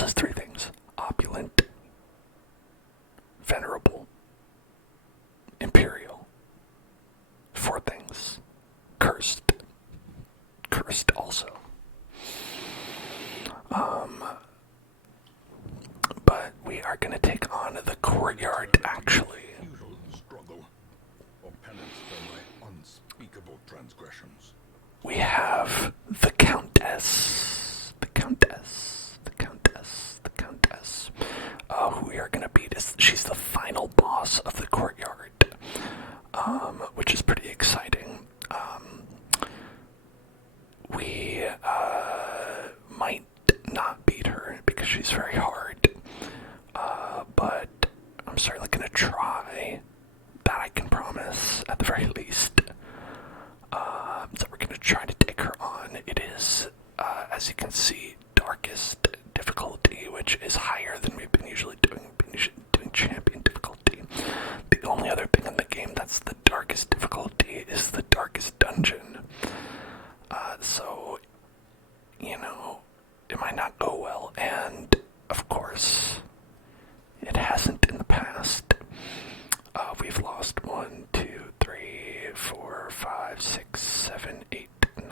Ramos has three things: opulent, venerable, imperial. Four things. Cursed. Cursed also. But we are going to take on the courtyard, actually. Struggle or penance for my unspeakable transgressions. We have the Countess. The Countess. The Countess. The Countess. Who we are going to beat is, she's the final boss of the courtyard. Which is pretty exciting. We might not beat her because she's very hard. But I'm certainly going to try. That I can promise, at the very least. So we're going to try to take her on. It is, as you can see, darkest difficulty, which is higher than we've been usually doing. Doing champion difficulty. The only other thing in the game that's the darkest difficulty is the darkest dungeon. So, you know, it might not go well, and of course, it hasn't in the past. We've lost 1, 2, 3, 4, 5, 6, 7, 8, 9,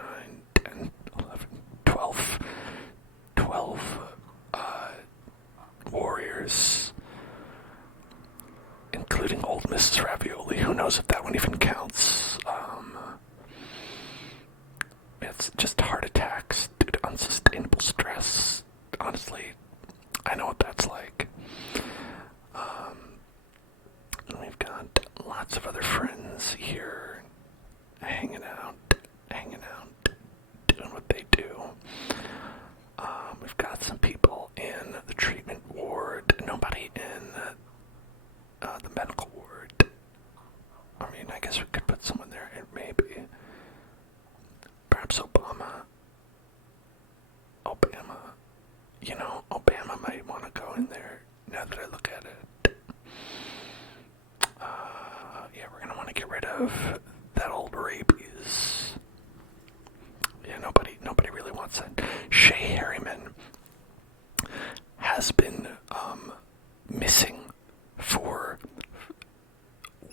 10, 11, 12. 12 warriors, including old Mrs. Ravioli. Who knows if that one even counts? It's just heart attacks due to unsustainable stress. Honestly, I know what that's like. And we've got lots of other friends here, hanging out, doing what they do. We've got some people in the treatment ward, nobody in the medical ward. I mean, I guess we could put someone there, maybe. Perhaps Obama. You know, Obama might want to go in there, now that I look at it. Yeah, we're going to want to get rid of that old rabies. Yeah, nobody really wants that. Shay Harriman has been missing for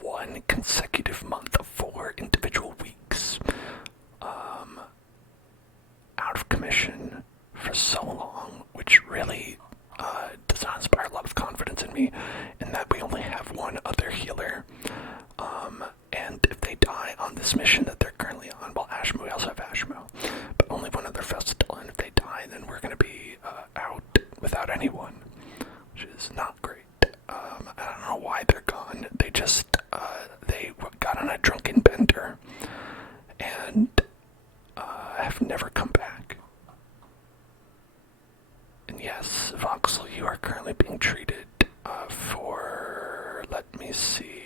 one consecutive month of 4 individual weeks. Out of commission for so long, which really does not inspire a lot of confidence in me, in that we only have one other healer. And if they die on this mission that they're currently on, well, Ashmo, we also have Ashmo, but only one other festival, and if they die, then we're going to be out without anyone, which is not great. I don't know why they're gone. They just, they got on a drunken bender, and have never come back. And yes, Voxel, you are currently being treated for, let me see,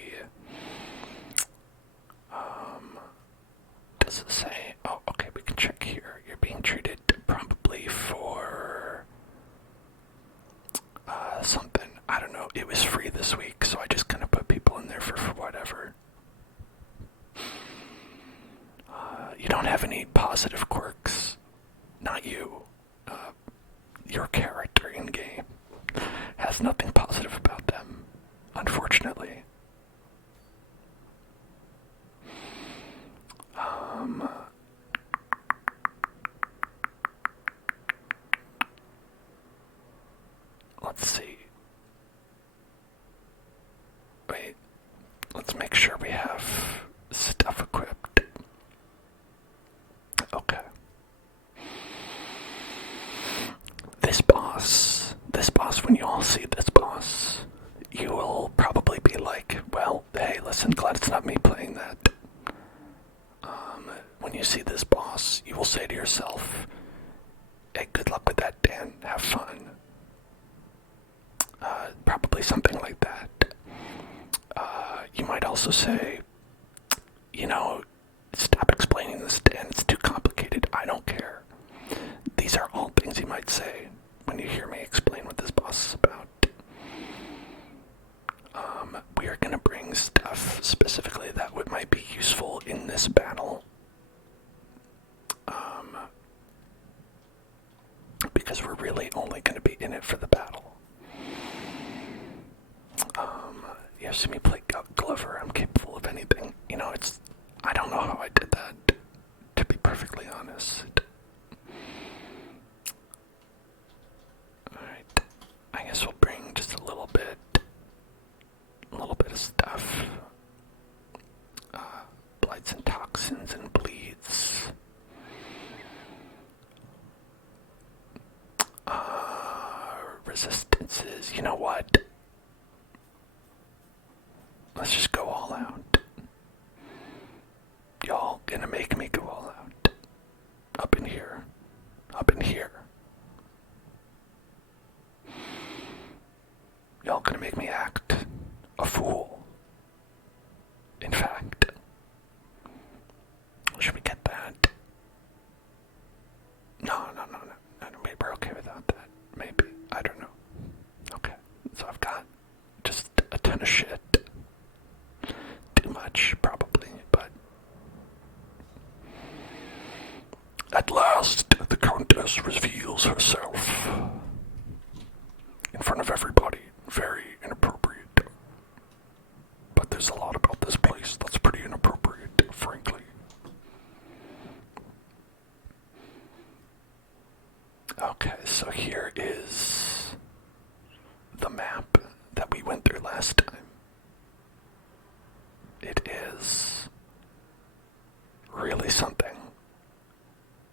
does it say, oh, okay, we can check here. You're being treated probably for something. I don't know, it was free this week, so I just kind of put people in there for whatever. You don't have any positive quirks. Not you. Your character in-game has nothing positive about them, unfortunately. Let's see. Wait, let's make sure we have stuff equipped. Okay. This boss, when you all see this boss, you will probably be like, well, hey, listen, glad it's not me playing that. When you see this boss, you will say to yourself, hey, good luck with that, Dan, have fun. Probably something like that. You might also say, you know, stop explaining this, Dan, it's too complicated, I don't care. These are all things you might say when you hear me explain what this boss is about. We are going to bring stuff specifically that might be useful in this battle. because we're really only going to be in it for the battle. You have seen me play Glover. I'm capable of anything. You know, I don't know how I did that, to be perfectly honest. Alright, I guess we'll bring just a little bit of stuff. Blights and toxins and bleeds. Resistances. You know what? Let's just go all out. Y'all gonna make me go all out. Up in here. Up in here. Y'all gonna make me act a fool. In fact. Should we get that? No. Maybe we're okay without that. Maybe. I don't know. Okay. So I've got just a ton of shit. Too much, probably, but... At last, the Countess reveals herself. In front of everybody. Very inappropriate. But there's a lot about this place that's pretty inappropriate, frankly. Okay, so here is the map that we went through last time. It is really something.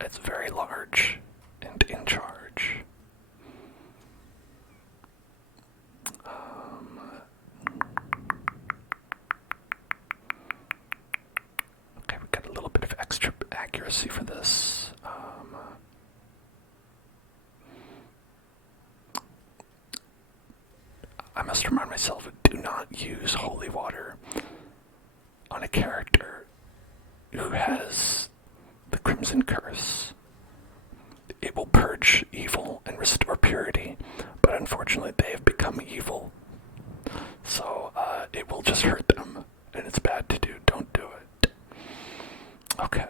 It's very large and in charge. Okay, we got a little bit of extra accuracy for this. I must remind myself, do not use holy water on a character who has the Crimson Curse. It will purge evil and restore purity, but unfortunately they have become evil. So it will just hurt them, and it's bad to do. Don't do it. Okay,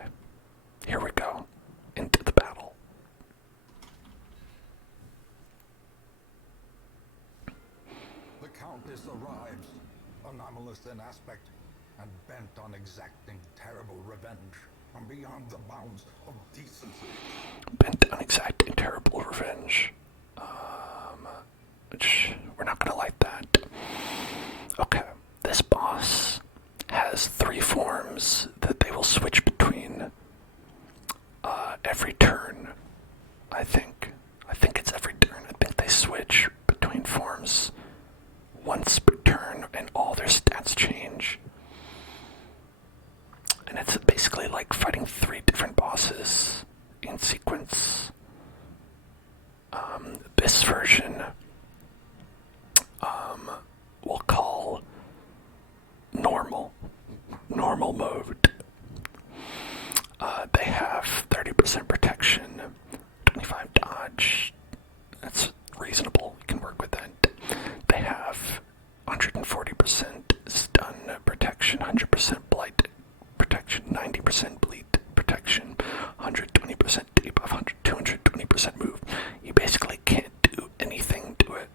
here we go. Into the battle. The Countess arrives, anomalous in aspect, and bent on exacting terrible revenge from beyond the bounds of decency. Bent on exacting terrible revenge. Which, we're not gonna like that. Okay, this boss has 3 forms that they will switch between every turn, I think. I think it's every turn. I think they switch between forms once per turn, and all their stats change. And it's basically like fighting 3 different bosses in sequence. This version we'll call normal mode. They have 30% protection, 25 dodge. That's reasonable. You can work with that. They have 140% stun protection, 100% blight protection, 90% bleed protection, 120% debuff, 220% move. You basically can't do anything to it,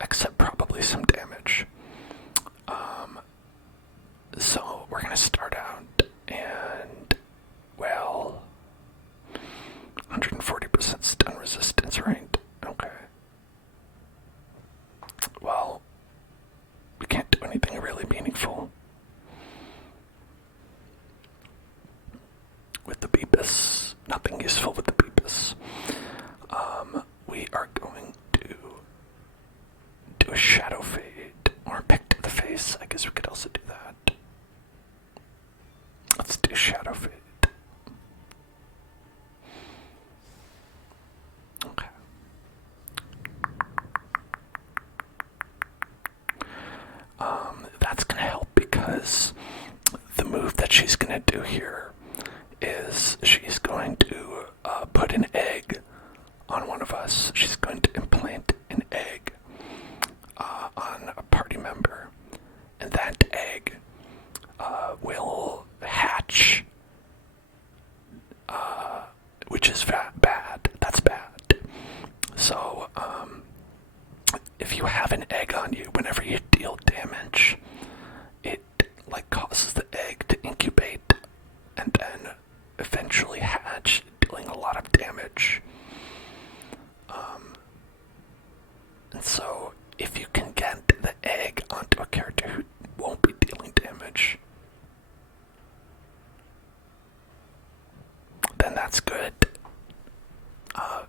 except probably some damage. So we're gonna start out, and, well, 140% stun resistance, right? Okay. Well, we can't do anything really meaningful with the Beepus. Nothing useful with the Beepus. We are going to do a shadow fade, or pick to the face. I guess we could also do that. Let's do shadow fade. Okay. That's gonna help because the move that she's gonna do here is she's going to put an egg on one of us. She's going to implant an egg on a party member, and that egg will hatch, which is bad. That's bad. if you have an egg on you, whenever you deal damage, it like causes the egg to incubate and then eventually hatch, dealing a lot of damage. And so, if you can get the egg onto a character who won't be dealing damage, then that's good.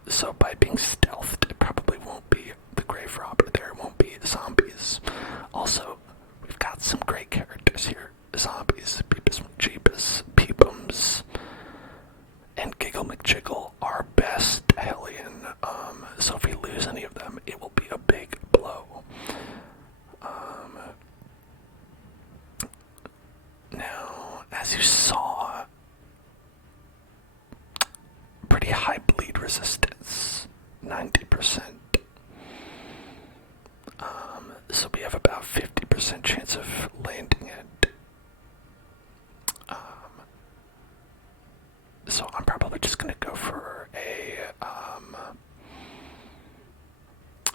So by being stealthed, it probably won't be the grave robber. There won't be zombies. Also, we've got some great characters here. Zombies, Beepus McJeepus, Peepums, and Giggle McJiggle are best Hellion. So if we lose any of them, it will be a big blow. Now, as you saw, pretty high bleed resistance, 90%. So we have about 50% chance of landing it. So I'm probably just gonna go for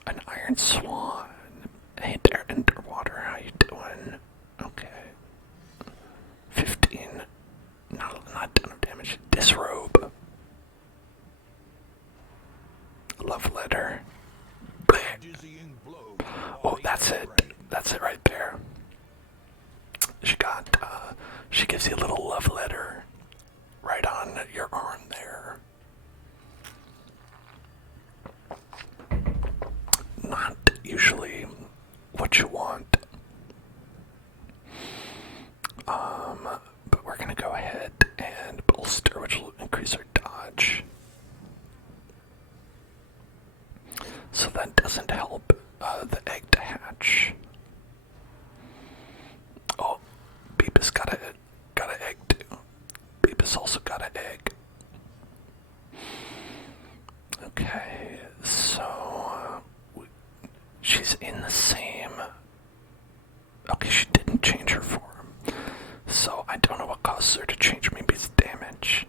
an Iron Swan. Hey there, Underwater, how you doing? Okay. 15. Not ton of damage. Disrobe. Love Letter. Oh, that's it. That's it right there. She gives you a little love letter right on your arm there. Not usually what you want. But we're gonna go ahead and bolster, which will increase our dodge. So that doesn't help the egg to hatch. Oh, Beepus got an egg too. Beepus also got an egg. Okay, so she's in the same. Okay, she didn't change her form. So I don't know what causes her to change. Maybe it's damage.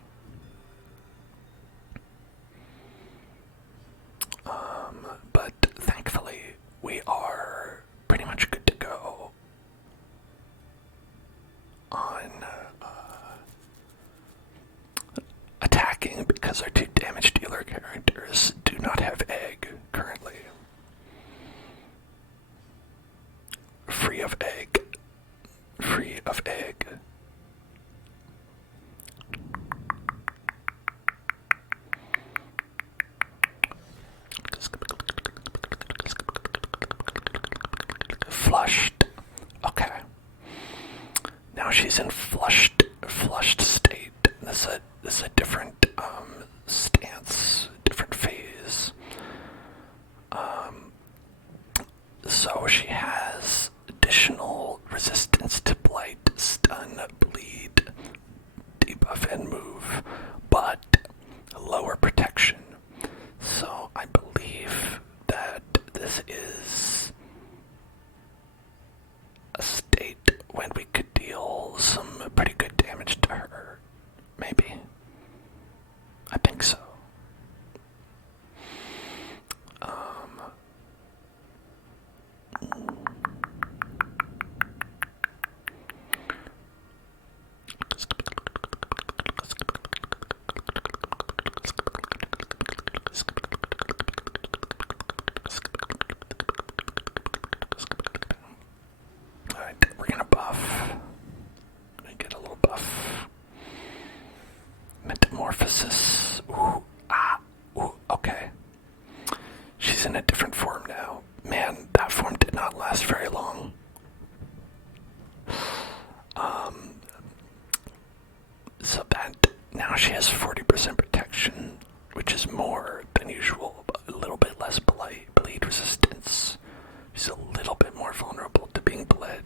But thankfully we are pretty much good to go on attacking, because our two damage dealer characters do not have egg currently. Free of egg. Free of egg. Flushed. Okay. Now she's in flushed state. This is a different stance, different phase. So she has additional resistance to blight, stun, bleed, debuff, and move, but lower protection. So I believe that this is a state when we could deal some pretty good damage to her. Maybe. I think so. Alright, we're gonna buff. Let me get a little buff. Metamorphosis. Ooh, okay. She's in a different form now. Man, that form did not last very long. So that, now she has 40% protection, which is more than usual, but a little bit less bleed resistance. She's a little bit more vulnerable to being bled.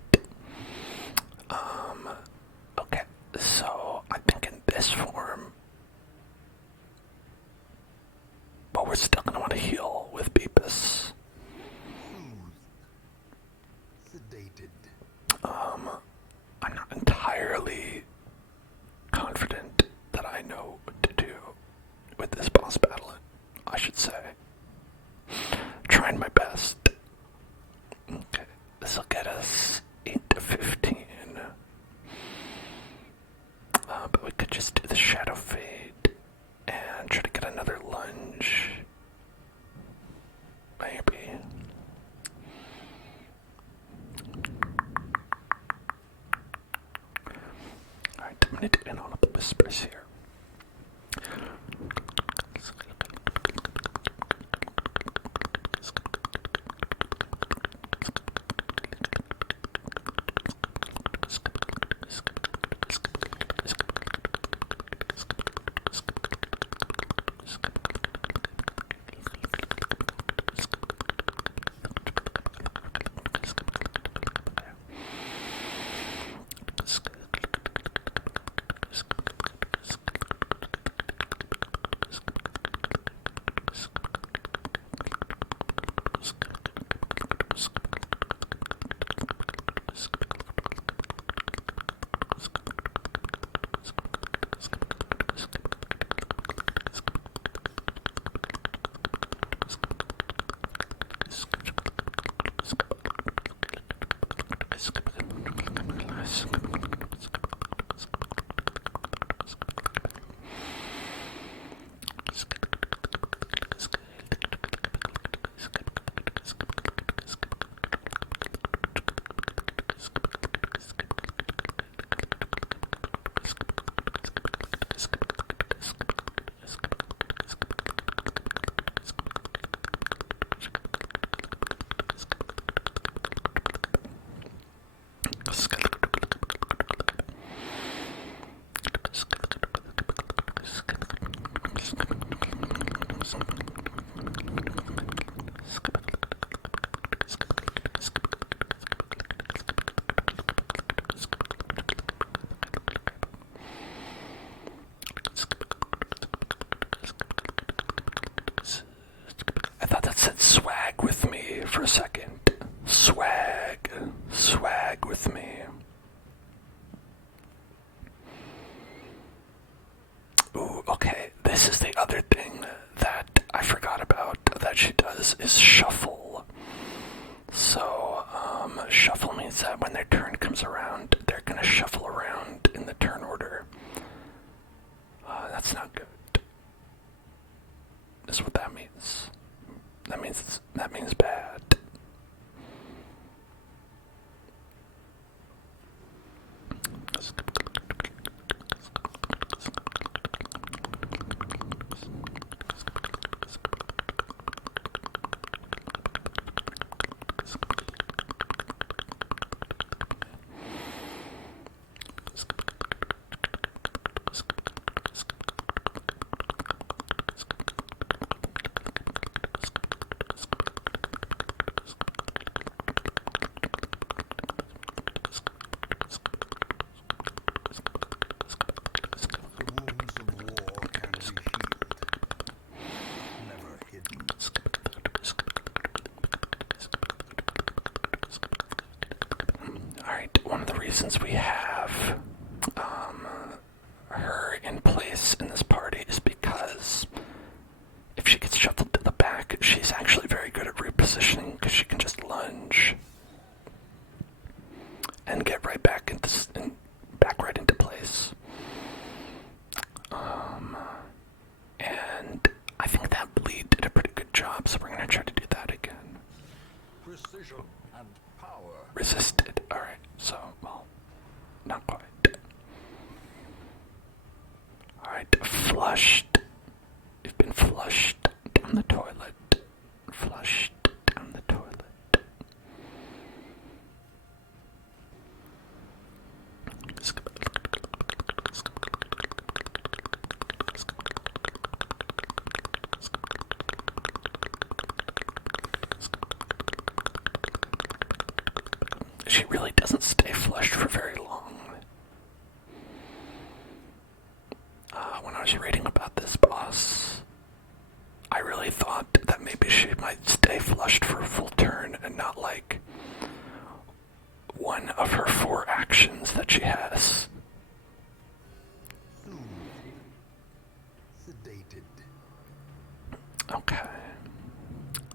Okay, so I think in this form, well, we're still gonna want to heal with Beepus. Sedated. I'm not entirely confident that I know what swag with me for a second. Swag with me. Ooh, okay, this is the other thing that I forgot about that she does is shuffle. So, shuffle means that when their turn comes around, they're gonna shuffle around in the turn order. That's not good. That's what that means. That means bad. Since we have her in place in this party is because if she gets shuffled to the back, she's actually very good at repositioning because she can just lunge and get right back right into place. And I think that bleed did a pretty good job, so we're gonna try to do that again. Precision and power. Resisted. All right. So, well, not quite. Alright, flushed. You've been flushed down the toilet. Flushed down the toilet. She really doesn't stay flushed for very long. When I was reading about this boss, I really thought that maybe she might stay flushed for a full turn and not like one of her 4 actions that she has. Sedated. Okay.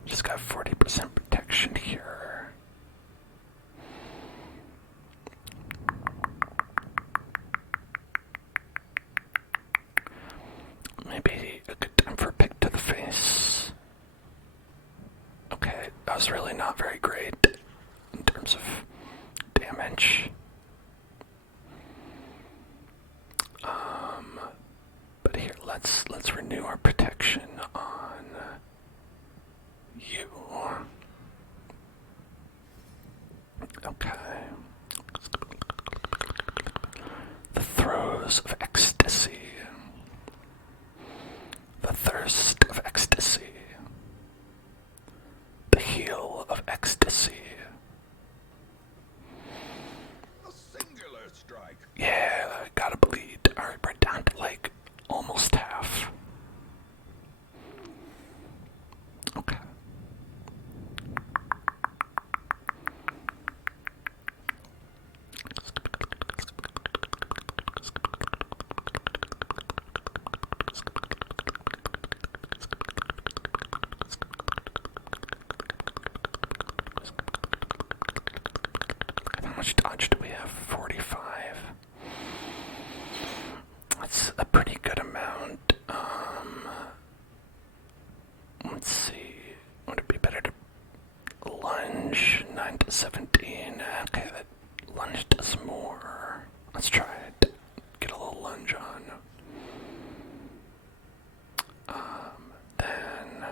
Just got 40% protection here. Maybe a good time for a pick to the face. Okay, that was really not very great in terms of damage. But here, let's renew our protection on you. Okay. The throes of ecstasy. The thirst of ecstasy. The heel of ecstasy. A singular strike. Yeah, gotta bleed. Alright, we're down to like almost half. Okay. How much dodge do we have? 45. That's a pretty good amount. Let's see. Would it be better to lunge 9 to 17? Okay, that lunge does more. Let's try it. Get a little lunge on. Then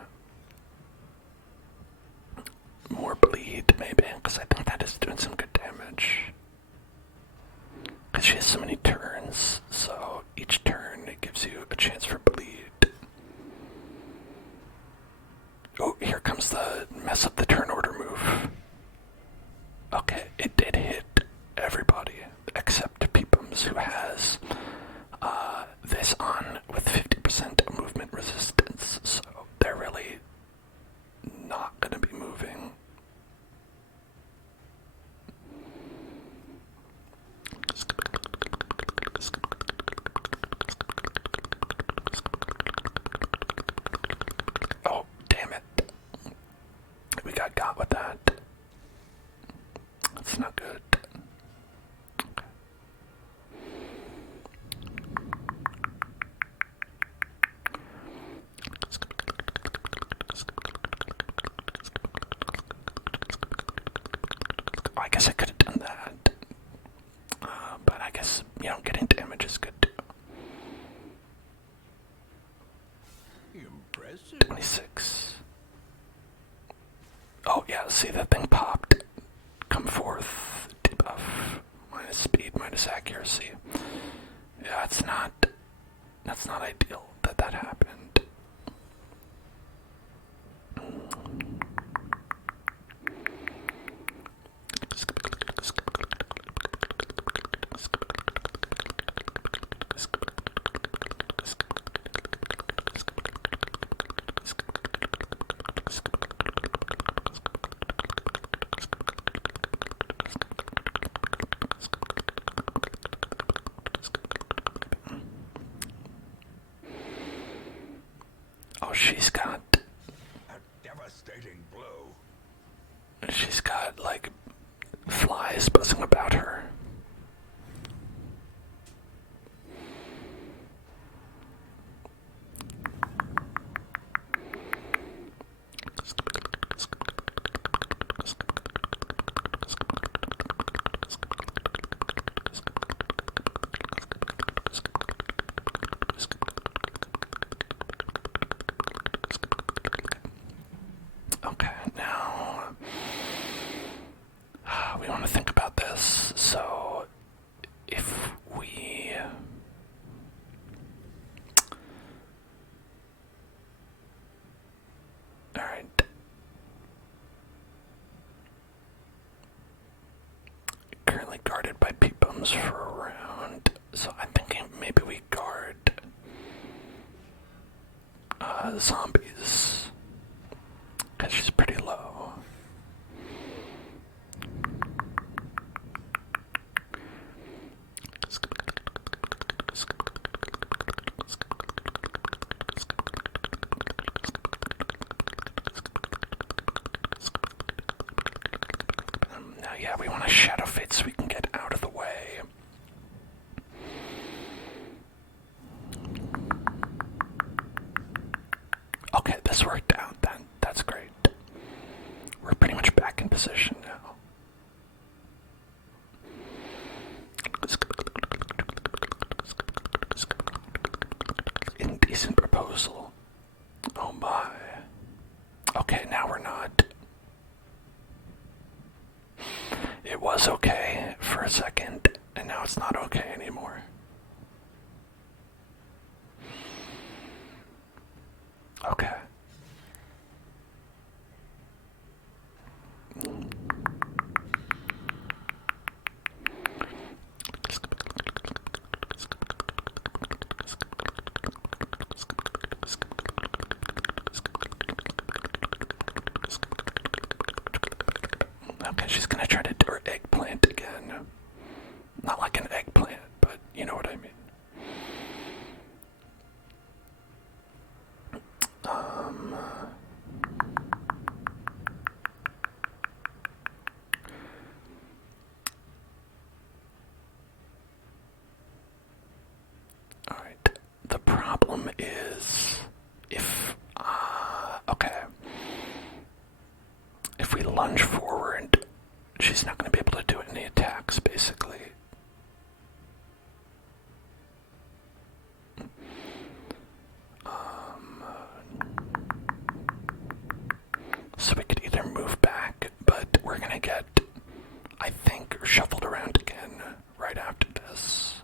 more bleed, maybe, because I think that is doing some good damage. Because she has so many turns, so each turn it gives you a chance for bleed. Oh, here comes the mess up the turn order move. Okay, it did hit everybody except Peepums, who has this on with 50% movement resistance, so they're really not going to be moving guess I could have done that. But I guess, getting damage is good too. Impressive. 26. Oh yeah, see that thing popped. Come forth, debuff, minus speed, minus accuracy. Yeah, that's not ideal that happened. Oh, she's got A devastating blow. like flies buzzing about her. Okay, now we want to think about this. So, if we all right, currently guarded by peepums for a round. So I'm thinking maybe we guard zombies because she's pretty low. Now, yeah, we want to shadow fade so we can get out of the way. Okay, this worked out then. That's great. We're pretty much back in position now. Indecent proposal. Oh my. Okay, now we're not. It was okay for a second, and now it's not okay anymore. Okay. Okay, she's gonna try to do her eggplant again. Not like an eggplant, but you know what I mean. Alright. The problem is okay. If we lunge forward, she's not going to be able to do any attacks, basically. So we could either move back, but we're going to get, I think, shuffled around again right after this.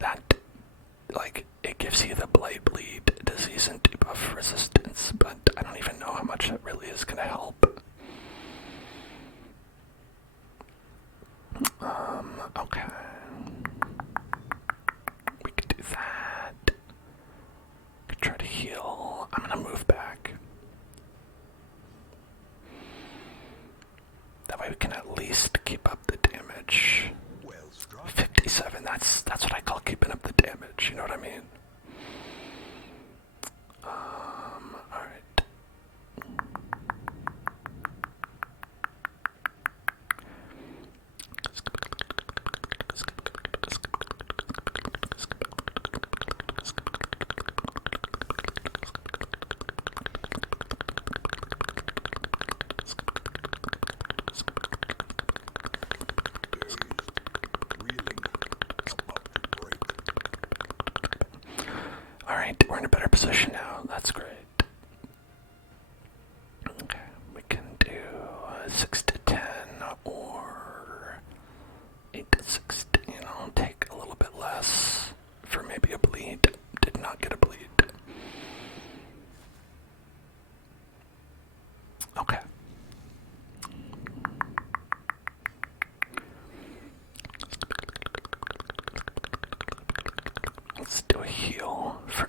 That, like, it gives you the blade bleed, disease, and debuff resistance, but I don't even know how much that really is going to help. Okay. We could do that. Could try to heal. I'm gonna move back. That way we can at least keep up the damage. Well struck. 57, that's what I call keeping up the damage, you know what I mean? Alright.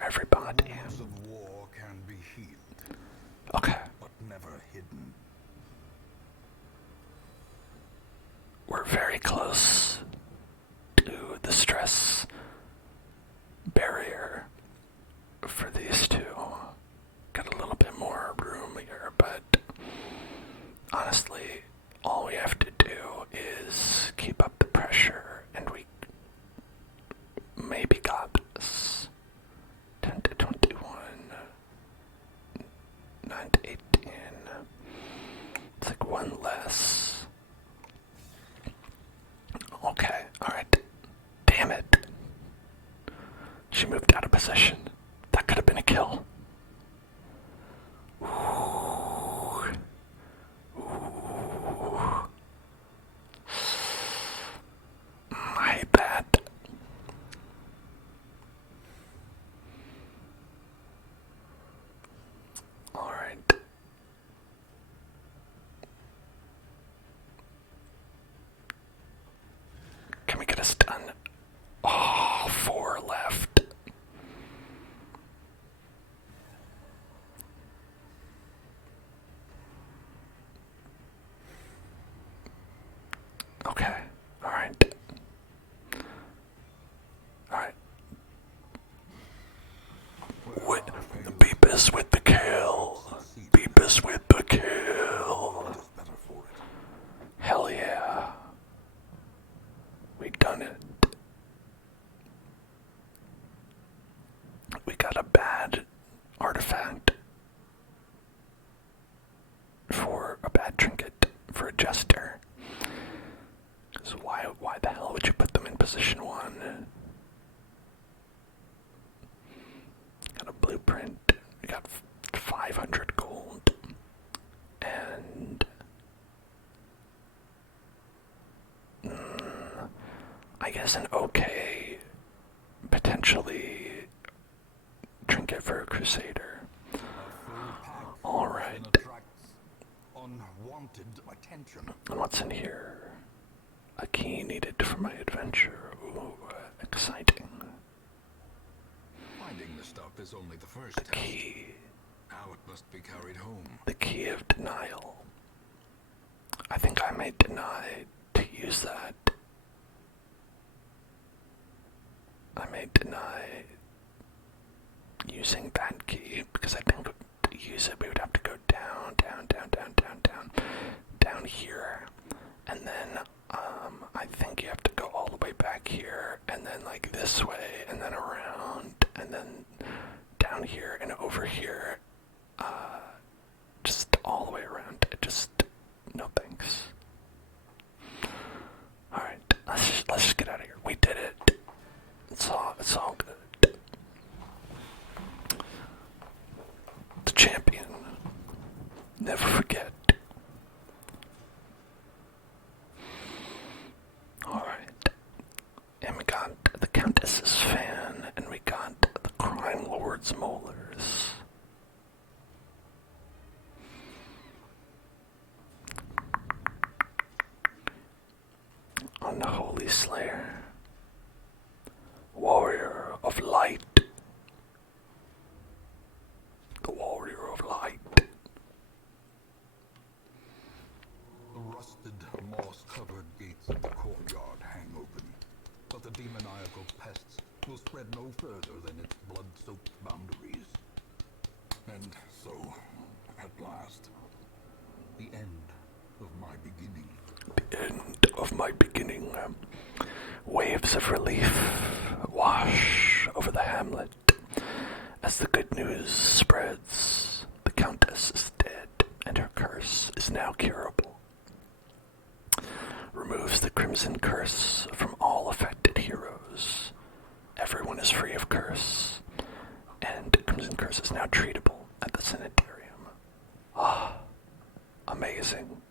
everybody. Wounds of war can be healed, Okay, but never hidden. we're very close to the stress barrier for these two. Got a little bit more room here, but honestly, all we have to do is keep up the pressure, and we maybe got this. 10 to 21, 9 to 18. It's like one less. Okay, alright. Damn it. She moved out of position. That could have been a kill. Ooh. Ooh. I hate that. Alright. Can we get a stun? Oh, 4 left. Okay. Alright. Alright. With Beepus with the kill. Beepus with the kill. Hell yeah. We done it. We got a bad artifact for a bad trinket for a jester. So why the hell would you put them in position 1? Got a blueprint. We got 500 gold. And I guess an okay, potentially trinket for a crusader. Alright. Unwanted attention. And what's in here? A key needed for my adventure. Ooh, exciting. Finding the stuff is only the first The key. Now it must be carried home. The key of denial. I think I may deny to use that. I may deny using that key because I think to use it we would have to go down, down, down, down, down, down, down here, and then I think you have to go all the way back here, and then like this way, and then around, and then down here and over here, just all the way around. Just no thanks. All right, let's just get out of here. We did it. It's all good. The champion. Never forget. Alright. And we got the Countess's fan, and we got the Crime Lord's molars. Unholy Slayer. Warrior of Light. The Warrior of Light. The rusted, moss-covered gates of the courtyard hang open, but the demoniacal pests will spread no further than its blood-soaked boundaries. And so, at last, the end of my beginning. The end of my beginning. Waves of relief wash over the hamlet as the good news spreads. The Countess is dead, and her curse is now curable. Removes the Crimson Curse from all affected heroes. Everyone is free of curse, and Crimson Curse is now treatable at the sanitarium. Ah, amazing.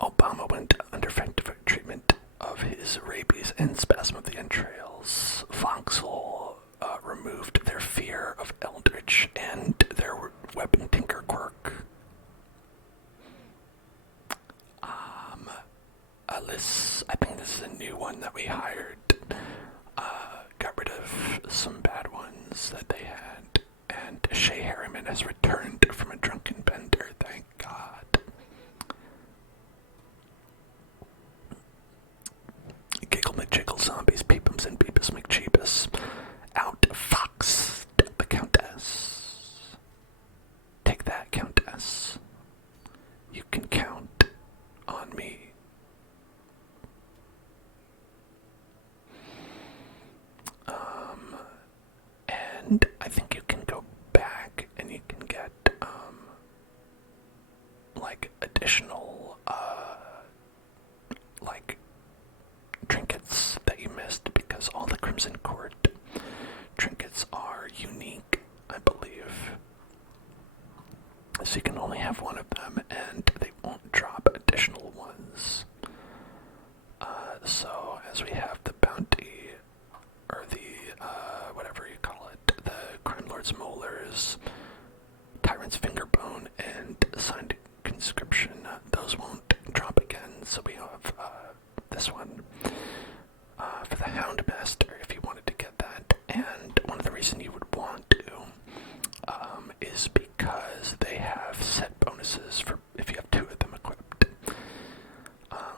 Obama went under effective treatment of his rabies and spasm of the entrails. Foxhole removed their fear of Eldritch and their weapon tinker quirk. Alice, I think this is a new one that we hired. Got rid of has returned from a drunken bender, thank God. Giggle McJiggle zombies, peepums and beepus McCheepus. Out fox, the countess. Take that, countess. You can count on me. And I think you can go back and you can get, like, additional, like, trinkets that you missed because all the Crimson Court trinkets are unique, I believe. So you can only have one of them and they won't drop additional ones. So as we have the bounty, or the, whatever you call it, the Crime Lord's Molars, Tyrant's Fingerbone, and Signed Conscription, those won't drop again, so we have, this one, for the Houndmaster, if you wanted to get that, and one of the reasons you would want to, is because they have set bonuses for, if you have two of them equipped.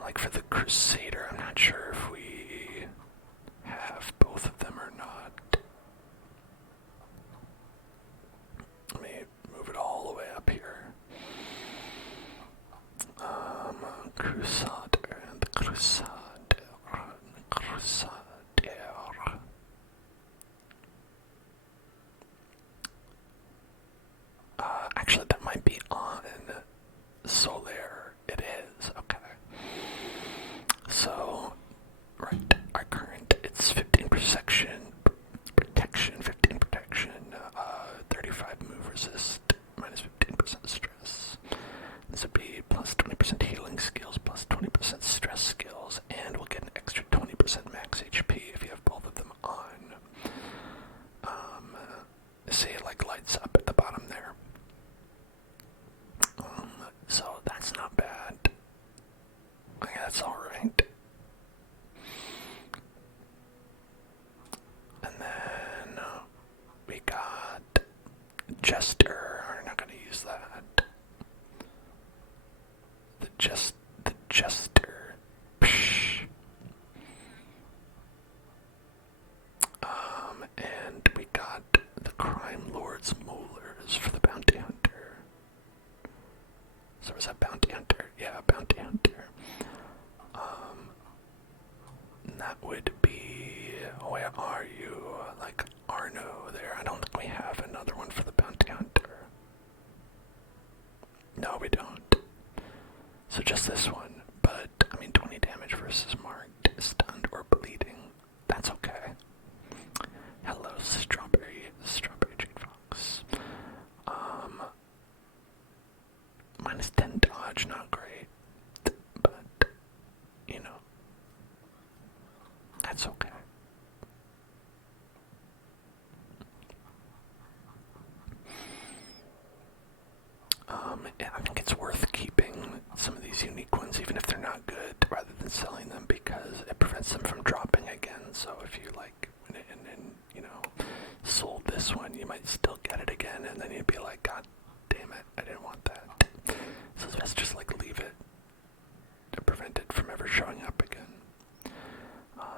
Like for the Crusader, I'm not sure if we have both of them or not. Let me move it all the way up here. Crusader and the Crusader. Actually, that might be on Solar. It is, okay. So, right, our current, it's 15 protection, 15 protection, 35 move resist, minus 15% stress. This would be plus 20% healing skills, plus 20% stress skills, and we'll get an extra 20% max HP if you have both of them on. See, it like lights up at the bottom there. So that's not bad. I guess that's alright. And then we got Jester. We're not gonna use that. The Jester. Psh. And we got the Crime Lord's Molars for the Bounty Hunter. So was that Bounty Hunter? Yeah, Bounty Hunter. That would be, where are you? Like Arno there. I don't think we have another one for the Bounty Hunter. No, we don't. So just this one. But, I mean, 20 damage versus marked, stunned, or bleeding. That's okay. Hello, Strawberry Jade Fox. Minus 10 dodge, not great. But, you know, that's okay. And I think it's worth keeping some of these unique ones, even if they're not good, rather than selling them, because it prevents them from dropping again. So if you like went in and, you know, sold this one, you might still get it again, and then you'd be like, God damn it, I didn't want that. So it's best just like leave it to prevent it from ever showing up again.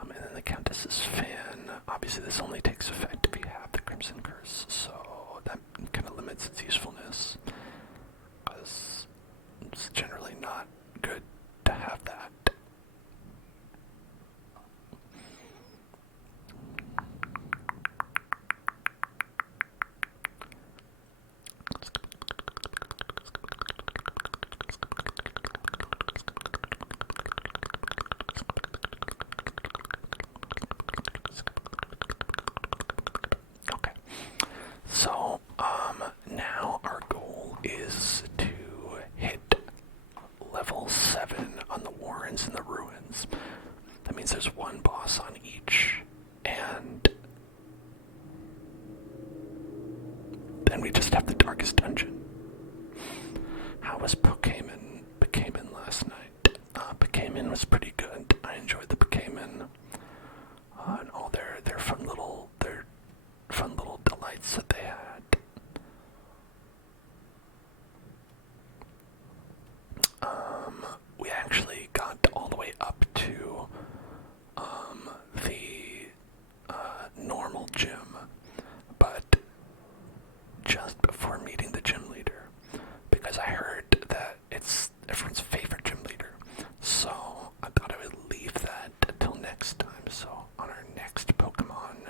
And then the Countess's Fan. Obviously this only takes effect if you have the Crimson Curse, so that kind of limits its usefulness, because it's generally not good to have that. Okay, so now our goal is to hit level 7 on the Warrens and the Ruins. That means there's one boss on each, and then we just have the Darkest Dungeon. How was Pokemon last night? Pokemon was pretty good. I enjoyed the Pokemon and all their fun little delights that they had.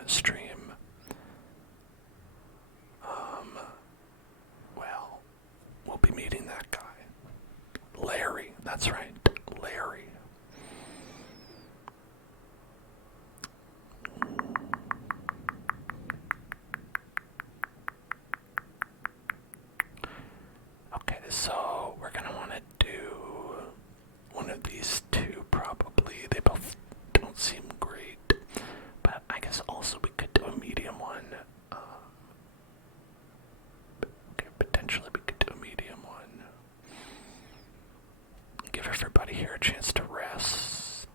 stream. Well, we'll be meeting that guy. Larry, that's right, Larry. Okay, so we're gonna want to do one of these two probably. They both don't seem great, but I guess also we could do a medium one. Okay, potentially we could do a medium one. Give everybody here a chance to rest.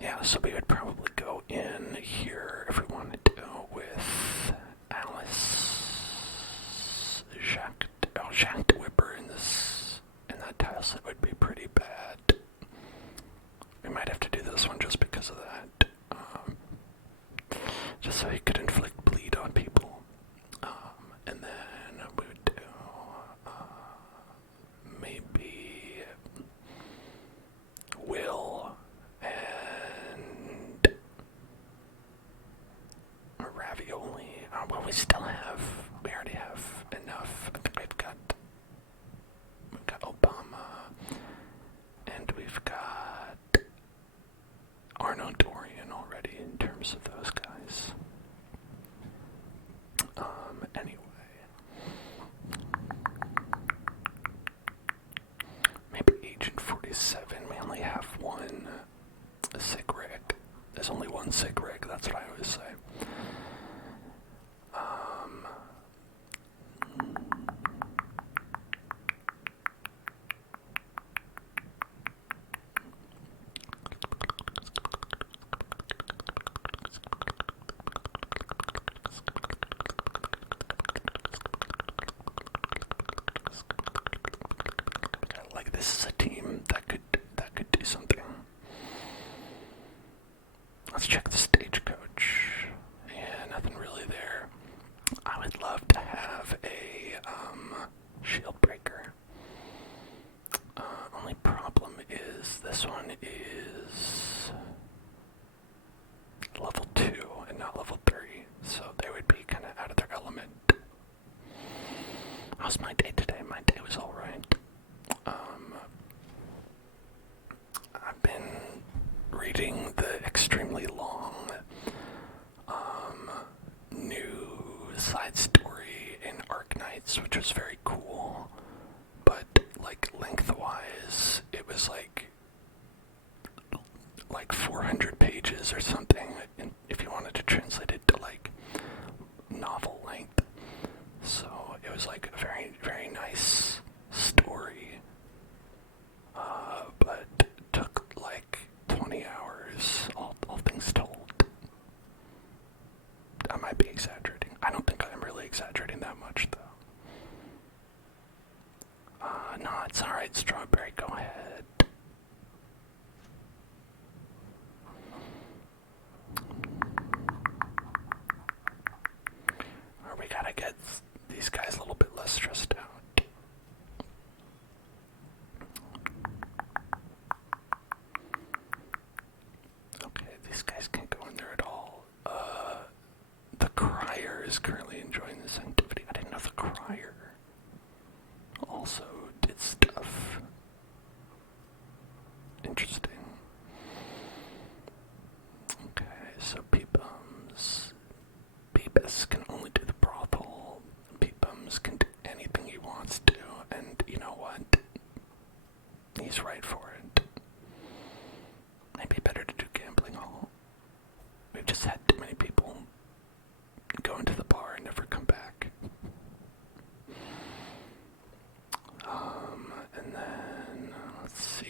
Yeah, so we would probably go in here if we wanted to with Alice, Jacques the Whipper in that tile set would be pretty bad. We might have to do this one just because of that. Just so he could inflict bleed on people. And then we would do maybe Will and ravioli. Well, we already have enough. I think we've got Obama, and we've got Arno Dorian already in terms of those guys. Anyway. Maybe Agent 47. We only have one sig rig. There's only one sig rig, that's what I always say. Like, this is a team that could do something. Let's check the stagecoach. Yeah, nothing really there. I would love to have a shield breaker. Only problem is this one is level 2 and not level 3, so they would be kind of out of their element. How's my day today? My day was alright. I've been reading the extremely long new side story in Arknights, which was very cool, but like lengthwise it was like 400 pages or something, and if you wanted to translate it to like novel length. So it was like a very, very nice story, but took like 20 hours, all things told. I might be exaggerating. I don't think I'm really exaggerating that much, though. No, it's alright, Strawberry, go ahead. Or we gotta get these guys a little bit less stressed out. Okay, these guys can't go in there at all. The Crier is currently enjoying this activity. I didn't know the Crier also did stuff. Interesting. Okay, so Peebus can only do the brothel. Peebums can do anything he wants to, and you know what? He's right for it. Maybe better to do gambling hall. We've just had too many people go into the bar and never come back. And then, let's see.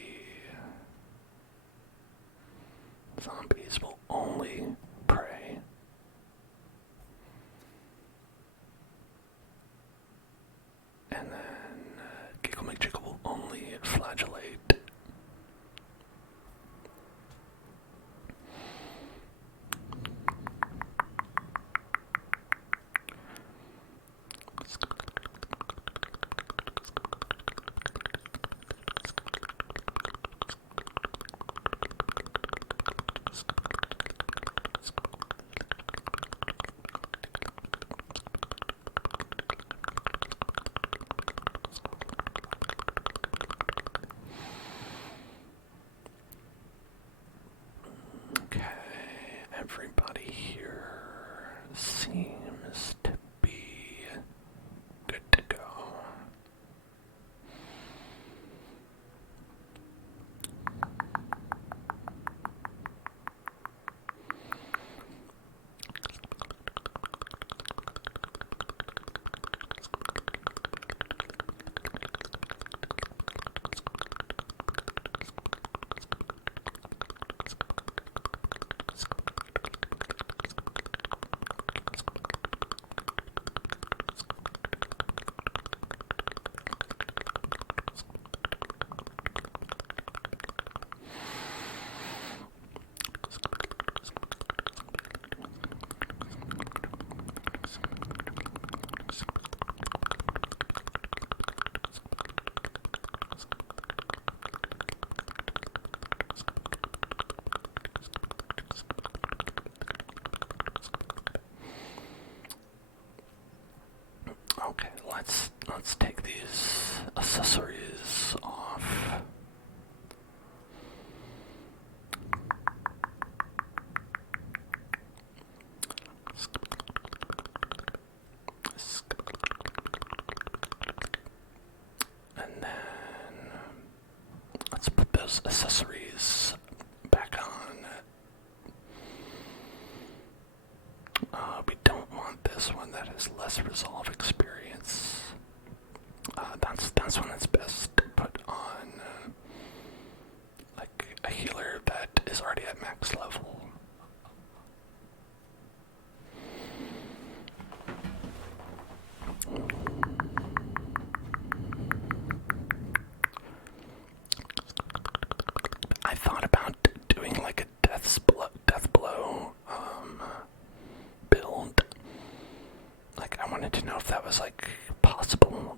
Okay, let's take these accessories off. And then let's put those accessories back on. We don't want this one that has less resolve experience. That's one that's best to put on like a healer that is already at max level. I thought about doing like a death blow build. Like I wanted to know if that was like possible.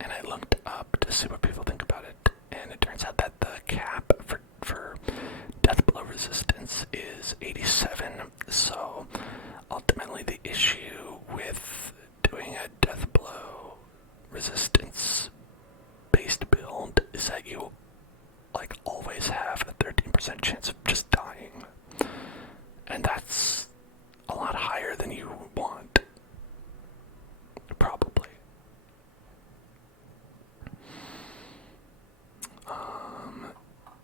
And I looked up to see what people think about it, and it turns out that the cap for death blow resistance is 87. So ultimately, the issue with doing a death blow resistance based build is that you like always have a 13% chance of just dying, and that's a lot higher than you want, probably.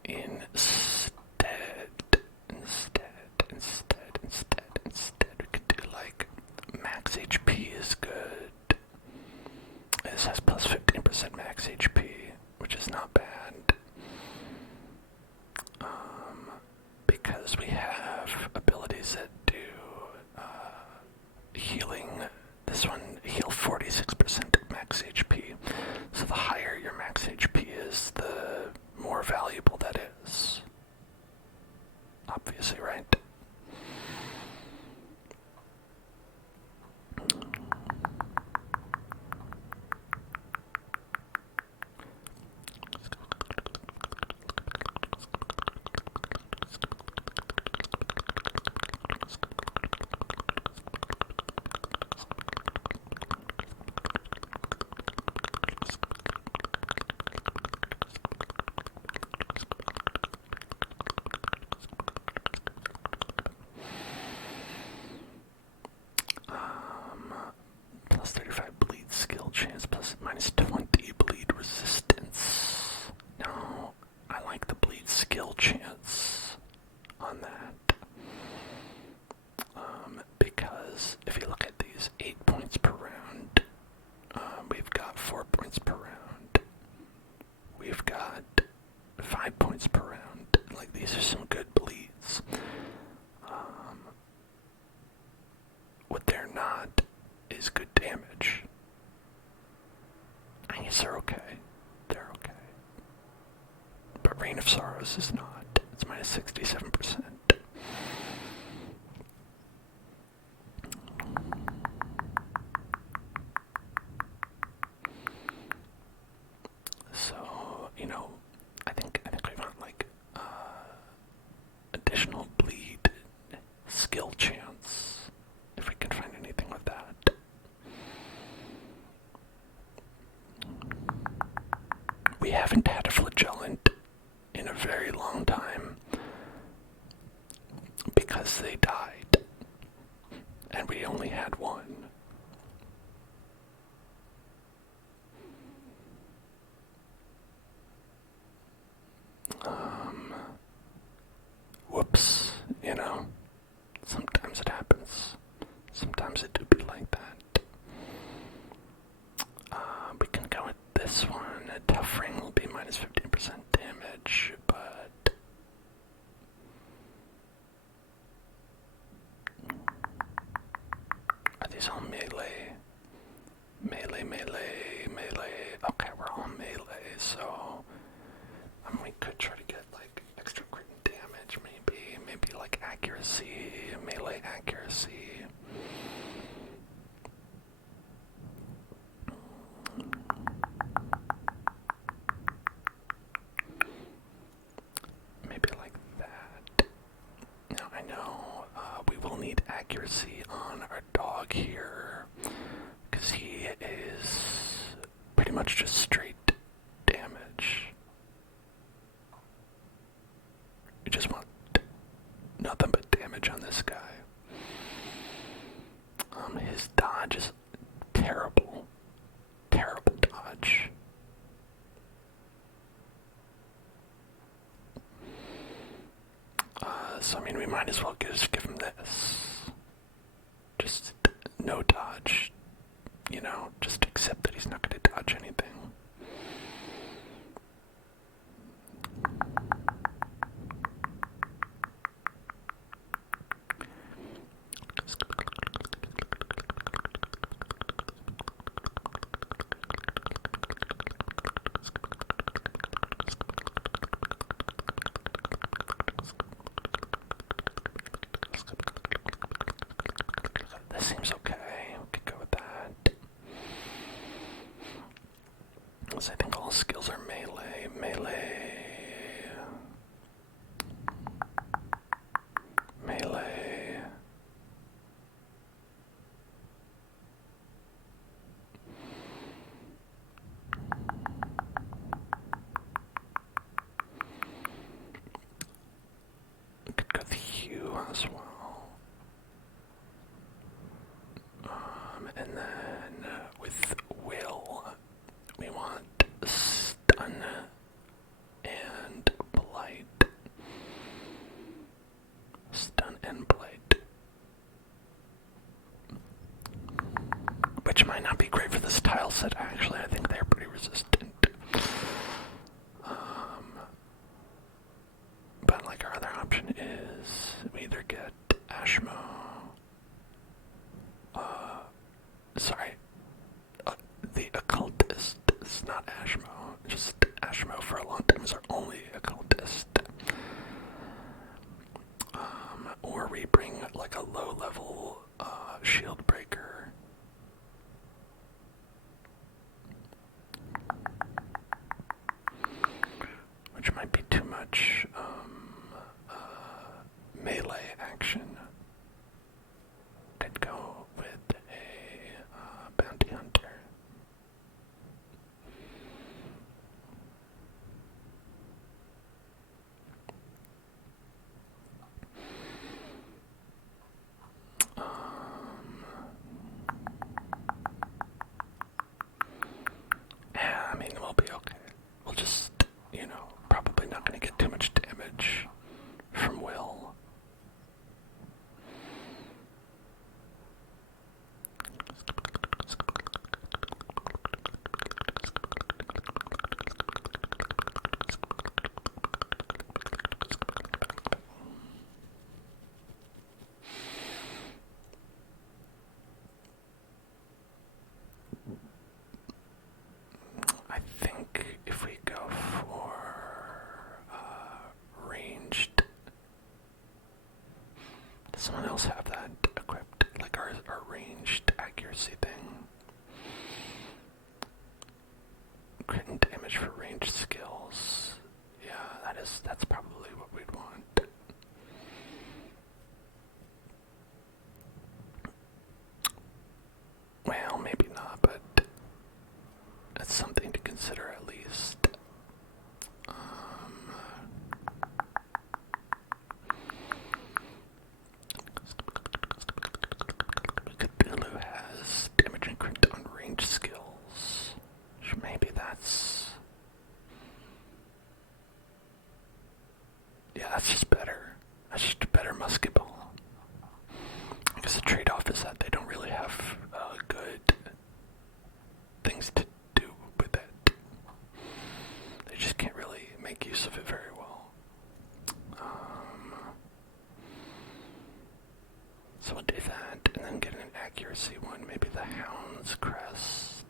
Instead, we could do like max HP is good. This has plus 15% max HP, which is not bad. Because we have abilities that do healing. This one heal 46% of max HP. So the higher your max HP is, the more valuable that is. Obviously, right? Plus 35 bleed skill chance, plus minus 20 bleed resistance. No, I like the bleed skill chance on that. Because if you look at these 8 points per round, we've got 4 points per round. We've got 5 points per round. Like, these are some good bleeds. What they're not is good damage. I guess they're okay. They're okay. But Reign of Sorrows is not. It's minus 67%. So, I think we want like additional bleed skill chance if we can find anything with that. We haven't had a flagellant in a very long time because they died, and we only had one. Whoops, sometimes it happens. Sometimes it do be like that. We can go with this one. A tough ring will be minus 15% damage, but are these all melee? Melee. Okay, we're all melee, so we could try to get like extra crit damage, maybe like accuracy, melee accuracy. Maybe like that. Now I know we will need accuracy on our dog here. much just straight damage. You just want nothing but damage on this guy. His dodge is terrible. Terrible dodge. So I mean, we might as well just give him this. Just no dodge. You know, just accept that he's not going to dodge anything. This seems okay. We could go with that. So I think all skills are melee. Melee. We could go with Hugh as well. And then with Will, we want Stun and Blight. Stun and Blight. Which might not be great for this tile set, actually. I think they're pretty resistant. But like our other option is we either get Ashmo. Sorry. The occultist. It's not Ashmo. Just Ashmo for a long time is our only occultist. Or we bring like a low level shield breaker. Which might be too much melee action. Could go with a bounty hunter. Yeah, I mean, we'll be okay. We'll just, you know, probably not going to get too much damage from Will. I think if we go for ranged, does someone else have that equipped? Like our ranged accuracy thing? Crit and damage for ranged skills. Yeah, that's probably what we'd want. Well, maybe not, but that's something to consider at least. Cthulhu has damage and crit on range skills. Maybe that's... Yeah, that's just better. That's just a better musket ball. I guess the trade-off is that they don't really have good things to do with it. They just can't really make use of it very well. So we'll do that, and then get an accuracy one, maybe the Hound's Crest.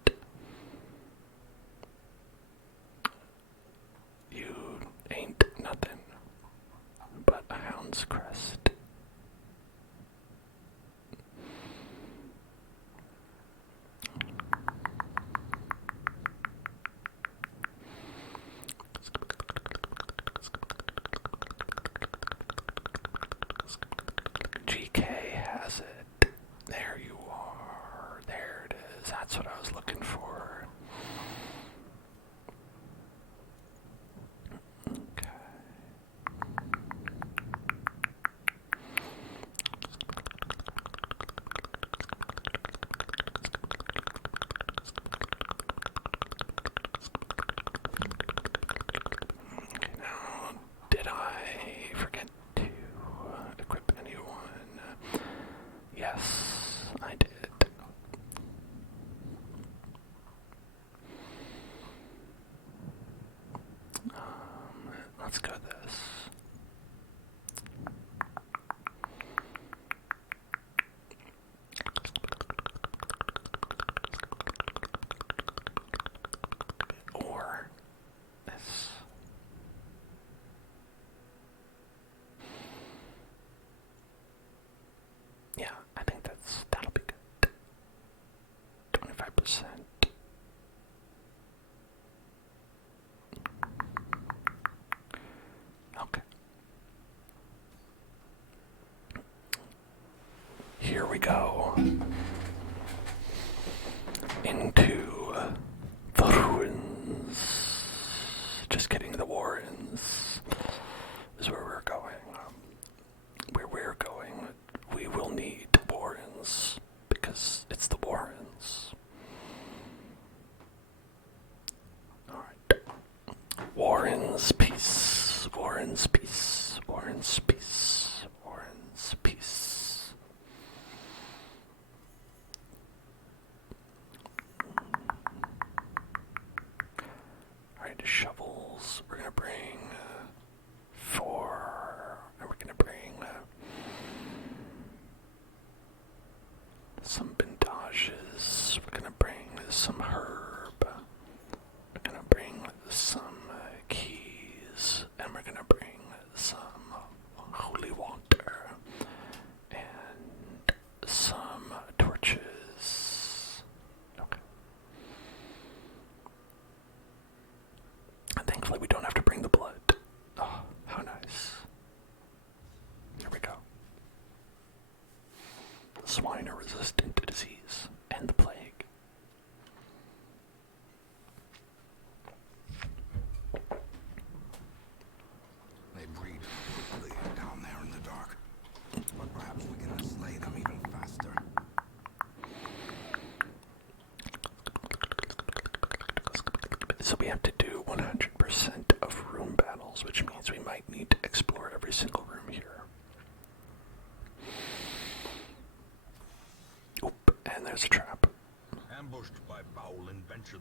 You ain't nothing but a Hound's Crest. GK has it. There you are. There it is. That's what I was looking for. here we go. Into the ruins. Just kidding, the Warrens is where we're going. Where we're going, we will need Warrens because it's the Warrens. Alright. Warrens peace. Warrens peace. Warrens peace. Warrens peace. Alright, shovels. We're gonna bring 4. And we're gonna bring some bandages. We're gonna bring some herb. We're gonna bring some keys. And we're gonna bring some holy water. And some torches. Okay. And thankfully we don't have to bring the blood. Oh, how nice. Here we go. Swine are resistant to disease and the plague. They breed quickly down there in the dark. But perhaps we can slay them even faster. So we have to do 100% of room battles, which means we might need to explore every single room here. Oop, and there's a trap. Ambushed by foul invention.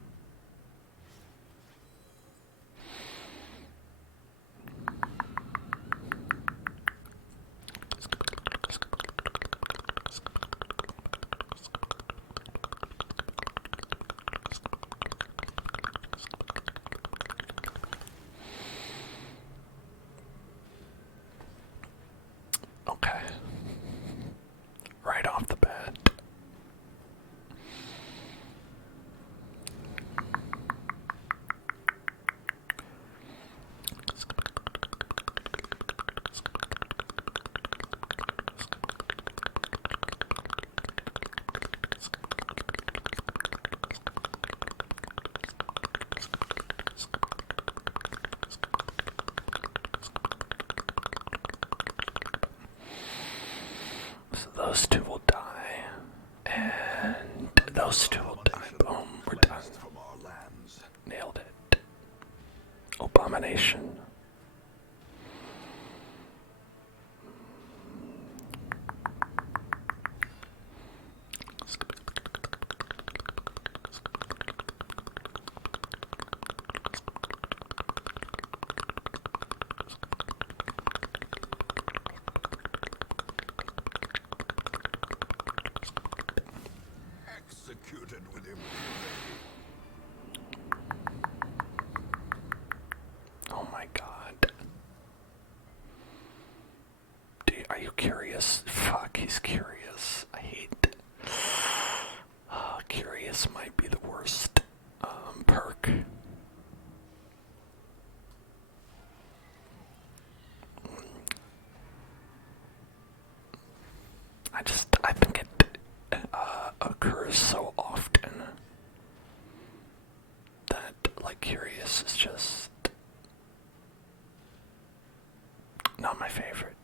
Okay. Right off the bat. So those two will die, and those two will die. Boom, we're done. From our lands. Nailed it. Abomination. Executed with impunity. Oh my god. Are you curious? Fuck, he's curious. I hate. Curious might be the worst perk. I think it occurs so often that, like, curious is just not my favorite.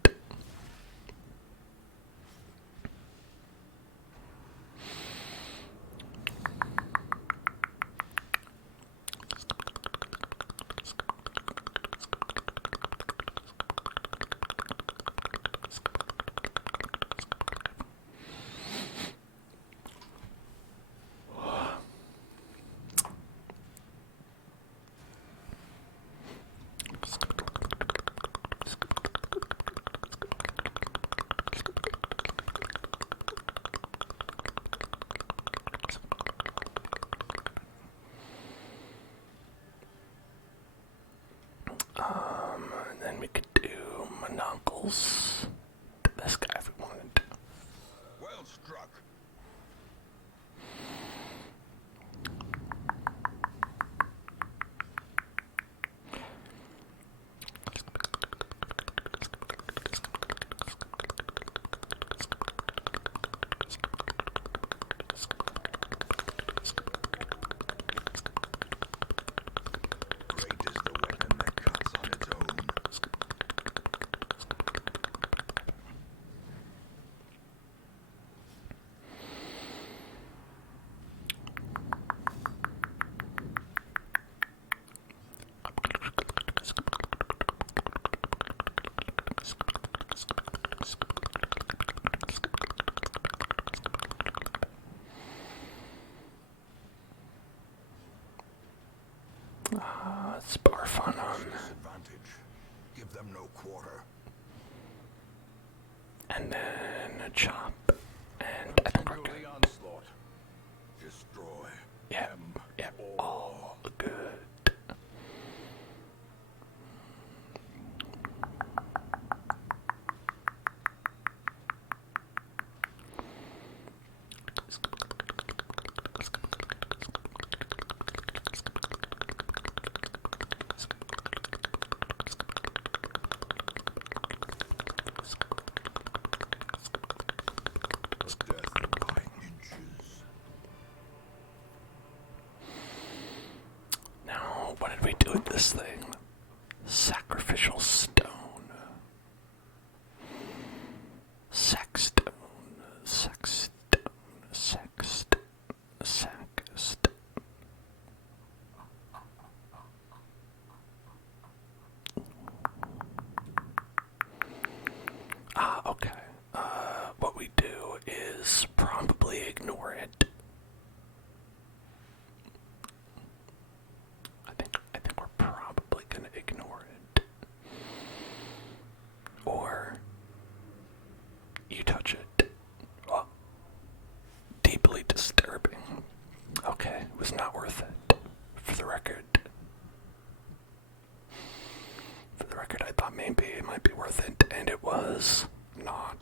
And then we could do mononcles to this guy if we wanted. Well struck. Let's barf on them. Disadvantage. Give them no quarter. And then a chop. And I think we're good. The onslaught. Destroy. Yeah, them yeah, all good. Death by inches. Now, what did we do with this thing? Sacrificial stone. Sackstone. Sackstone. Sackstone. Sackstone. Okay. What we do is probably ignore it. I think we're probably gonna ignore it. Or you touch it. Well, deeply disturbing. Okay, it was not worth it. For the record. I thought maybe it might be worth it, and it was not.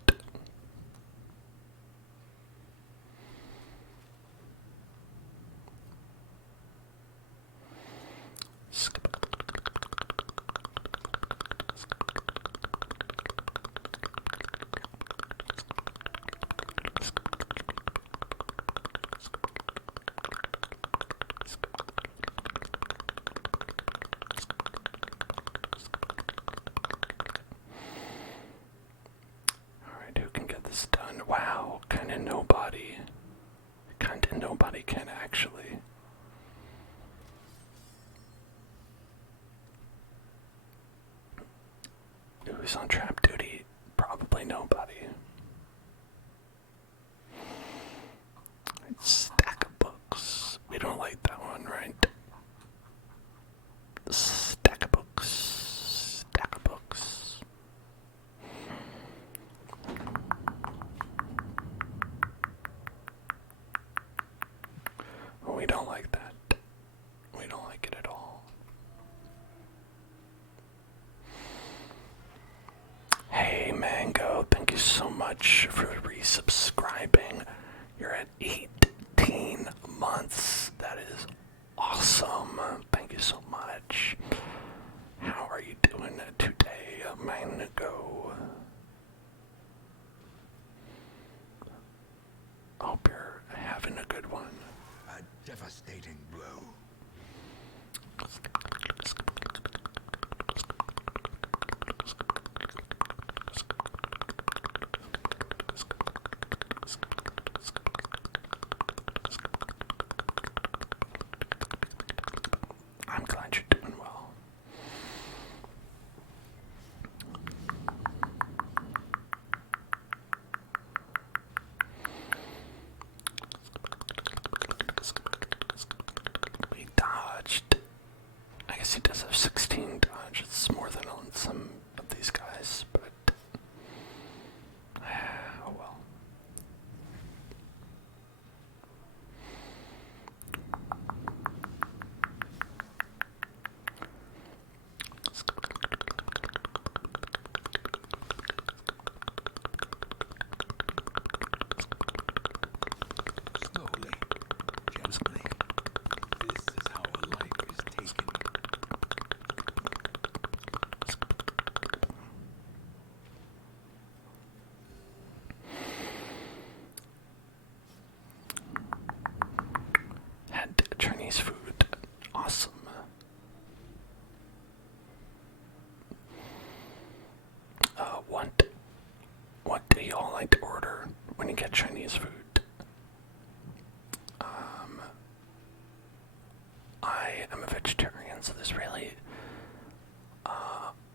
Alright, who can get this done? Wow, kinda nobody. Kinda nobody can actually. Who's on trap duty? Probably nobody. Stack of books. We don't like that one, right? Stack of books. Stack of books. We don't like that. We don't like it at all. Hey Mango, thank you so much for resubscribing. You're at 18 months. That is awesome. Thank you so much. How are you doing today, Mango? Hope you're having a good one. A devastating blow. I'm glad you're doing well. We dodged. I guess he does have 16 dodge. It's more than on some of these guys, but oh well. Slowly, gently. This is how a life is taken. Had Chinese food. Awesome. What do y'all like to order when you get Chinese food? I am a vegetarian, so there's really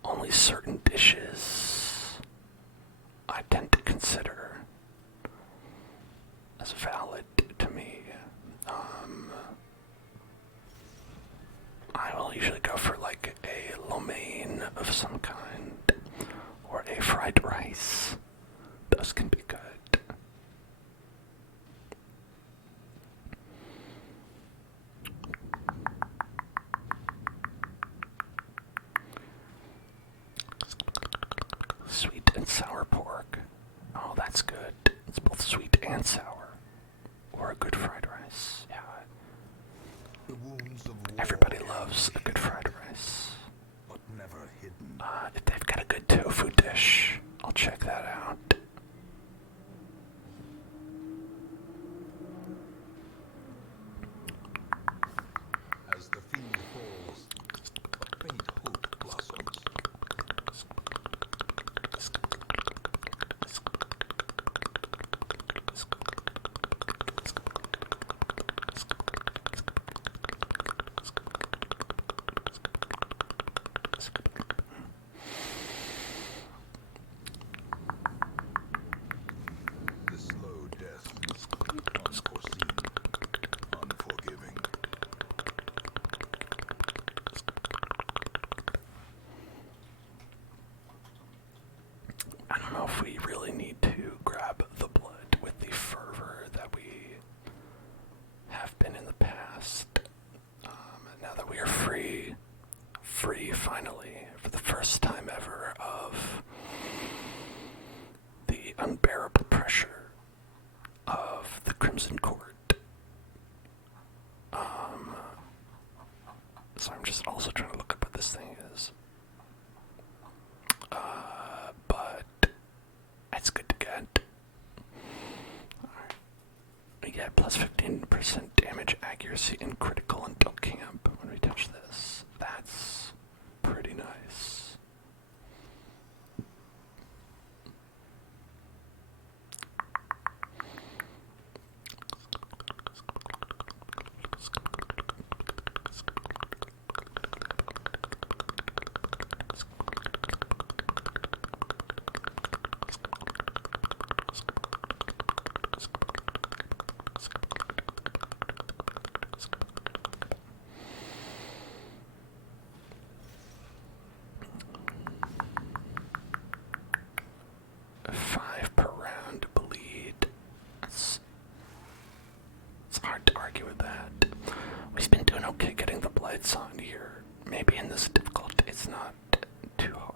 only certain dishes I tend to consider as valid to me. I will I'll usually go for like a lo mein of some kind, or a fried rice. Those can be good. Sweet and sour pork. Oh, that's good. It's both sweet and sour. Or a good fried rice. Yeah. The wounds of war Everybody loves a good fried rice. but never hidden. If they've got a good tofu dish, I'll check that out. As the fiend falls, a faint hope blossoms. The slow death, unforeseen, unforgiving. I don't know if we really need to grab the blood with the fervor that we have been in the past. Now that we are free finally, for the first time ever, of the unbearable pressure of the Crimson Court. So I'm just also trying to look up what this thing is. But it's good to get. Alright. We get plus 15% damage accuracy and critical until camp when we touch this. That's pretty nice. Okay, getting the blights on here. Maybe in this difficulty it's not too hard.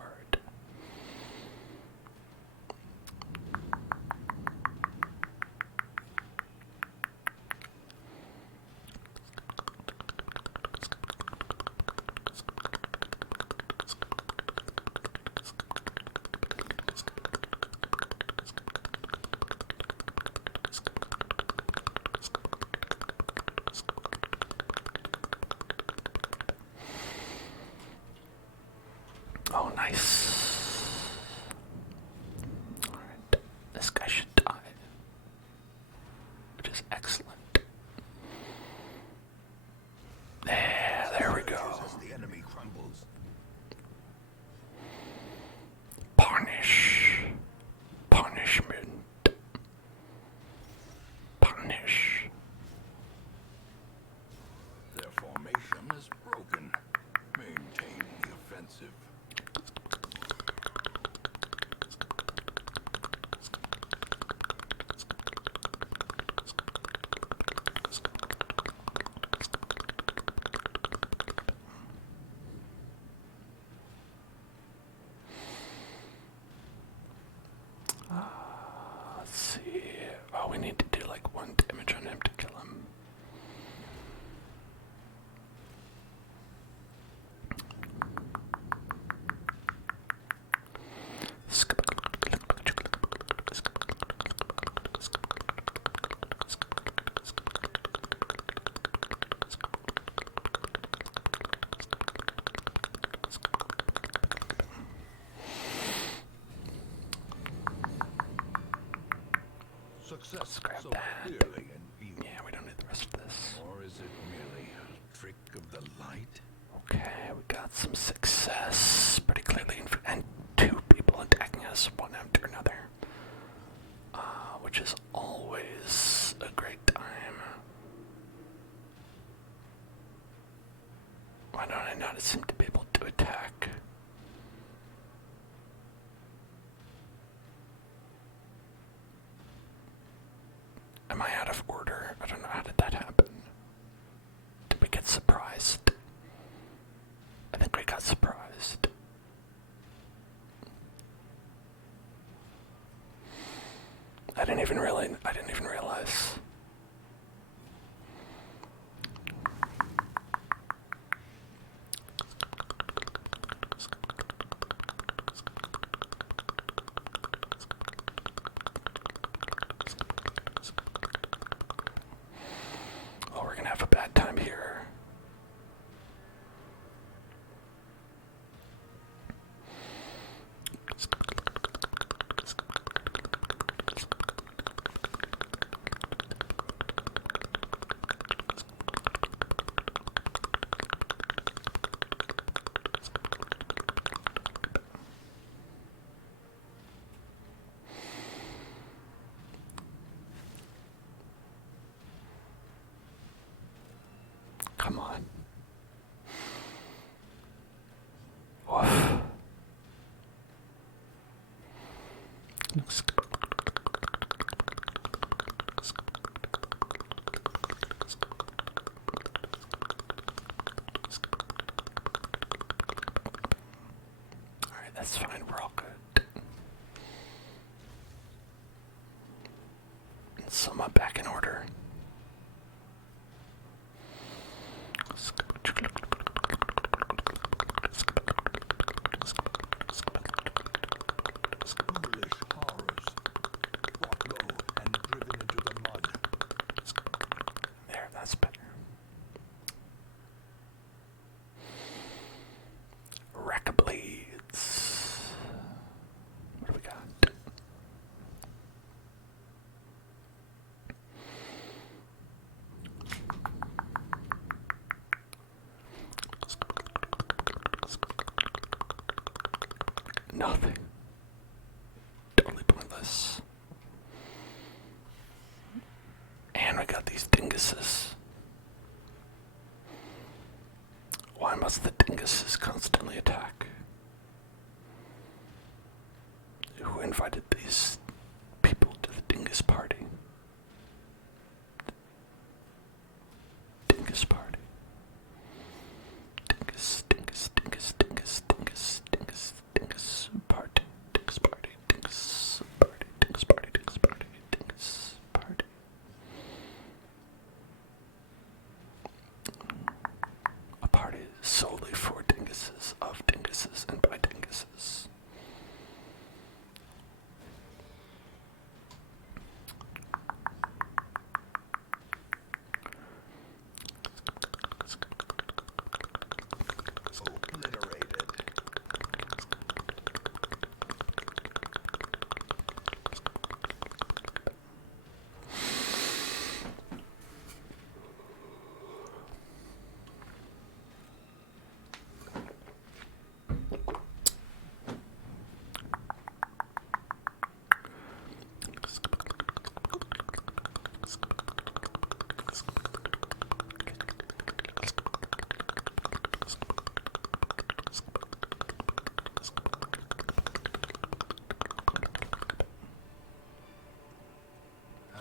Oh, nice. Alright, this guy should die, which is excellent. There we go. As the enemy crumbles. Punish. Punishment. Punish. Their formation is broken. Maintain the offensive. Let's see. Oh, we need to do like 1 damage on him to kill him. Success Grab so that. clearly in view. Yeah, we don't need the rest of this. Or is it merely a trick of the light? Okay, we got some success pretty clearly, and 2 people attacking us, one after another, which is always a great time. Why don't I know seem to be able to attack. Am I out of order? I don't know. How did that happen? Did we get surprised? I think we got surprised. I didn't even realize. Oh, we're gonna have a bad time here. Come on. Woof. Alright, that's fine. We're all good. Sum up back in order. Foolish horrors, brought low and driven into the mud. There, that's better. Rackableeds. What do we got? Nothing. Totally pointless. And we got these dinguses. Why must the dinguses constantly attack? Who invited these people to the dingus party? Dingus party. Dingus, dingus, dingus, dingus, dingus, dingus, dingus party. Dingus party, dingus party, dingus party, dingus party, dingus party. A party solely for dinguses, of dinguses, and by dinguses. Obliterated.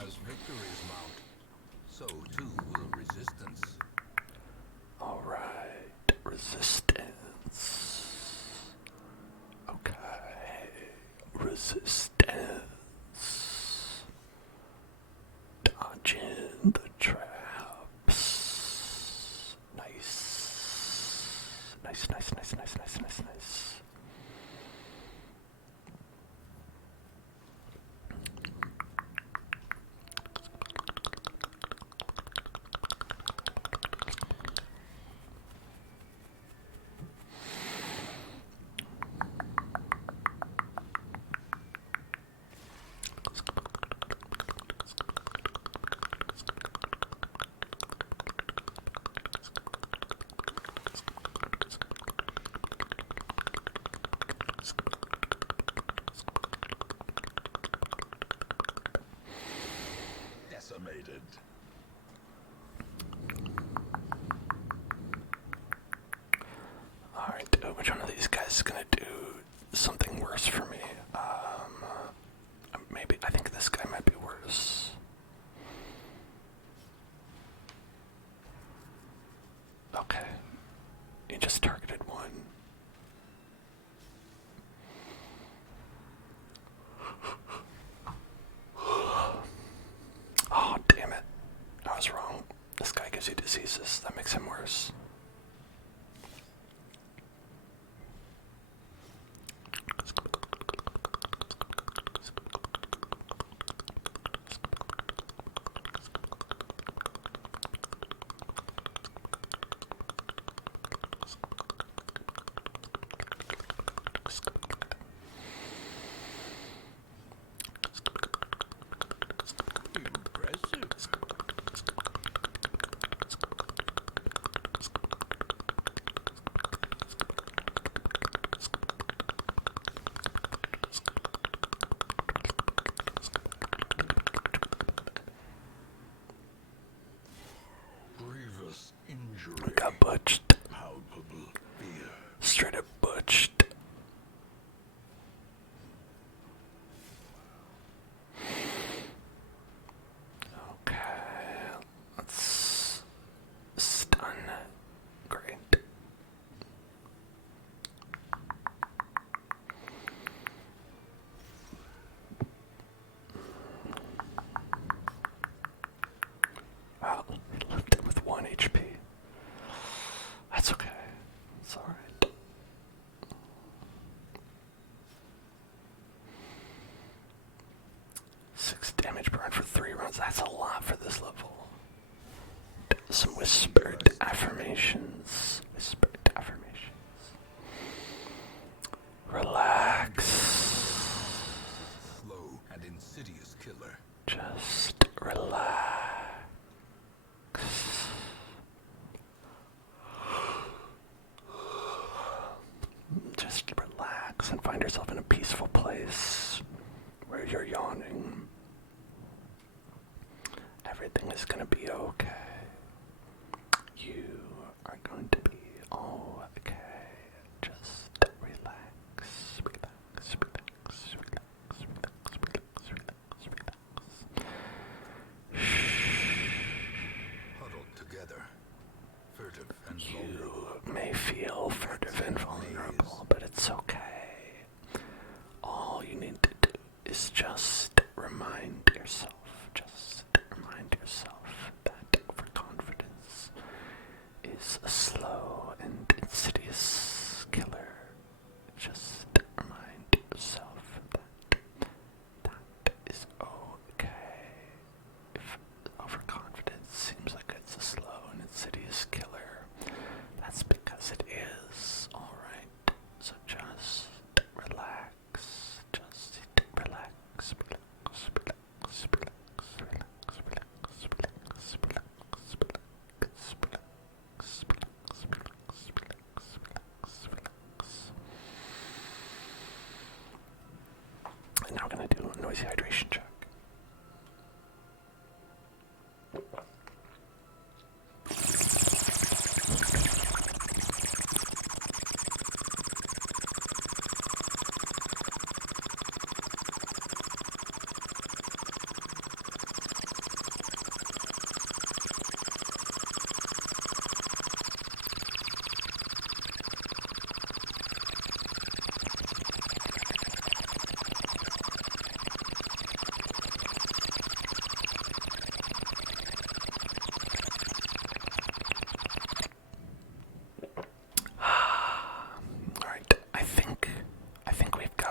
As victories mount, so too will resistance. Alright, resistance. Okay, resistance. Dodging the traps. Nice. Nice, nice, nice, nice, nice, nice, nice. Decimated. this is gonna do something worse for me. Maybe, I think this guy might be worse. Okay. He just targeted one. Oh, damn it. I was wrong. This guy gives you diseases. That makes him worse. Got butched. Straight up butched. Okay, let's stun. Great. Wow, he left him with 1 HP. That's okay. It's alright. Six damage burn for 3 rounds. That's a lot for this level. Some whispered affirmations. Whispered affirmations. Relax. Slow and insidious killer. Just relax. Just relax and find yourself in a peaceful place where you're yawning. Everything is gonna be okay. You are going to be okay. Just relax, relax, relax, relax, relax, relax, relax, relax. Shh. Huddled together, furtive and You may feel furtive and vulnerable, but it's okay. All you need to do is just remind yourself that overconfidence is a slow and insidious killer. Just remind yourself that is okay. If overconfidence seems like it's a slow and insidious killer, that's because it is, alright? So just relax. Just relax, relax, relax, relax, relax, relax, relax, relax, relax, relax, relax, relax, relax. And now we're gonna do a noisy hydration check.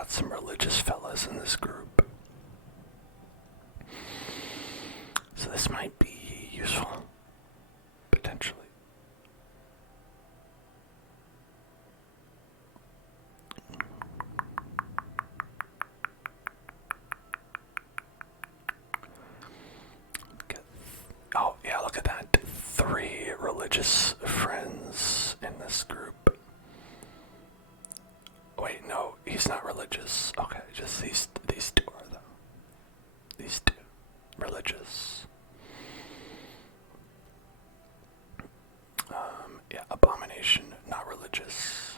Some religious fellas in this group, so this might be useful, potentially. Oh yeah, look at that. 3 religious friends in this group. Wait, no, he's not religious. Okay, just these 2 are, though. These 2. Religious. Yeah, abomination, not religious.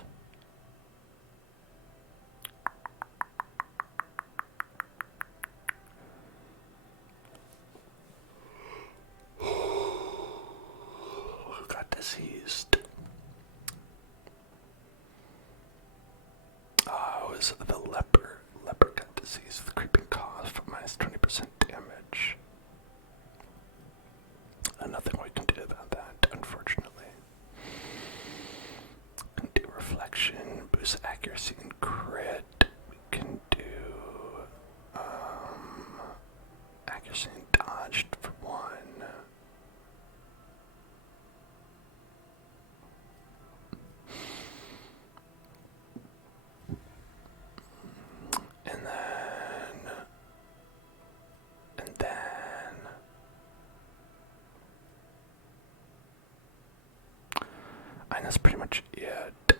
And that's pretty much it.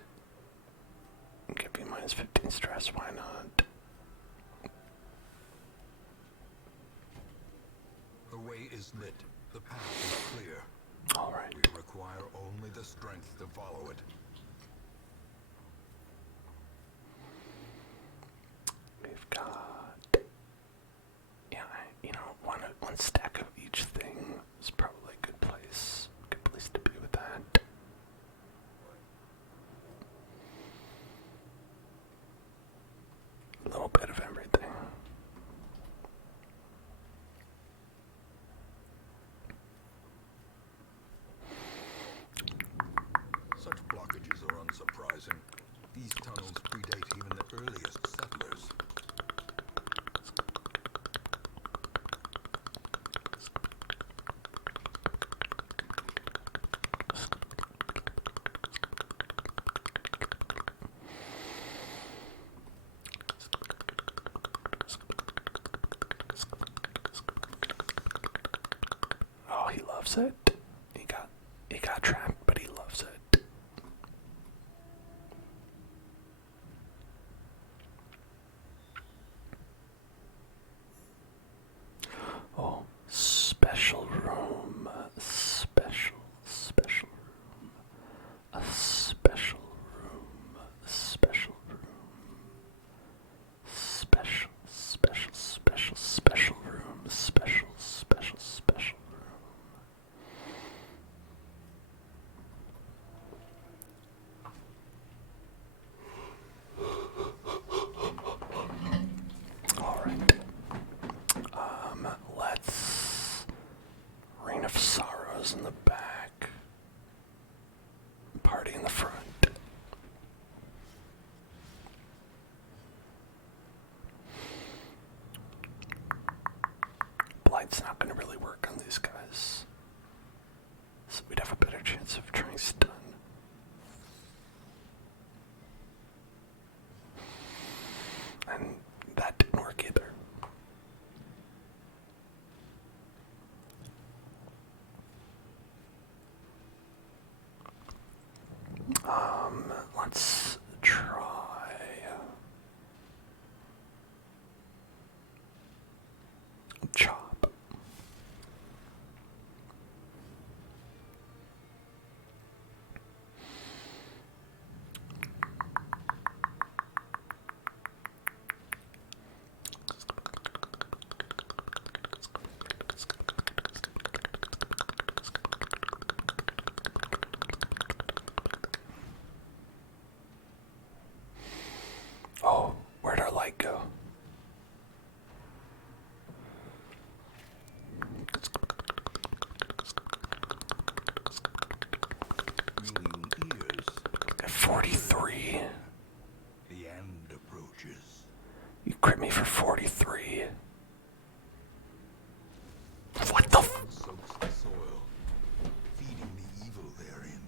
Give you minus 15 stress, why not? The way is lit. The path is clear. Alright. We require only the strength to follow it. We've got, yeah, one stack of each thing is probably a good place to be with that. A little bit of everything. Such blockages are unsurprising. These tunnels predate even the earliest settlers. Oh, he loves it. He got trapped, but he loves it. Oh, special room. Special room. A special room. Special room. Special room. Special room. Alright. Let's Reign of Sorrows in the back. Party in the front. Blight's not going to really work on these guys. So we'd have a better chance of trying stun. And that didn't work either. Let's try chop. Oh, where'd our light go? Million years. At 43. The end approaches. You crit me for 43. What the f- Soaks the soil, feeding the evil therein.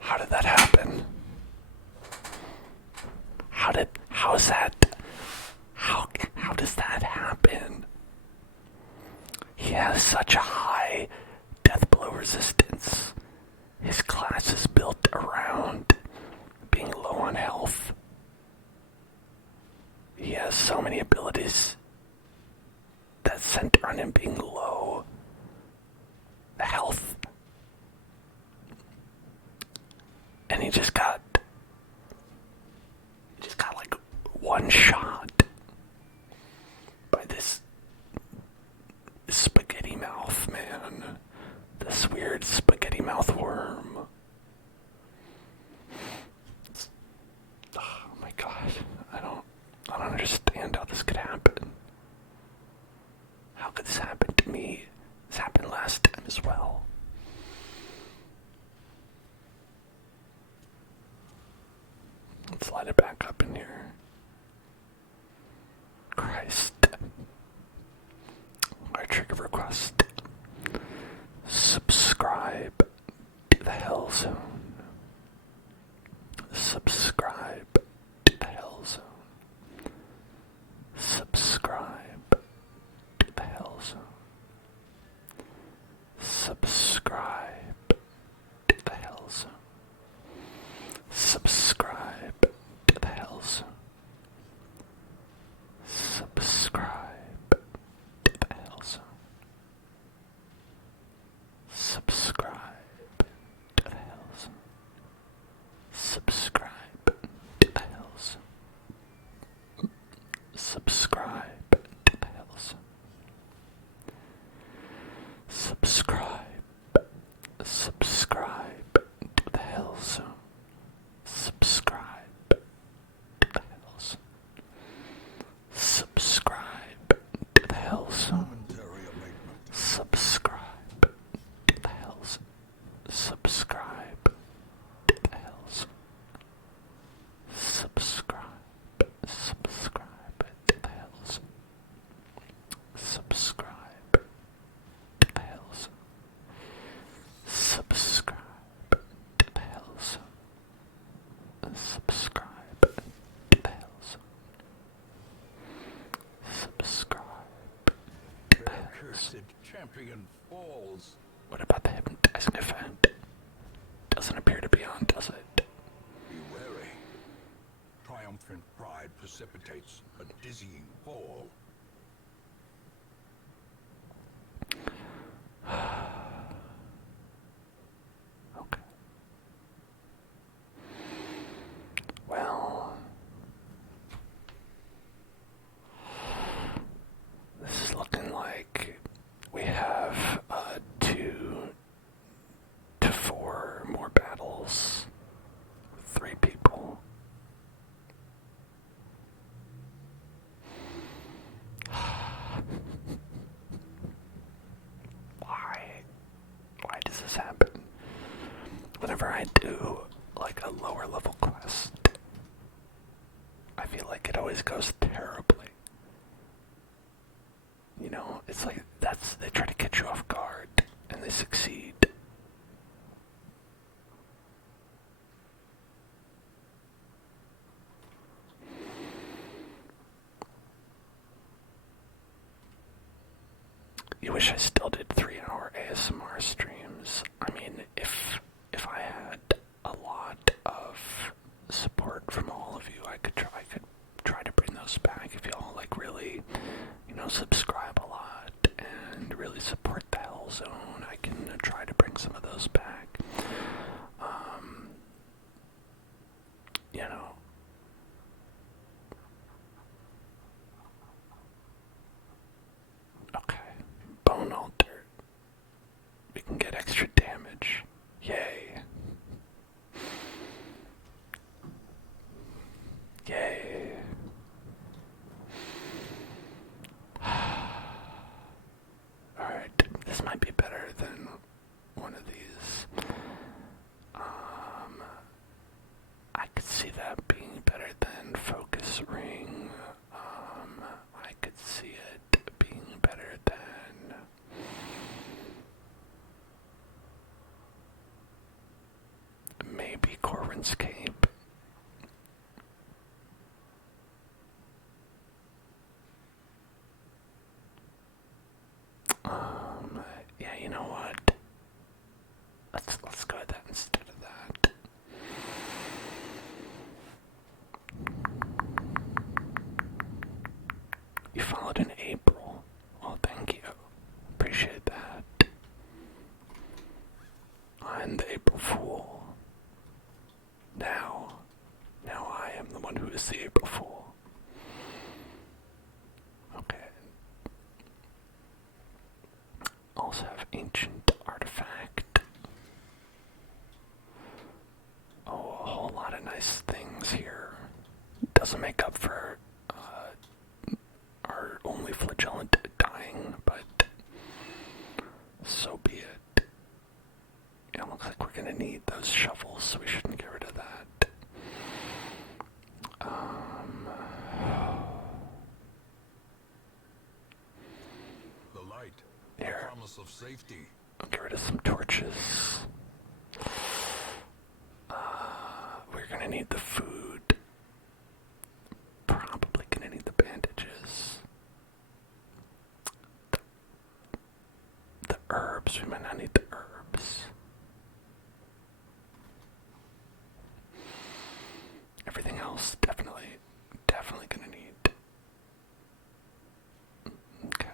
How did that happen? How's that? How does that happen? He has such a high death blow resistance. His class is built around being low on health. He has so many abilities that center on him being low health. And he just got like one shot by this spaghetti mouth man. This weird spaghetti mouth worm. Oh my god. I don't understand how this could happen. How could this happen to me? This happened last time as well. Let's light it back up in here. Christ. Our trigger request. Subscribe to the subscribe to the Hell Zone. Subscribe to the Hell Zone. Subscribe to the Hell Zone. Subscribe to the Hell Zone. Champion falls. What about the hypnotizing event? Doesn't appear to be on, does it? Be wary. Triumphant pride precipitates a dizzying fall. Okay. Well, this is looking like we have 2 to 4 more battles with 3 people. Why does this happen? Whenever I do like a lower level quest, I feel like it always goes terribly. You know, it's like they try to catch you off guard and they succeed. You wish I still did 3-hour ASMR streams. I mean, if I had a lot of support from all of you, I could try to bring those back. If y'all like really, subscribe a lot and really support the Hell Zone, I can try to bring some of those back. Okay. Bone altar. We can get extra damage. Yay. Yay. Alright, this might be better than one of these. I could see that being better than focus ring. I could see it being better than maybe Corwin's cape. Yeah, you know what? Let's go with that instead of that. You followed in April. Well, thank you. Appreciate that. I'm the April Fool. Now I am the one who is the April Fool. Okay. Also have ancient artifact. Oh, a whole lot of nice things here. Doesn't make up for our only flagellant dying, but so be it. Yeah, looks like we're gonna need those shovels, so we shouldn't get rid of that. The light. Here. The promise of safety. I'll get rid of some torches. We're gonna need the food. Probably gonna need the bandages. The herbs, we might not need the herbs. Everything else, definitely gonna need. Okay.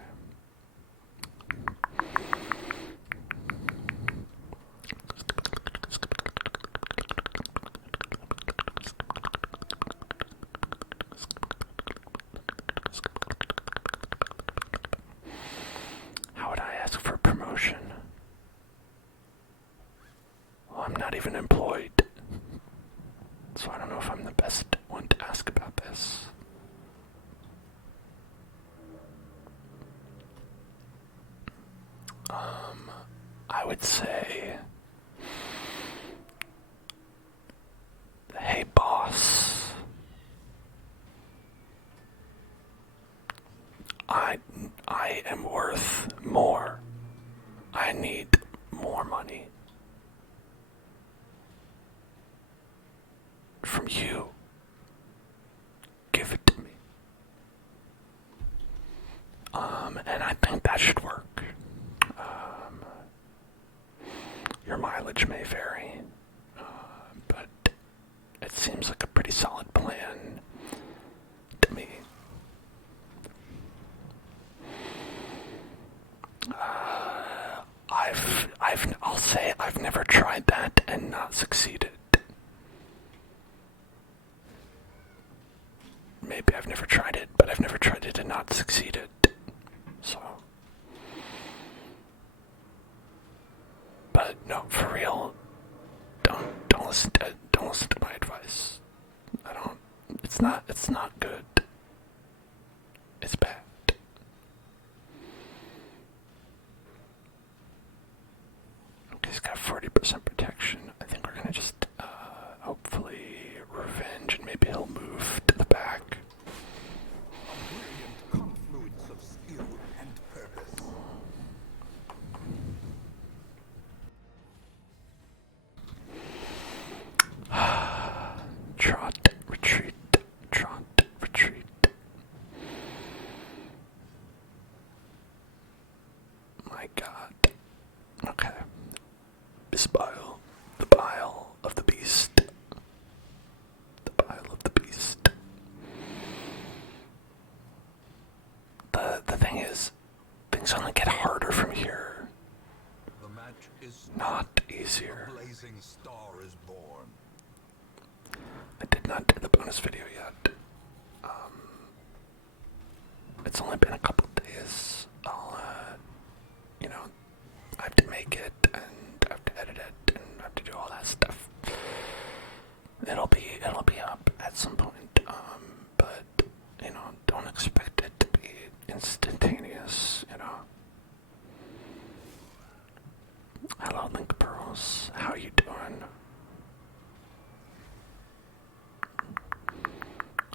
How would I ask for promotion? Well, I'm not even employed, so I don't know if I'm the best one to ask about this. I would say, hey boss, I am worth more. I need more money from you. Give it to me. And I think that should work. Your mileage may vary, but it seems like a pretty solid plan to me. I'll say I've never tried that and not succeeded. Maybe I've never tried it, but I've never tried it and not succeeded. So, but no, for real, don't listen to my advice. It's not good. It's bad. Okay, he's got 40% protection. I think we're gonna just hopefully revenge, and maybe he'll move to the back. A brilliant confluence of skill and purpose. Trot, retreat, trot, retreat. My God. Okay. This bile. The bile of the beast. The bile of the beast. The thing is, things only get harder from here, The match is not easier. a blazing star is born. I did not do the bonus video yet. It's only been a couple days. I have to make it, and I have to edit it, and I have to do all that stuff. It'll be up at some point, but, don't expect it to be instantaneous, Hello, Link Pearls. How you doing?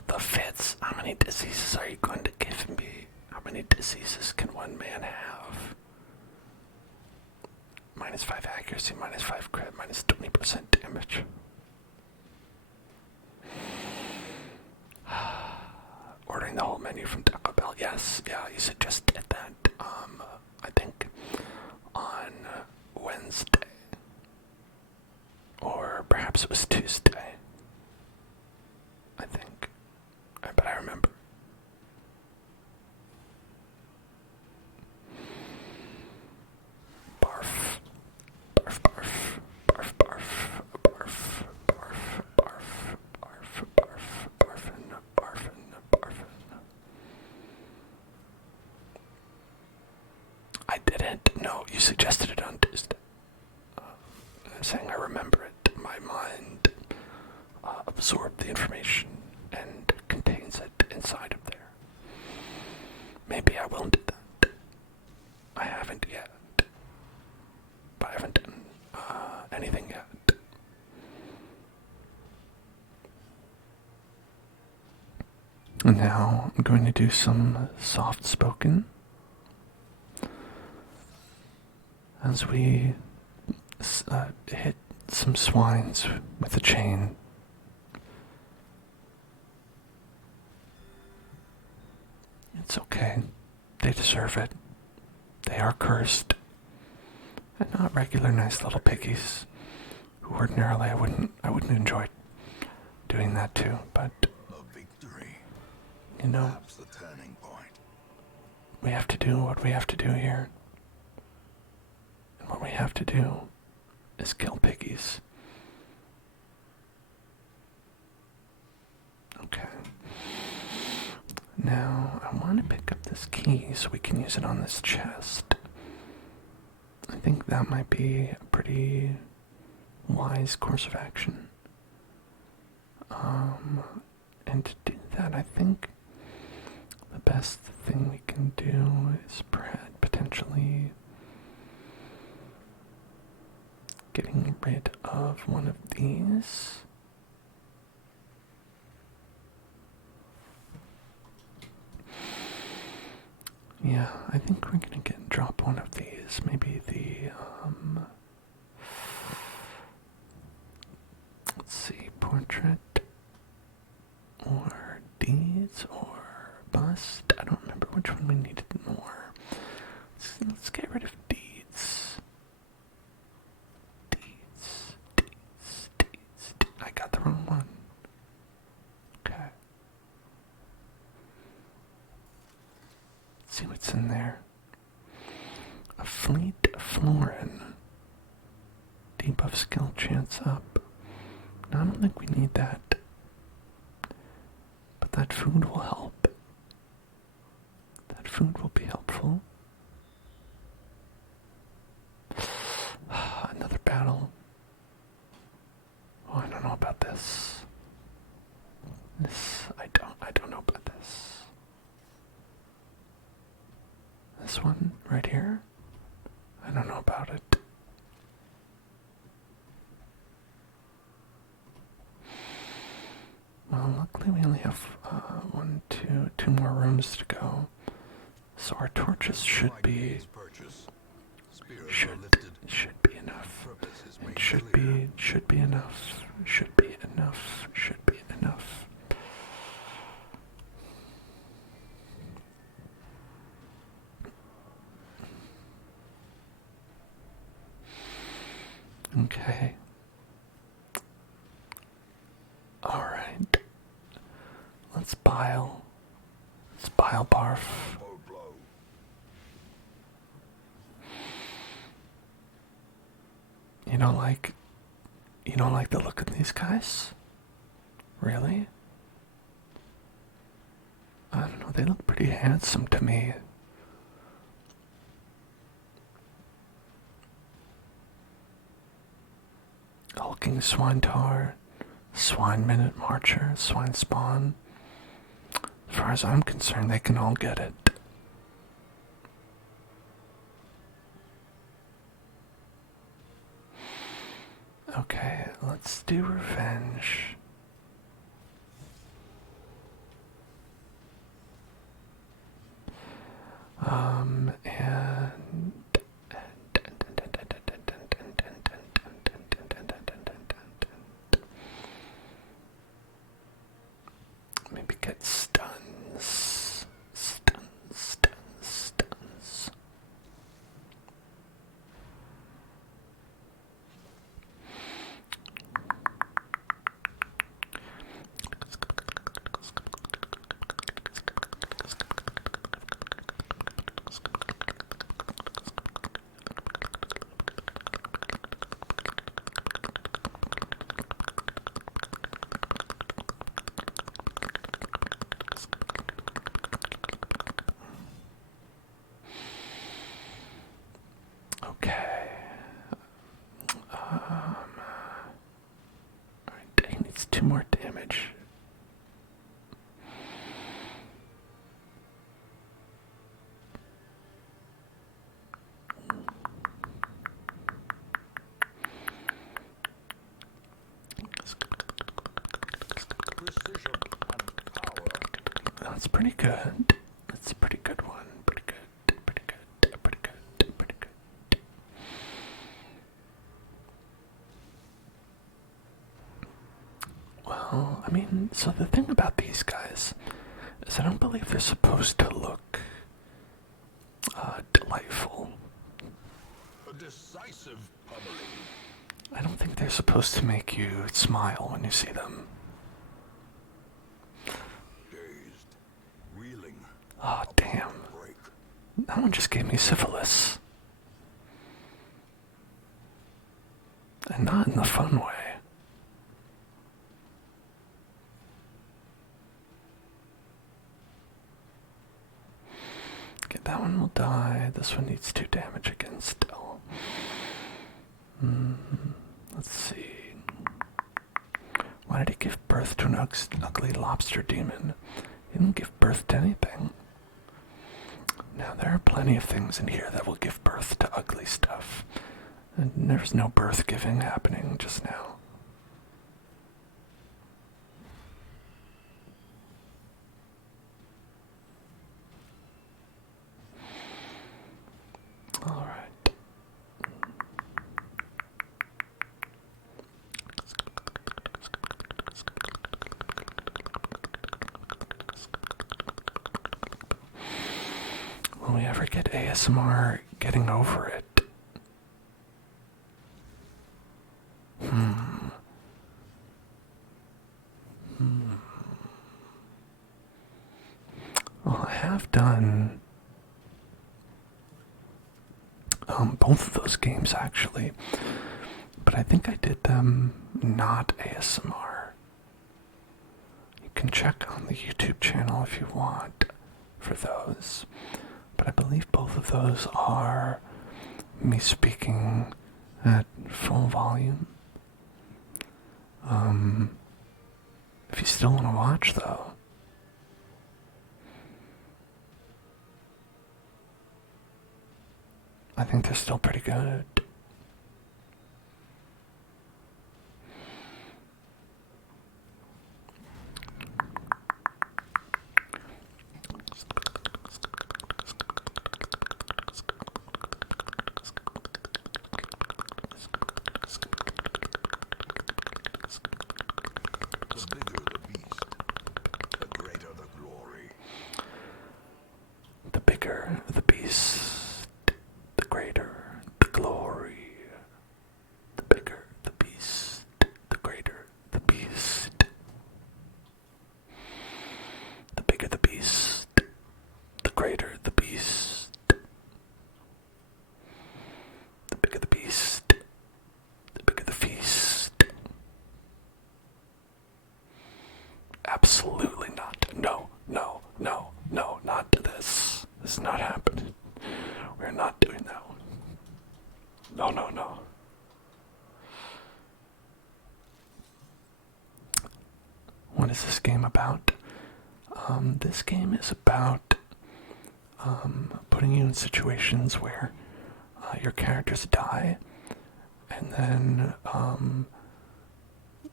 The fits. How many diseases are you going to give me? How many diseases can one man have? -5 accuracy, -5 crit, -20% damage. Ordering the whole menu from Taco Bell. Yes, yeah, you suggested that. I think on Wednesday, or perhaps it was Tuesday. I think, but I remember. Barf, barf, barf, barf, barf, barf, barf, barf, barf, barf, barfin, barfin, barfin. I didn't. No, you suggested it on Tuesday. I'm saying I remember it. My mind absorbed the information and contains it inside of there. Maybe I will do that. I haven't yet. But I haven't done anything yet. And now I'm going to do some soft spoken as we hit some swines with a chain. It's okay. They deserve it. They are cursed. And not regular nice little piggies who ordinarily I wouldn't enjoy doing that to, but A victory. Perhaps the turning point. we have to do what we have to do here. And what we have to do is kill piggies. Okay. Now, I want to pick up this key so we can use it on this chest. I think that might be a pretty wise course of action. And to do that, I think the best thing we can do is potentially getting rid of one of these. Yeah, I think we're gonna drop one of these. Maybe the, let's see, portrait, or deeds, or bust. I don't remember which one we needed more. Let's get rid of deeds. Deeds. I got the wrong one. Okay. Let's see what's in there. A fleet florin. Debuff skill chance up. No, I don't think we need that. But that food will help. That food will be helpful. Another battle. Oh, I don't know about this. I don't know about this. This one right here? I don't know about it. Well, luckily we only have two more rooms to go. So our torches should be enough. It should be enough. Should be enough. Okay. Alright. Let's bile. Let's bile barf. You don't like the look of these guys? Really? I don't know, they look pretty handsome to me. Hulking swine tar, swine minute marcher, swine spawn. As far as I'm concerned, they can all get it. Okay, let's do revenge. Maybe get stuns. Okay. Alright, he needs 2 more damage. That's pretty good. That's a pretty good one. Pretty good. Well, I mean, so the thing about these guys is I don't believe they're supposed to look delightful. A decisive pummeling. I don't think they're supposed to make you smile when you see them. Dazed, reeling. Oh, damn. Break. That one just gave me syphilis. And not in the fun way. Okay, that one will die. This one needs 2 damage again still. Let's see. Why did he give birth to an ugly lobster demon? He didn't give birth to anything. Now, there are plenty of things in here that will give birth to ugly stuff. And there's no birth giving happening just now. ASMR getting over it? Well, I have done both of those games actually, but I think I did them not ASMR. You can check on the YouTube channel if you want for those, but I believe both of those are me speaking at full volume. If you still want to watch though, I think they're still pretty good. The bigger the beast, the greater the glory. The bigger the beast, the greater the glory. The bigger the beast, the greater the beast. The bigger the beast, the greater the beast. The bigger the beast, the bigger the feast. Absolutely not. No, no, no, no, not this. This is not happening. We're not doing that one. No, no, no. What is this game about? This game is about putting you in situations where your characters die, and then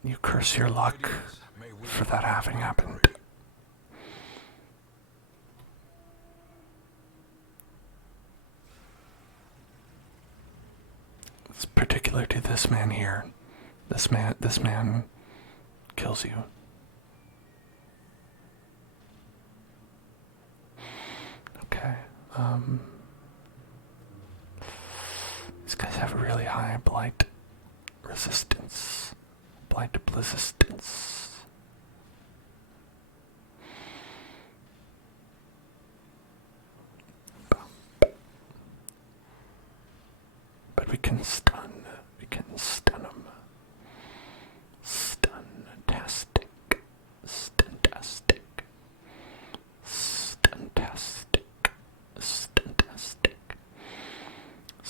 you curse your luck for that having happened. It's particular to this man here. This man kills you. Okay. These guys have a really high blight resistance. Blight resistance. But we can stun them. Stuntastic. Stuntastic. Stuntastic. Stuntastic.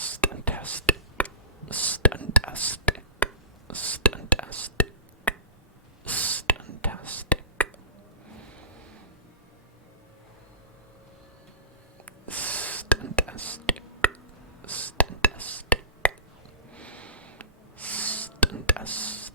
Stuntastic. Stuntastic. Stuntastic. Stuntastic. Stuntastic. Stuntastic. Stuntastic.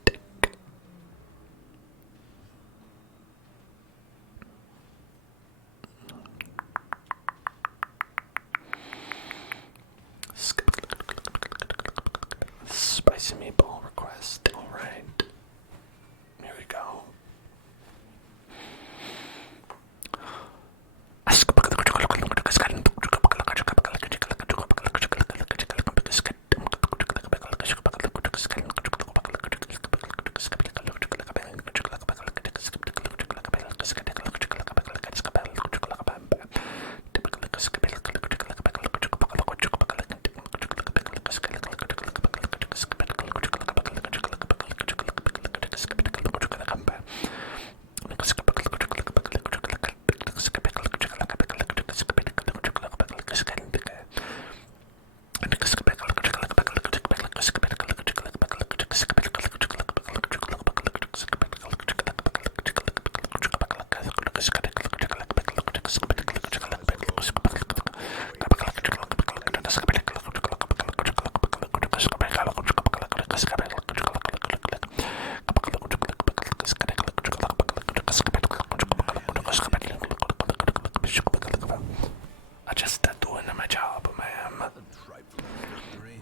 Spicy meatball request. Alright. Here we go. I just doing my job, ma'am. A trifling victory,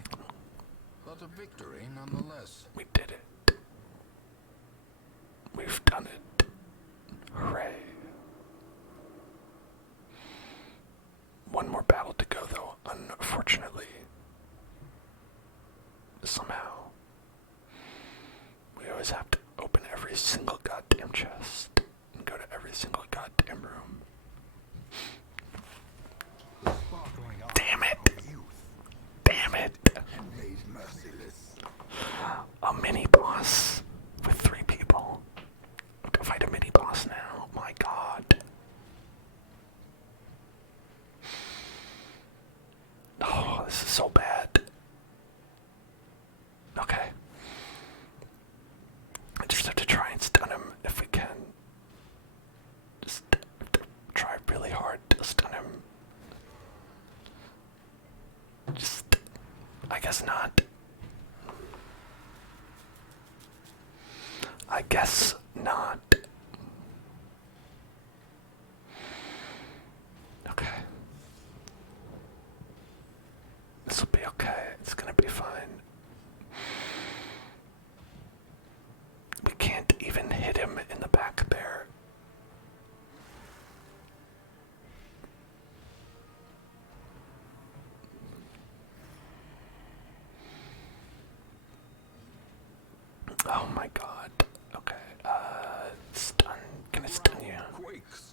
but a victory nonetheless. We did it. We've done it. Hooray. One more battle to go, though. guess not. I guess not. Okay. This will be okay. It's gonna be fine. We can't even hit him in the back there. Oh my god. Okay. Stun. Can I stun you? Quakes.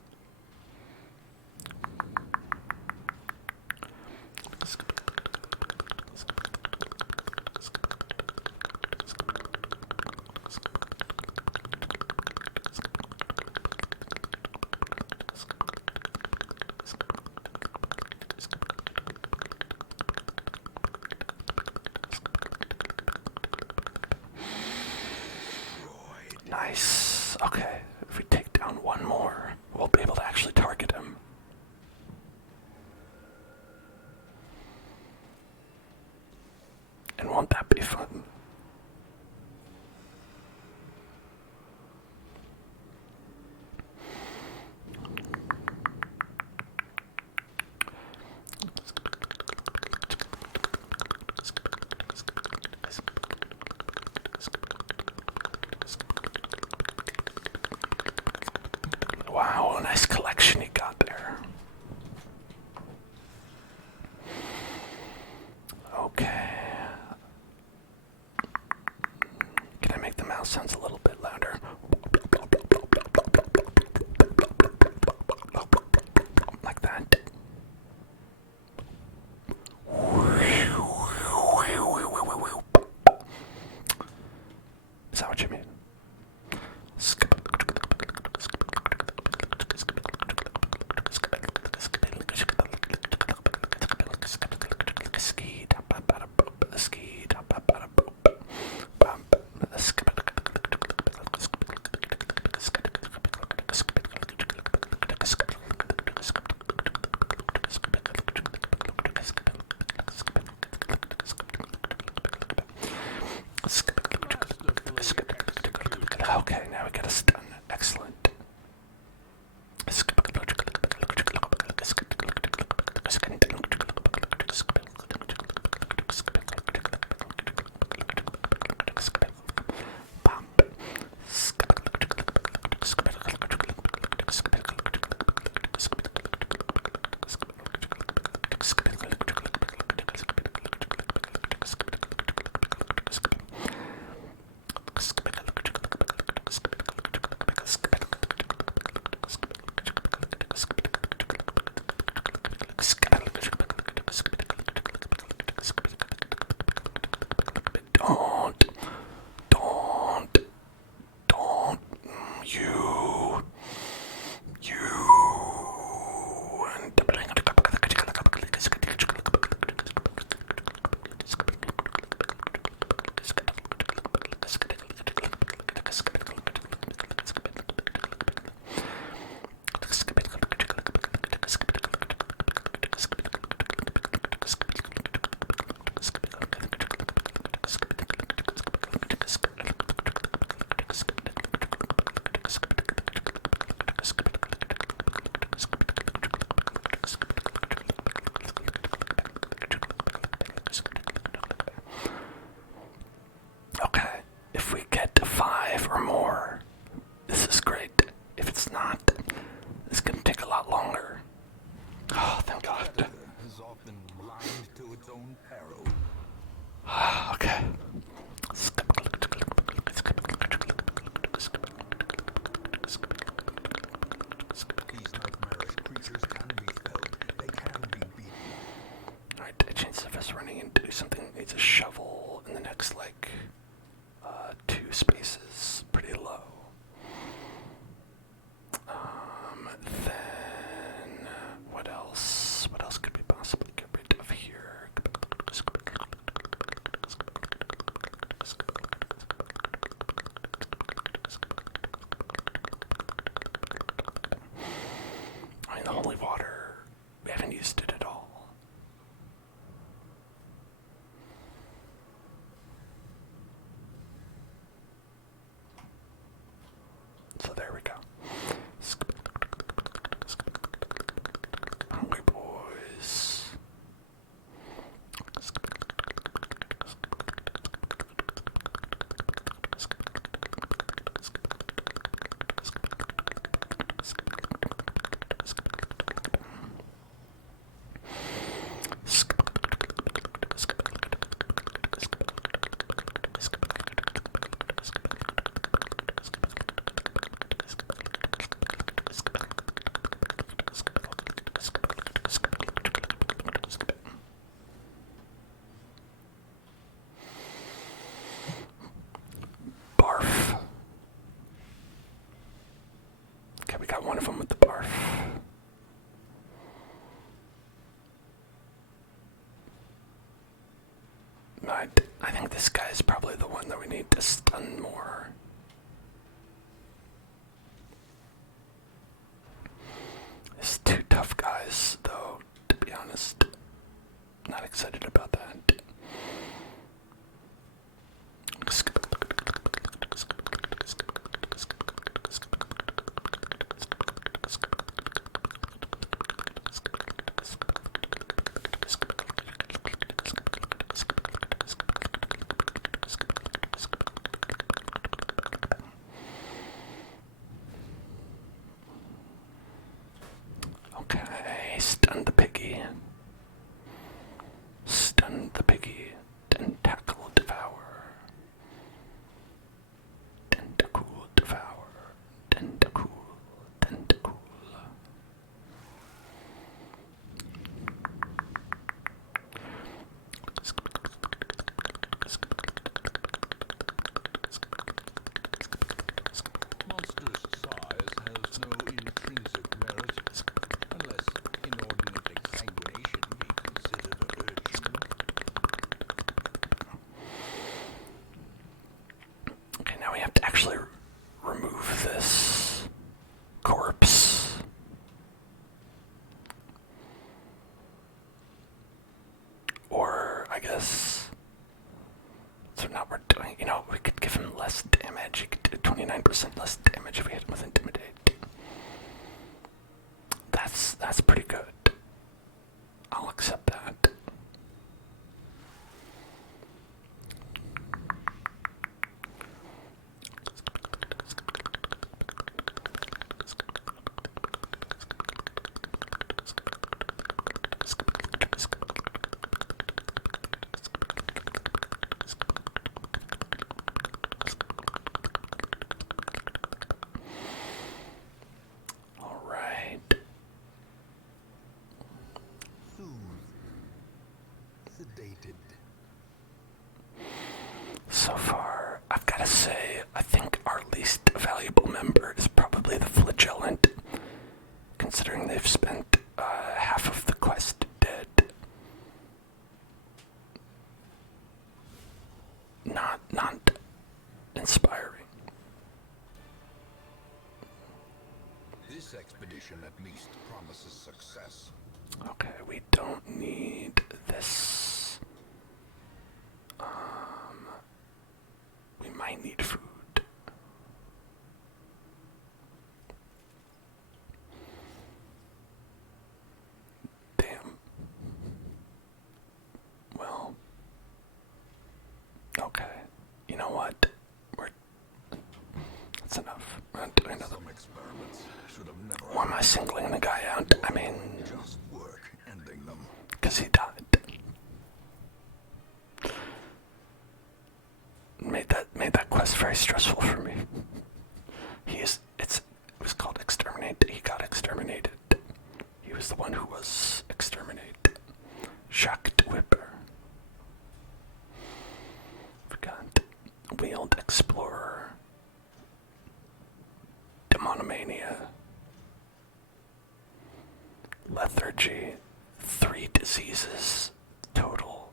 Nice. Okay. If we take down one more, we'll be able to actually target him. And won't that be fun? Wow, a nice collection you got there. Okay. Can I make the mouse sounds a little bit louder? Like that. Is that what you mean? Okay, now we get a stun. Excellent. Don't, you, Okay, if we get to 5 or more, this is great. If it's not, it's gonna take a lot longer. Oh, thank God. Is often blind to its own peril. Okay. These nightmarish creatures can be felled. They can be beaten. Alright, chances of us running into something that needs a shovel in the next, 2 spaces. Pretty low. Then, what else? What else could we possibly get rid of here? got one of them with the barf. I think this guy's probably the one that we need to stun more. There's two tough guys, though, to be honest. Not excited about that. Okay, stun the piggy. Stun the piggy. Tentacle devour. Tentacle devour. Tentacle. Tentacle. Monstrous size has no intrinsic merit, unless inordinate exsanguination be considered a virtue. Okay, now we have to actually remove this corpse. Or, I guess, so now we're doing, we could give him less damage. He could do 29% less damage if we hit him with Intimidate. That's pretty good. I'll accept that. All right. Sedated. So far, I've got to say, I think our least valuable member is probably the flagellant, considering they've spent half of the quest dead. Not inspiring. This expedition at least promises success. Okay, we don't need this. We might need food. Damn. Well. Okay. You know what? That's enough. We're not doing another. Some experiments should have never. Why am I singling the guy out? I mean, Just work ending them. because he died. Made that quest very stressful for me. It was called exterminate. He got exterminated. He was the one who was exterminated. Jacques Whipper. Forgot. Wheeled Explorer. Demonomania. Lethargy. 3 diseases total.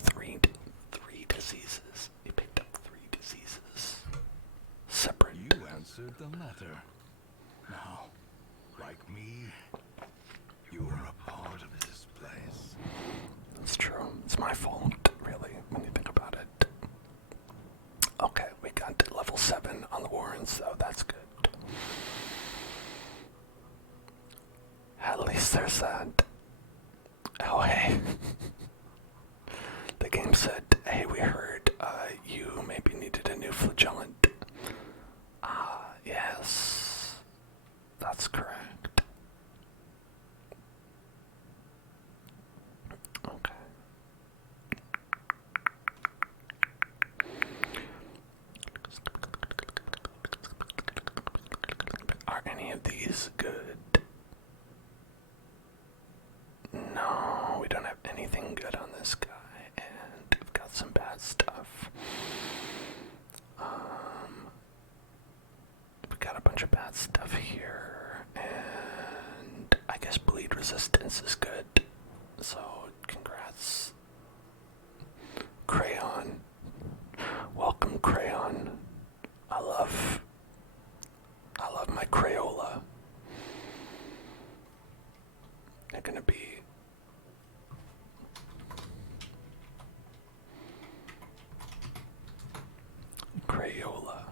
Three diseases. He picked up 3 diseases. Separate. You answered the letter. Now, like me, you are a part of this place. That's true. It's my fault, really, when you think about it. Okay, we got to level 7 on the Warrens, though. That's good. At least there's that. Oh, hey. The game said, hey, we heard you maybe needed a new flagellant. Yes. That's correct. Okay. Are any of these good? No, we don't have anything good on this guy, and we've got some bad stuff. bunch of bad stuff here, and I guess bleed resistance is good, so congrats. Crayon. Welcome, Crayon. I love my Crayola. They're gonna be Crayola.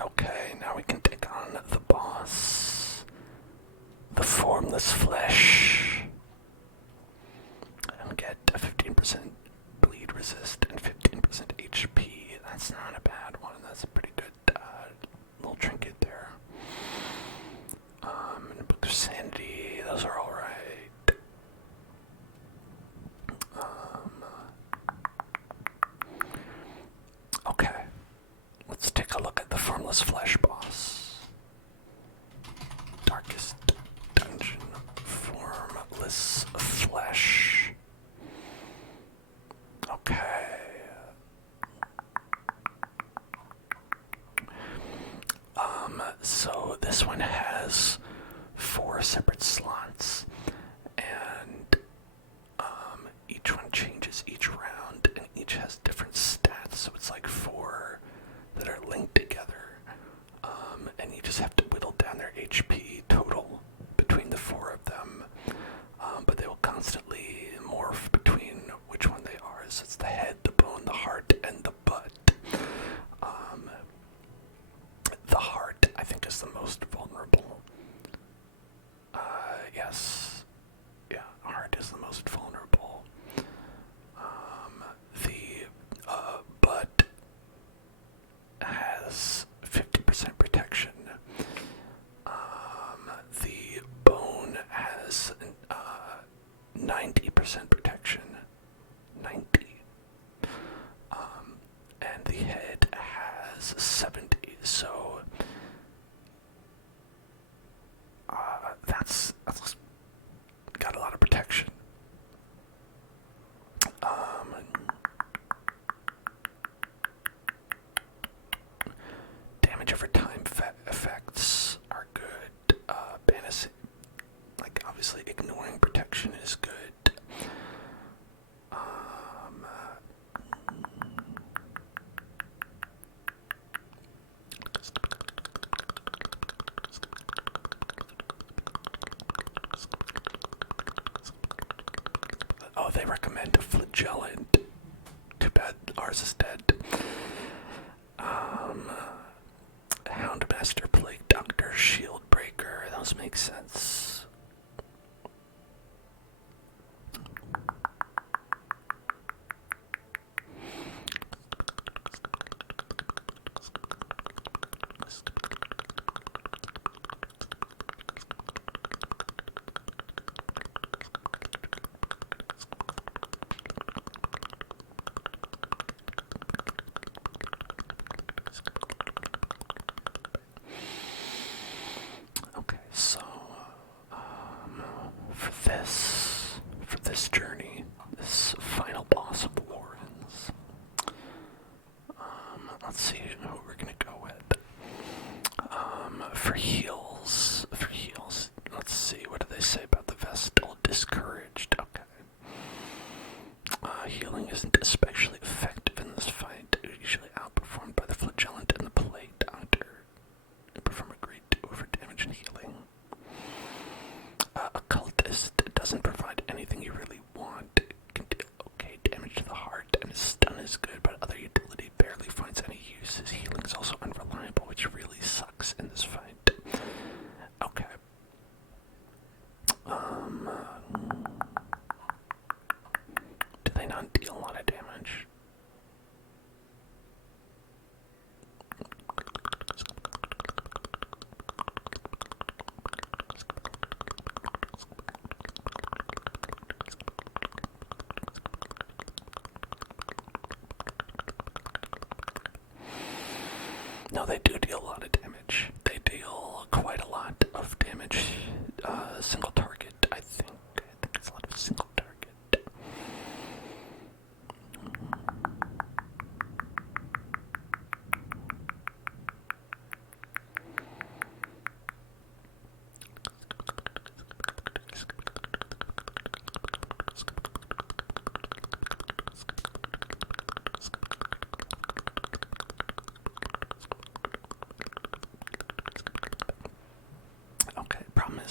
Okay, now we can take on the boss. The formless flesh. And get a 15% bleed resist and 15% HP. That's not a bad one. That's a pretty good little trinket there. And a Book of Sanity. Those are alright. Okay. Let's take a look at the formless flesh boss. Darkest dungeon. Formless flesh. Okay. So this one has 4 separate slots, and each one changes each round, and each has different stats, so it's like 4 that are linked together, and you just have to whittle down their HP total between the 4 of them, but they will constantly morph between which one they are. So it's the head, the bone, the heart, and the butt. The heart, I think, is the most vulnerable. Yes. Yeah, heart is the most vulnerable. The butt has 50% protection. The bone has 90% protection. 90. And the head has 70. So that's got a lot of protection. Damage over time effects are good. Banish, like obviously ignoring protection is good. Oh, they recommend a flagellant. Too bad ours is dead. Houndmaster, Plague Doctor, Shield Breaker. Those make sense. Okay, so for this journey, this final boss of Warrens, let's see who we're gonna go with. For heals, let's see, what do they say about the Vestal? Discouraged. Okay. Healing isn't especially effective in this fight, usually outperformed by the Flagellant and the Plague Doctor. They perform a great deal for damage and healing. Occultist doesn't provide anything you really want. It can deal okay damage to the heart, and his stun is good, but other utility barely finds any use. His healing is also unreliable, which really sucks in this fight. Okay. Do they not deal a lot of damage? No, they do deal a lot of damage. They deal quite a lot of damage. Single target, I think it's a lot of single target.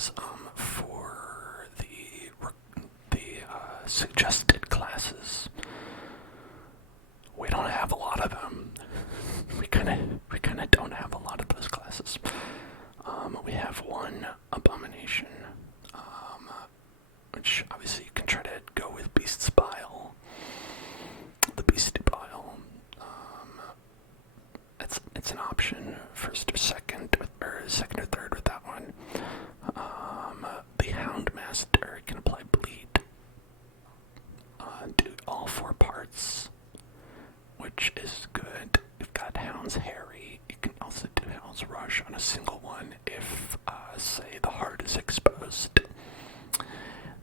is for the suggested classes. We don't have a lot of them. We kind of don't have a lot of those classes. We have one abomination, which obviously you can try to go with Beast's Bile. The Beastie Bile. It's an option, first or second or third with that one. The Houndmaster can apply bleed. Do all 4 parts, which is good. We've got Hound's Harry. You can also do Hound's Rush on a single one if, say, the heart is exposed.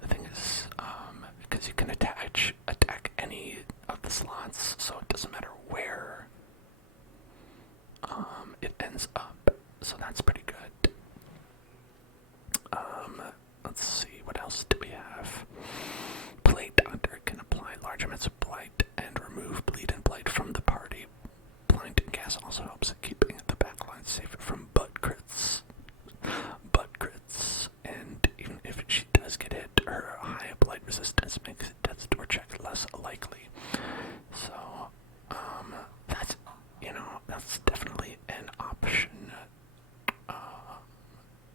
The thing is, because you can attack any of the slots, so it doesn't matter where it ends up. So that's pretty good. Let's see, what else do we have? Blight Hunter can apply large amounts of blight and remove bleed and blight from the party. Blinding gas also helps in keeping the backline safe from butt crits. And even if she does get hit, her high blight resistance makes death's door check less likely. So, that's definitely an option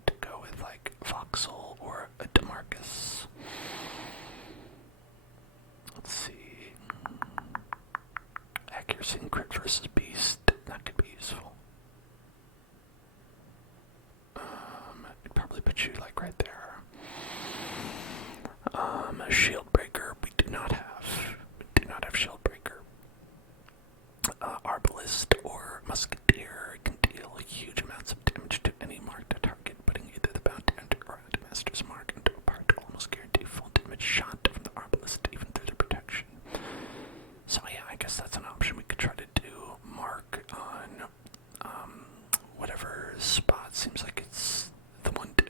to go with, like Voxel or a DeMarcus. Let's see. Accuracy and crit versus beast. That could be useful. It'd probably put you like right there. Shield Breaker, we do not have. Shield Breaker. Arbalist or Musketeer can deal huge amounts of damage to any marked target, putting either the Bounty Hunter or Huntermaster's mark into a part to almost guarantee full damage shot from the Arbalist, even through the protection. So yeah, I guess that's an option. We could try to do mark on whatever spot seems like it's the one to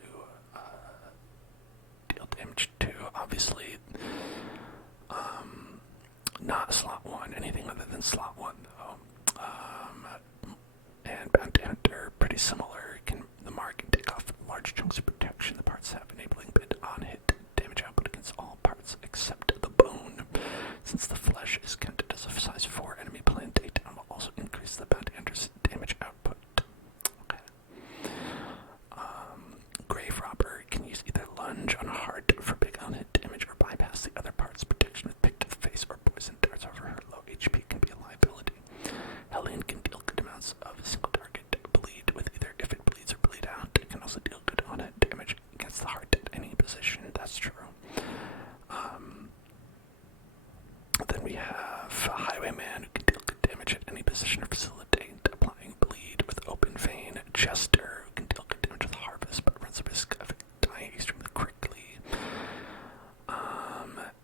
deal damage to. Obviously, not slot 1, anything other than slot 1 though. And Bounty Hunter, pretty similar. The mark can take off large chunks of protection the parts have, enabling bid on hit damage output against all parts except the bone. Since the flesh is counted as a size 4 enemy, plan takedown will also increase the Bounty Hunter's damage output. Okay. Grave Robber can use either lunge on a heart for big on-hit damage or bypass the other parts protection with pick to the face or poison darts over her low HP can be a liability. Helene can deal good amounts of single target bleed with either if it bleeds or bleed out. It can also deal good on-hit damage against the heart at any position. That's true. Then we have Highwayman who can deal good damage at any position or facilitate applying bleed with open vein. Jester who can deal good damage with Harvest but runs the risk of dying extremely quickly.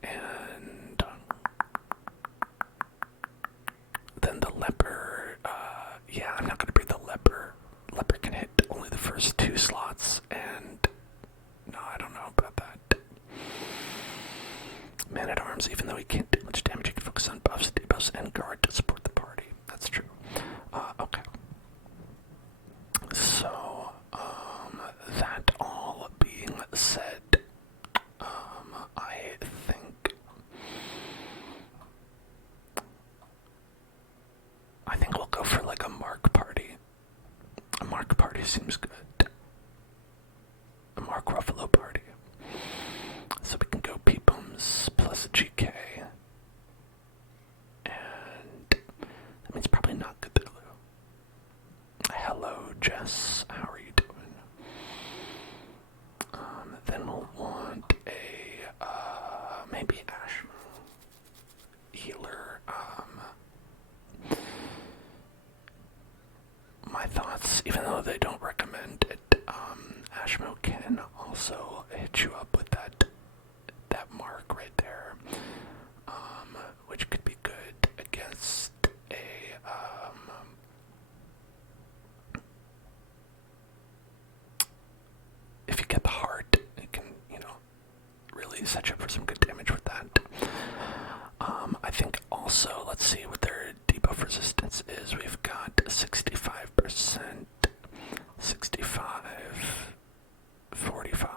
And then the Leper, yeah, I'm not going to bring the Leper. Leper can hit only the first 2 slots, and no, I don't know about that. Man-at-Arms, even though he can't do much damage, he can focus on buffs, debuffs, and guard to support the party. That's true. Okay. So, that all being said, I think we'll go for like a Mark party. A Mark party seems good. A Mark Ruffalo party. So we can go Peepums plus a GK. And that means probably not Cthulhu. Hello, Jess. How are you doing? Then we'll want a, maybe Ashmo. Healer. My thoughts, even though they don't recommend it, Ashmo can also hit you up with that mark right there, which could be good against a, if you get the heart, it can, really set you up for some good damage with that. I think also, let's see what their debuff resistance is. We've got 65%, 65, 45.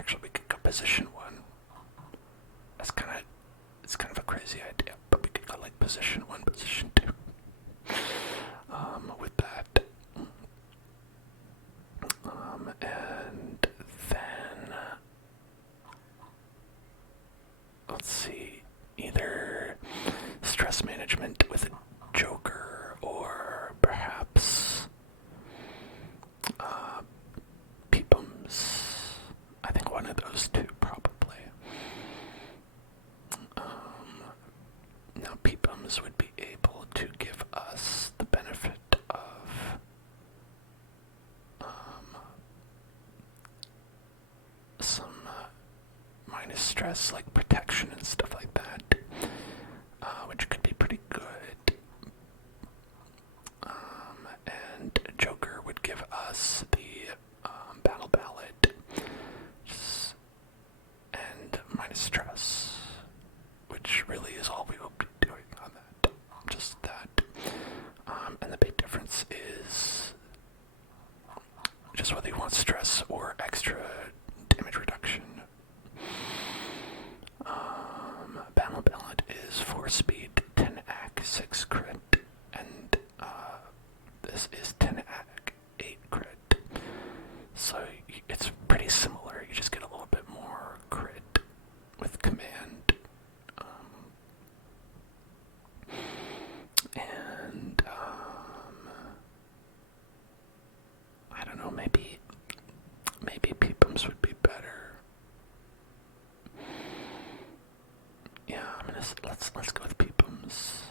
actually, we could go position 1. It's kind of a crazy idea, but we could go like position 1, position 2. With that. And then, let's see, either stress management with a Joker, or perhaps Peepums. I think one of those two, probably. Now, Peepums would be able to give us the benefit of some minus stress, like protection and stuff like that, which could be pretty good. And Joker would give us the battle ballad and minus stress, which really is all we will be doing on that. Just that. And the big difference is just whether you want stress or extra damage reduction. Battle ballad is 4 speed, 10 AC, 6 crit, and this is 10 AC, 8 crit. So it's pretty similar, you just get a little bit more crit with command. And I don't know, maybe Peepums would be better. Yeah, let's go with Peepums.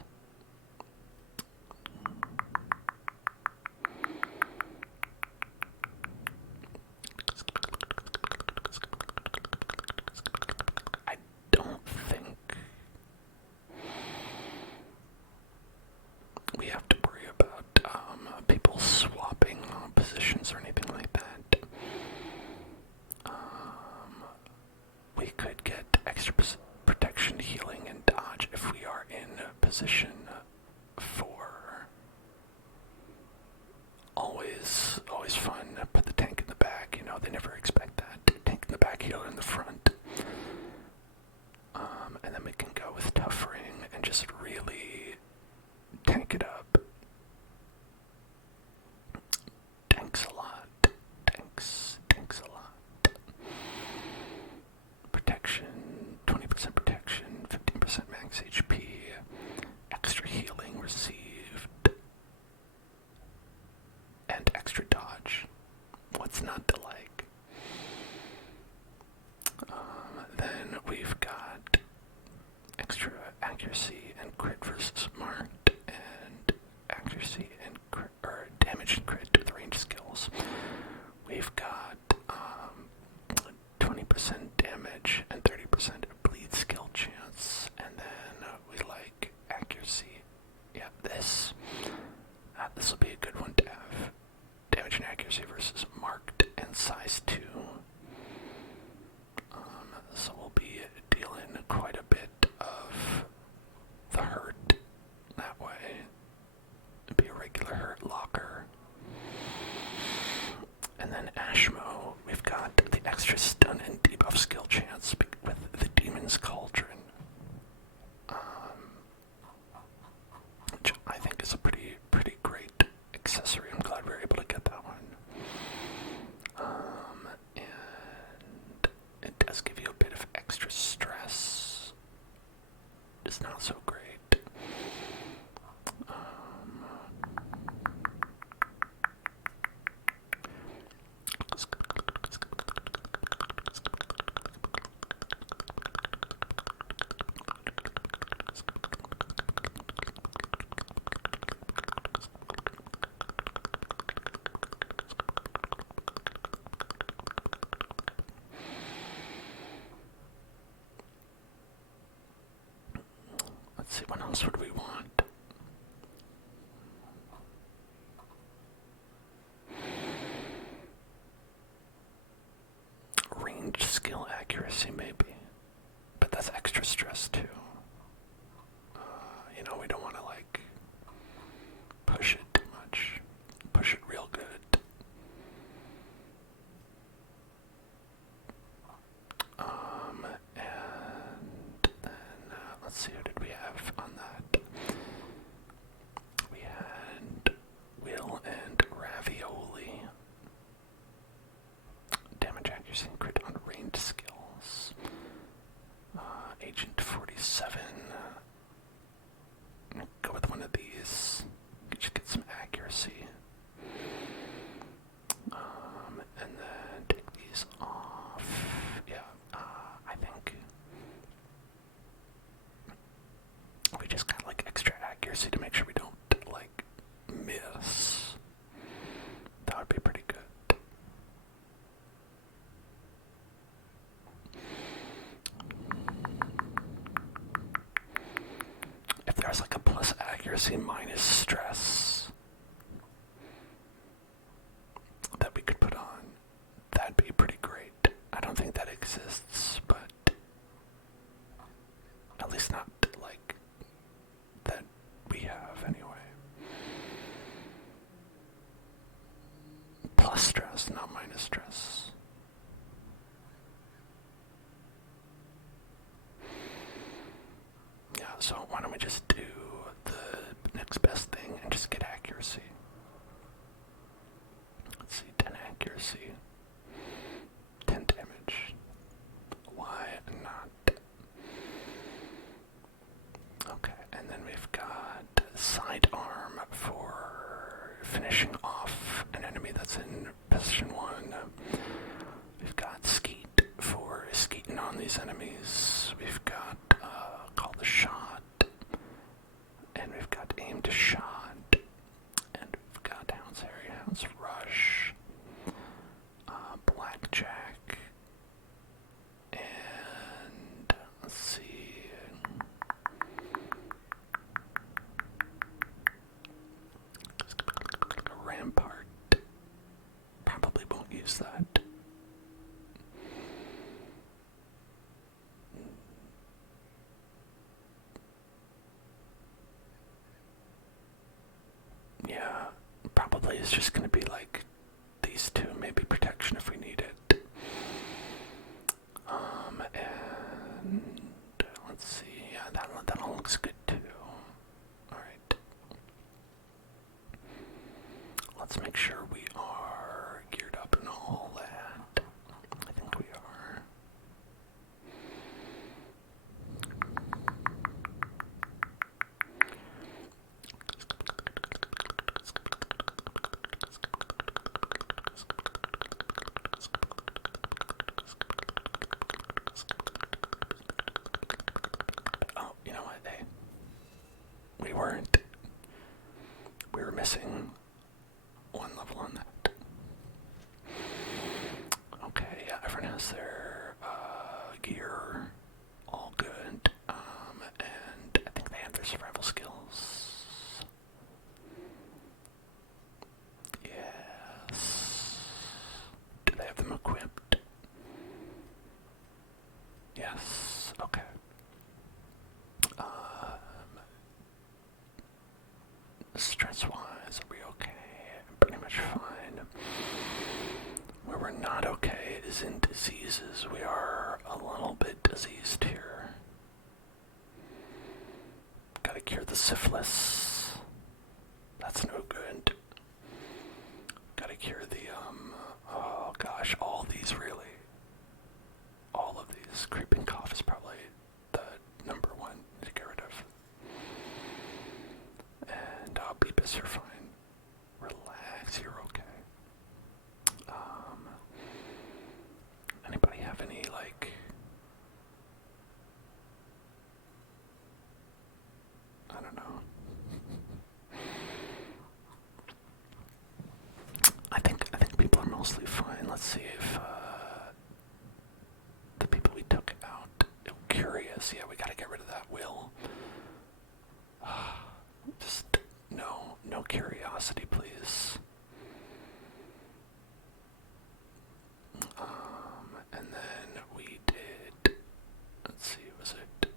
I don't think we have to worry about people swapping positions or anything like that. We could get extra protection, healing, and dodge if we are in position 4. Always fun. Put the tank in the back. You know, they never expect that. Tank in the back, healer in the front. And then we can go with tough ring and just really tank it up. Tanks a lot. Tanks a lot. Protection, 20% protection, 15% max HP, extra healing received, and extra dodge. What's not to like? Then we've got extra accuracy and crit versus marked, and accuracy and crit, or damage and crit with range skills. We've got 20% damage and 30% bleed skill chance, and then we like accuracy. Yeah, this will be a good one to have. Damage and accuracy versus marked and size 2. So we'll be dealing quite a bit of the hurt that way. It'd be a regular hurt locker. And then Ashmo, we've got the extra stun and debuff skill chance with the Demon's Cauldron. Which I think is a pretty great accessory. I'm glad we were able to get that one. And it does give you a bit of extra stress. It's not so great. Let's see, what else would we want? Range skill accuracy, maybe. But that's extra stress, too. You know, we don't want to, like, push it too much. Push it real good. accuracy minus stress that we could put on. That'd be pretty great. I don't think that exists, but at least not like that we have anyway. Plus stress, not minus stress. Yeah, so why don't we just do the next best thing and just get accuracy. Let's see, 10 accuracy, 10 damage. Why not? Okay, and then we've got sidearm for finishing off an enemy that's in position 1. We've got skeet for skeeting on these enemies. We've got call the shot, and we've got aim to shot, and we've got hounds harry, hounds rush, blackjack, and let's see, rampart. Probably won't use that. Yeah, probably it's just going to be like these two, maybe protection if we need it. And let's see, yeah, that all looks good too. Alright. Let's make sure we are geared up and all that. I think we are. Oh, you know what? Hey, we weren't. We were missing one level on that. Okay, yeah, everyone has their gear, all good. And I think they have their survival skills. Yes. Do they have them equipped? Yes. Okay. Stress-wise, are we okay? Pretty much fine. Where we're not okay is in diseases. We are a little bit diseased here. Gotta cure the syphilis. That's no good. Gotta cure the, oh gosh, all these really. All of these. Creeping cough is probably the number one to get rid of. And Beepus, you're fine. Relax, you're okay. Anybody have any, like, I don't know. I think people are mostly fine. Let's see if the people we took out. Curious, yeah, we gotta get rid of that will. Just no curiosity, please. And then we did, let's see, was it?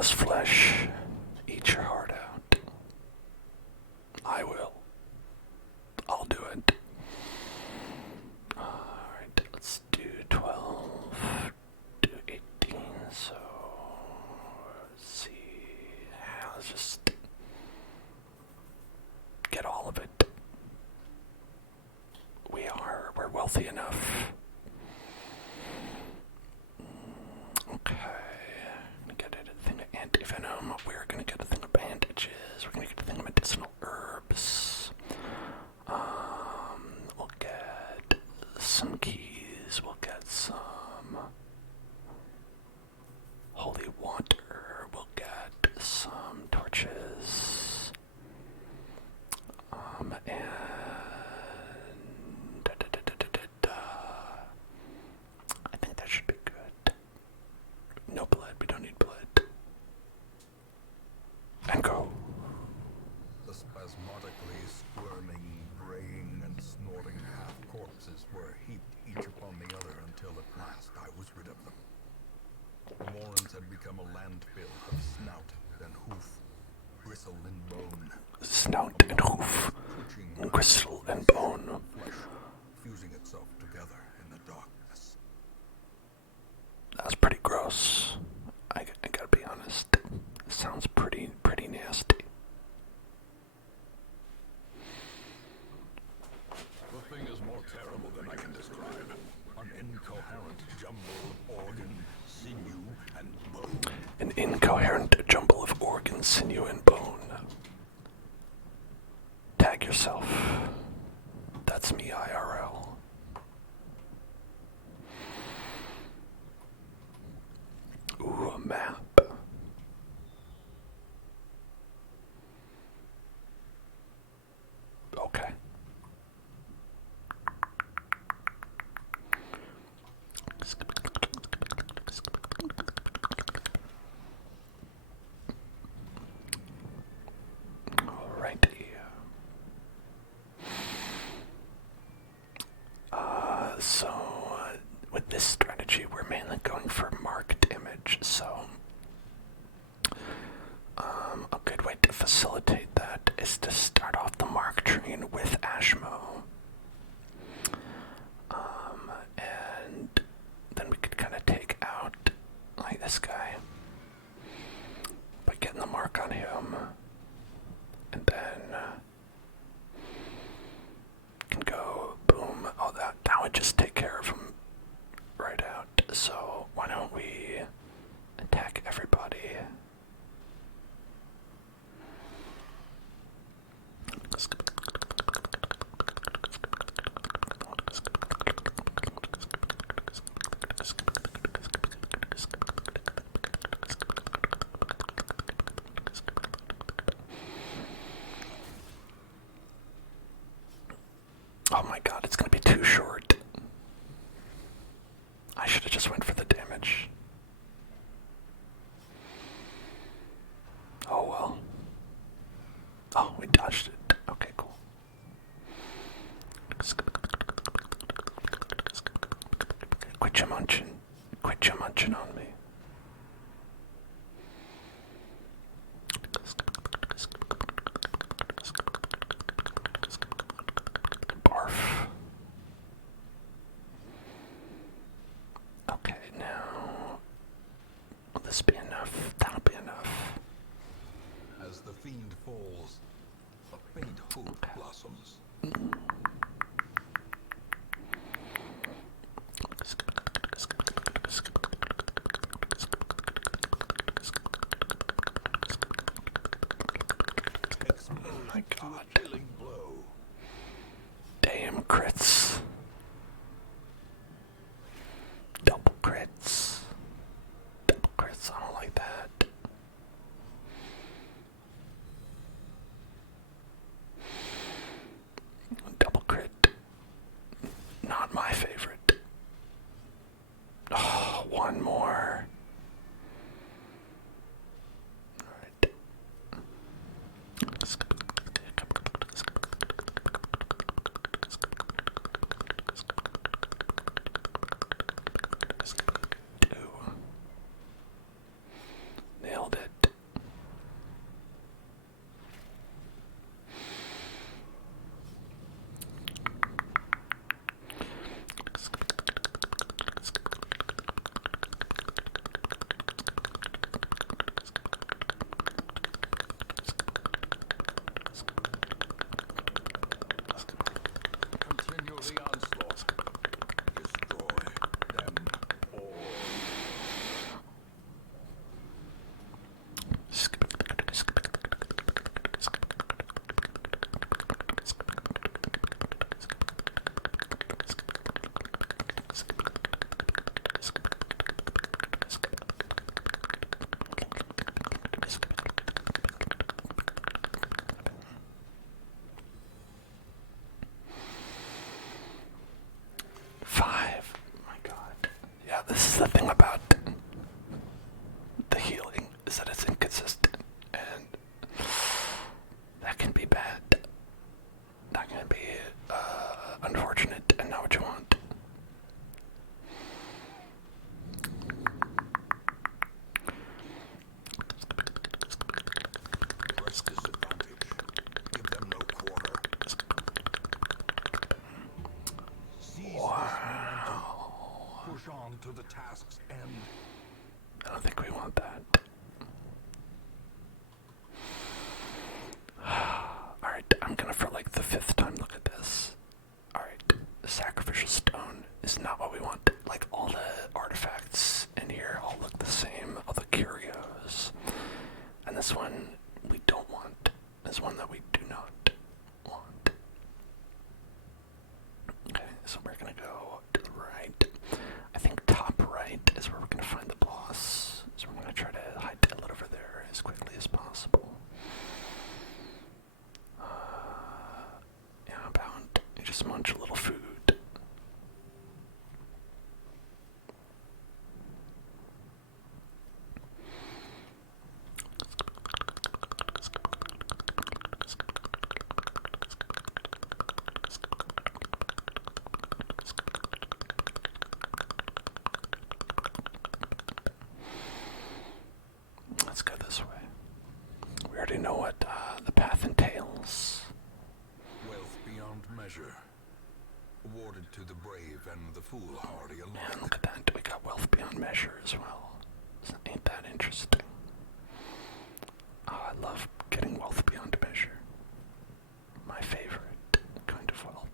boneless flesh. Eat your heart out. I will. I'll do it. Alright, let's do 12. Do 18, so let's see. Let's just get all of it. We're wealthy enough. Okay. Gonna get a thing of anti-venom. We're gonna get a thing of bandages. We're gonna get a thing of medicinal herbs. We'll get some keys. We'll get some holy water. We'll get some torches. And I think that should be good. No blood, we don't need blood. And go. The spasmodically squirming, braying, and snorting half-corpses were heaped each upon the other until at last I was rid of them. The Morans had become a landfill of snout and hoof, bristle and bone. Snout and hoof, gristle and bone. Flesh fusing itself together in the darkness. That's pretty gross. I gotta be honest. It sounds pretty nasty. The thing is more terrible than I can describe. An incoherent jumble of organ, sinew, and bone. An incoherent jumble of organs, sinew, and bone. Tag yourself. That's me IRL. Ooh, a map. Okay. Alrighty. With this strategy, we're mainly going for marked image, so a good way to facilitate that is to start off the mark train with Ashmo. And then we could kind of take out, like this guy, by getting the mark on him, and then can go boom. Oh, that would just take care of him right out. So why don't we attack everybody? Oh my god, it's gonna be too short. I should have just went for the damage. Oh well. Oh, we dodged it. Okay, cool. Quit your munching. Quit your munching on me. Barf. Okay, now will this be enough? That'll be enough. As the fiend falls, a faint hope blossoms. Oh my god. To a killing blow. Damn crits. Double crits. Double crits, I don't like that. Double crit. Not my favorite. Oh, one more. Alright. This is the thing about the healing, is that it's inconsistent, and that can be bad. That can be unfortunate and not what you want. Press disadvantage. Give them no quarter. Seize this momentum. Push on to the task's end. I don't think we want that. Alright, I'm gonna for like the 5th time look at this. Alright, the sacrificial stone is not what we want. Like, all the artifacts in here all look the same, all the curios. And this one we don't want. This one that we do not want. Okay, so we're gonna go to the right. I think top right is where we're gonna find the boss. So we're gonna try to hightail it over there as quickly as possible. Yeah, bound. You just munch a little food. Let's go this way. We already know what the path entails. Wealth beyond measure. Awarded to the brave and the foolhardy alike. Man, look at that. We got wealth beyond measure as well. Ain't that interesting? Oh, I love getting wealth beyond measure. My favorite kind of wealth.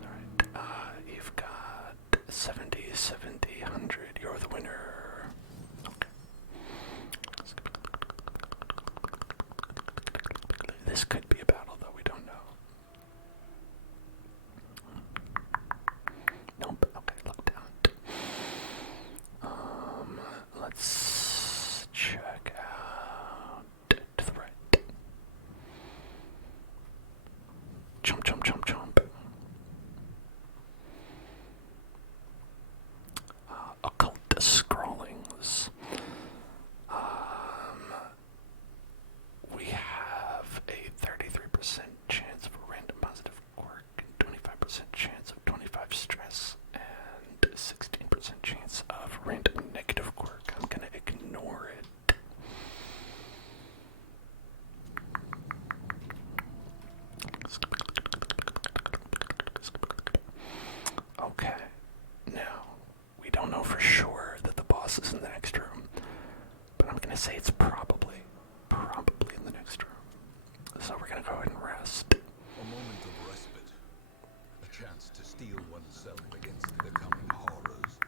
Alright, you've got 70, 100. You're the winner. Okay. This could be a battle, though. We don't know. Nope. Okay, look down. Let's check out to the right. Jump, jump, jump, jump. Occult scrawlings. We have a 33% chance of a random positive quirk, 25% chance of 25 stress, and 16% chance of random negative quirk. I'm gonna ignore it. Okay, now, we don't know for sure that the boss is in the next room, but I'm gonna say it's probably in the next room. So we're gonna go ahead and rest. A moment of respite. A chance to steel oneself against the coming horrors.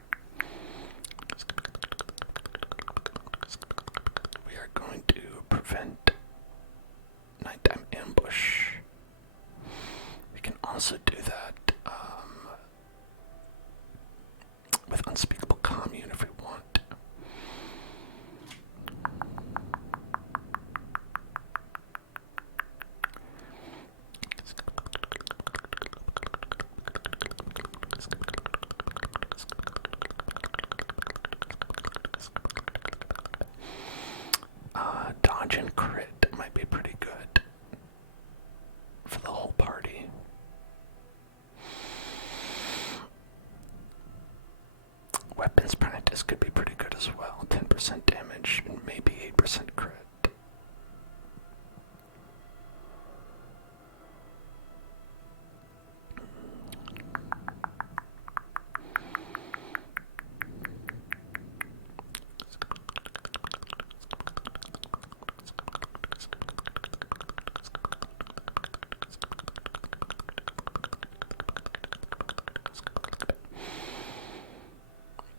We are going to prevent nighttime ambush. We can also do that with unspeakable commune if we want. Dodge and crit might be pretty good for the whole party. Weapons practice could be pretty good as well. 10% damage and maybe 8% crit.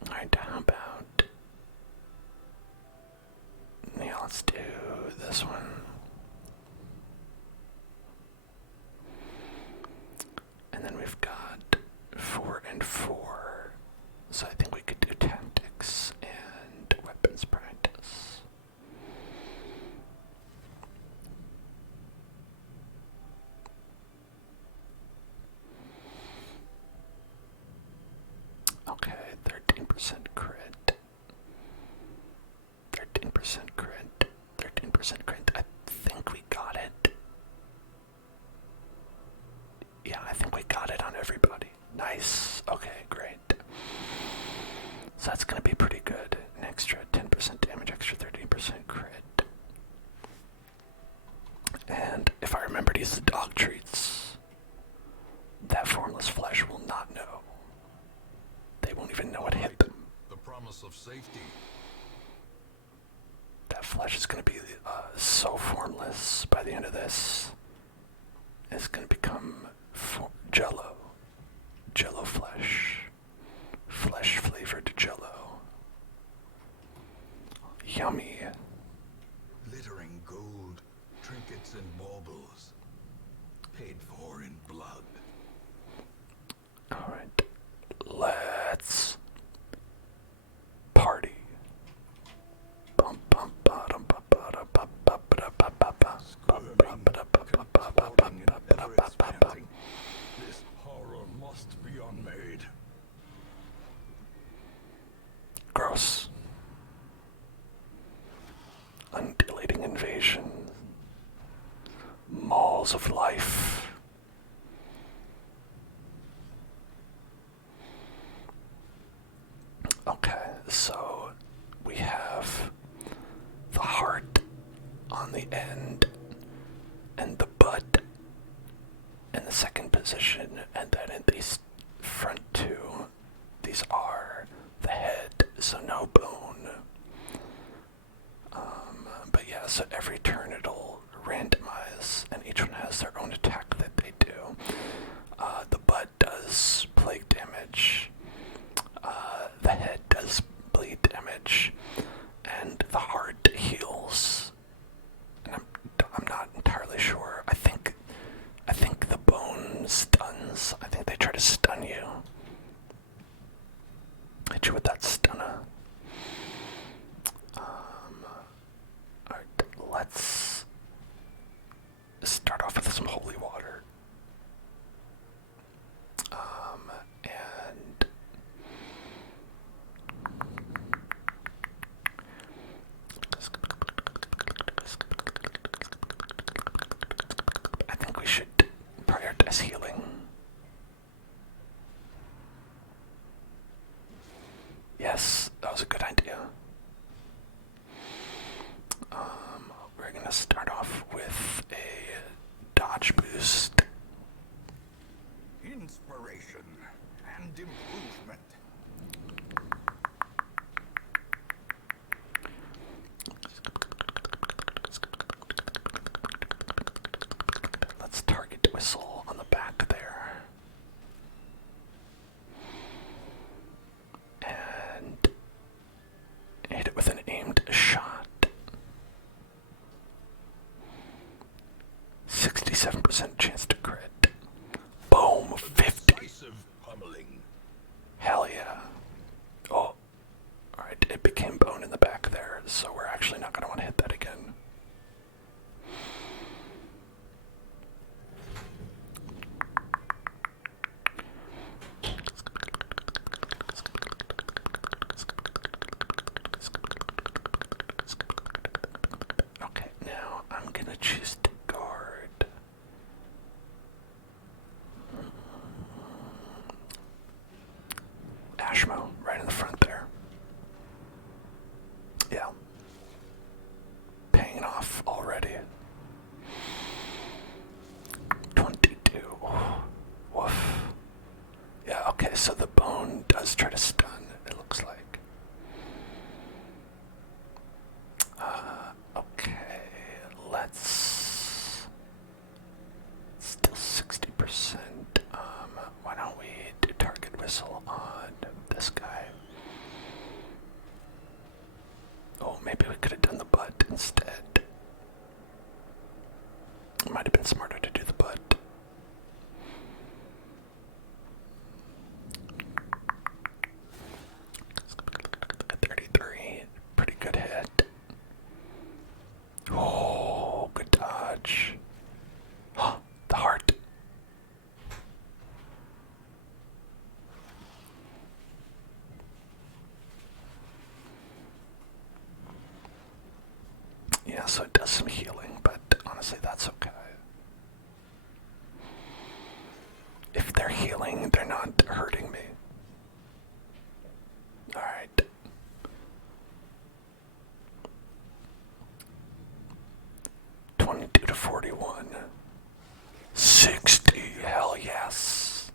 Alright, how about... Yeah, let's do Okay, 13% crit. 13% crit. 13% crit. I think we got it. Yeah, I think we got it on everybody. Nice. Okay, great. So that's going to be pretty good. An extra 10% damage, extra 13% crit. And if I remember to use the dog treats, that formless flesh will not know. They won't even know it hit them. The promise of safety. That flesh is going to be so formless by the end of this. It's going to become jello. Jello flesh. Flesh flavored jello. Yummy. Glittering gold, trinkets and baubles. Paid for in blood. Alright. Let's party. Bum bum bottom ba ba da ba ba ba da ba ba ba ba ba ba da ba ba ba ba ba ba ba ba ba ba. This horror must be unmade. Gross. Undulating invasion. Malls of life. Okay, so we have the heart on the end and the butt in the second position, and then in these front two, these are the head, so no bone. But yeah, so every turn it'll randomize, and each one has their own attack that they do. The butt does plague damage. The head does bleed damage, and the heart heals. And I'm not entirely sure. I think the bone stuns. I think they try to stun you. Hit you with that stunner. Alright, let's start off with some holy water. And I think we should prioritize healing. Yes, that was a good idea. We're gonna start off with a dodge boost. Inspiration and improvement. Let's target whistle on the back there. And hit it with an aimed shot. 67% chance to crit. Boom, 50. Decisive pummeling. Hell yeah. Oh, alright, it became bone in the back there, so we're actually not going to want to hit that again. Okay, now I'm going to choose to guard. Ashmo, right in the front there. Yeah. Paying off already. 22. Woof. Yeah, okay, so the bone does try to stun, it looks like. Okay, let's... Still 60%. Why don't we do target whistle on this guy? Oh, maybe we could have done the butt instead. It might have been smarter to do the butt. At 33, pretty good hit. Oh, good dodge. The heart. so it does some healing, but honestly, that's okay. If they're healing, they're not hurting me. Alright. $22 to $41. $60. Hell yes.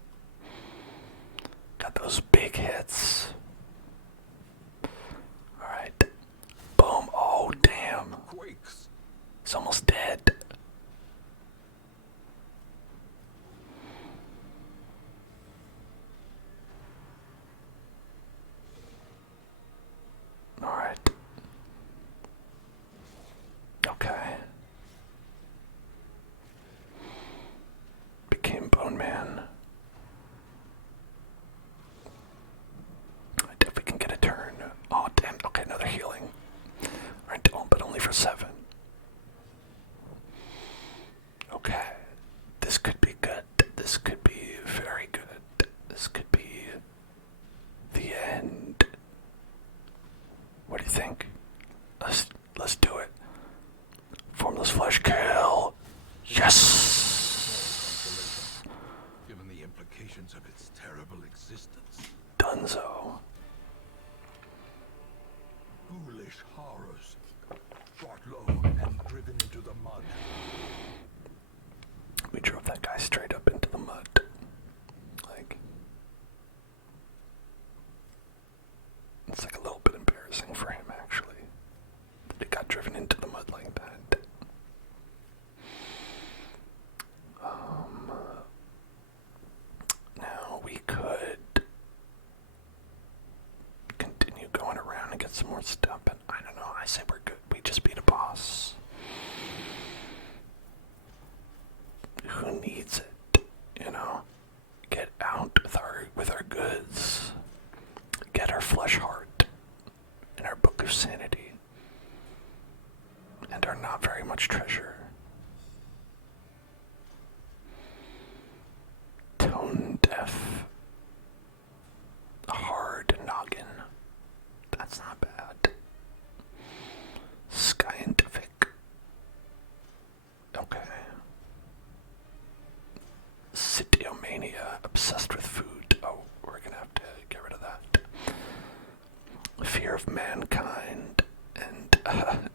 Got those big hits. Alright. Boom. Oh, damn. He's almost dead. Alright. Okay. Became Bone Man. I definitely can get a turn. Oh, damn. Okay, another healing. Alright, but only for 7. Okay. This could be good. This could be very good. This could be the end. What do you think? Let's do it. Formless flesh kill. Yes. Given the implications of its terrible existence. Dunzo. Foolish horrors. Brought low and driven into the mud. We drove that guy straight up into the mud. Like, it's like a little bit embarrassing for him, actually, that he got driven into the mud like that. Now we could continue going around and get some more stuff, but I don't know, I say we're good. We just beat a boss. Who needs it? You know? Get out with our goods. Get our flesh heart and our book of sanity and our not very much treasure. Tone deaf. Hard noggin. That's not bad. Scientific. Okay. Sidiomania, obsessed with food. Oh, we're gonna have to get rid of that. Fear of mankind and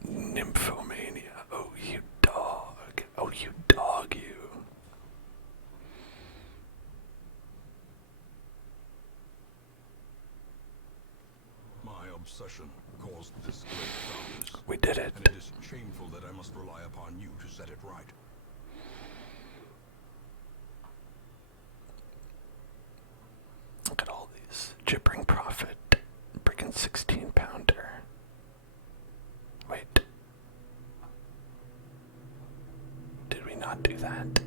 nymphomania. Oh, you dog. Oh, you dog, you. My obsession caused this great darkness. We did it. And it is shameful that I must rely upon you to set it right. Look at all these. Gibbering Prophet. Brigand 16-pounder. Wait. Did we not do that?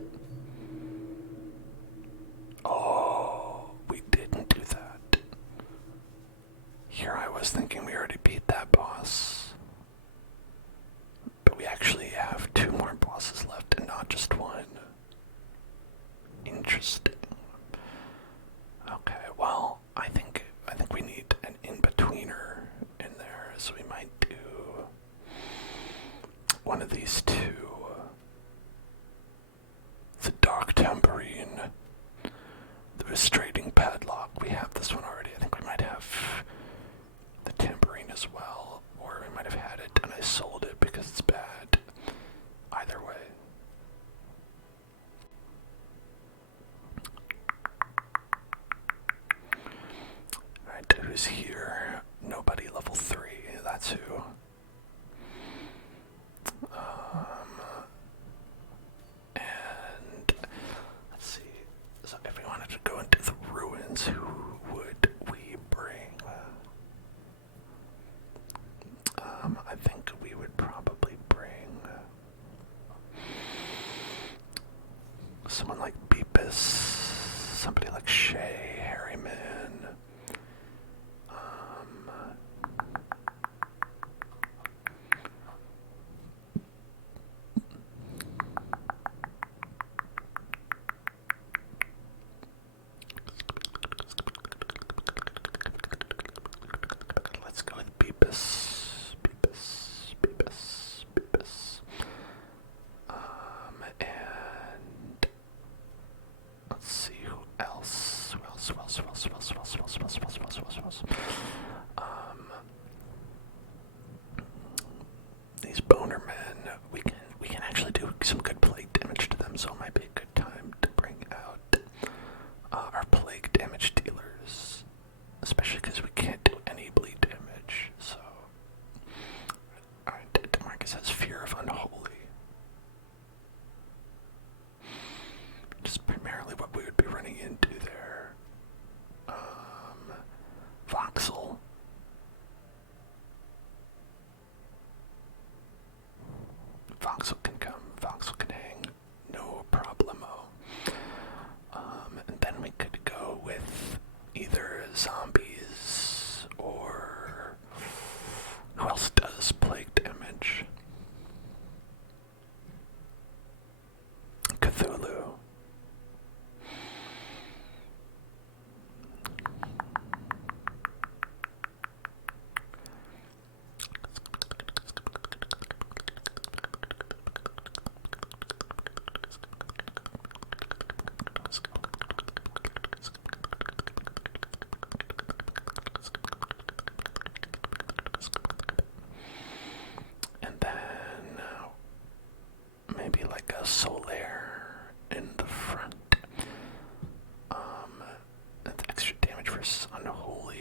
Oh, we didn't do that. Here I was thinking we already beat that boss. But we actually have 2 more bosses left and not just 1. Interesting. Okay, well, I think we need an in-betweener in there, so we might do one of these 2. The Dark Tambourine. The Restraining Padlock. We have this one already. I think we might have the tambourine as well, or we might have had it and I sold it because it's bad. Either way. Alright, who's here? Nobody, level 3. That's who. And let's see. So if we wanted to go into the ruins, who would we bring? I think we would probably bring someone like Beepus, somebody like Shay, Harryman.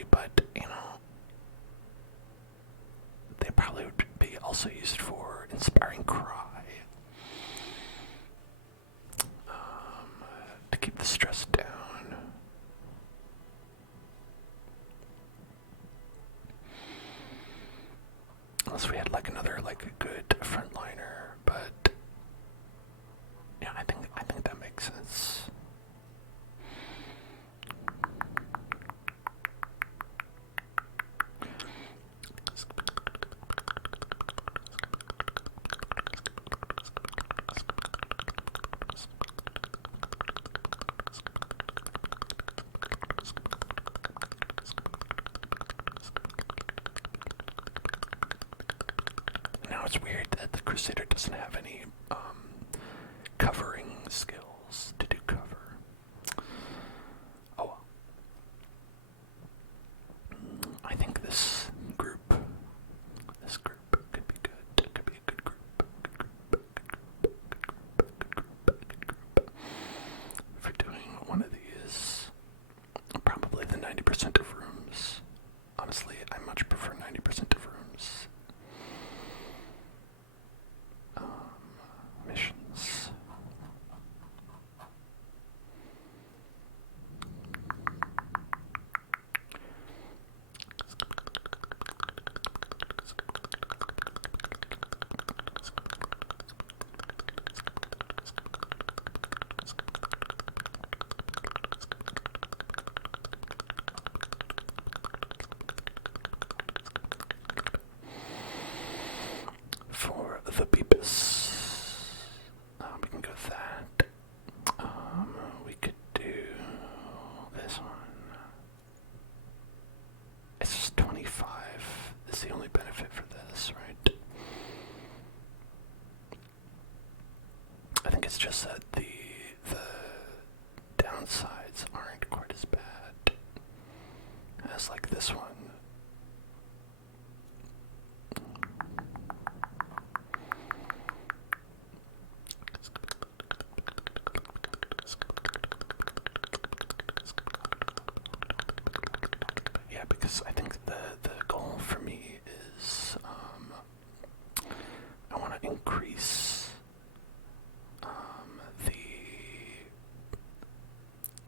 technology, but, you know, they probably would be also used for inspiring cry. To keep the stress down. Unless we had like another like a good frontliner, but yeah, I think that makes sense. Now it's weird that the Crusader doesn't have any covering skills to do cover. Oh well. I think this group could be good. It could be a good group. For doing one of these, probably the 90% of rooms. Honestly, I much prefer 90% of rooms. Missions. For the Beepus, we can go with that. We could do this one. It's just 25 is the only benefit for this, right? I think it's just that the downsides aren't quite as bad as like this one. Yeah, because I think the goal for me is I want to increase the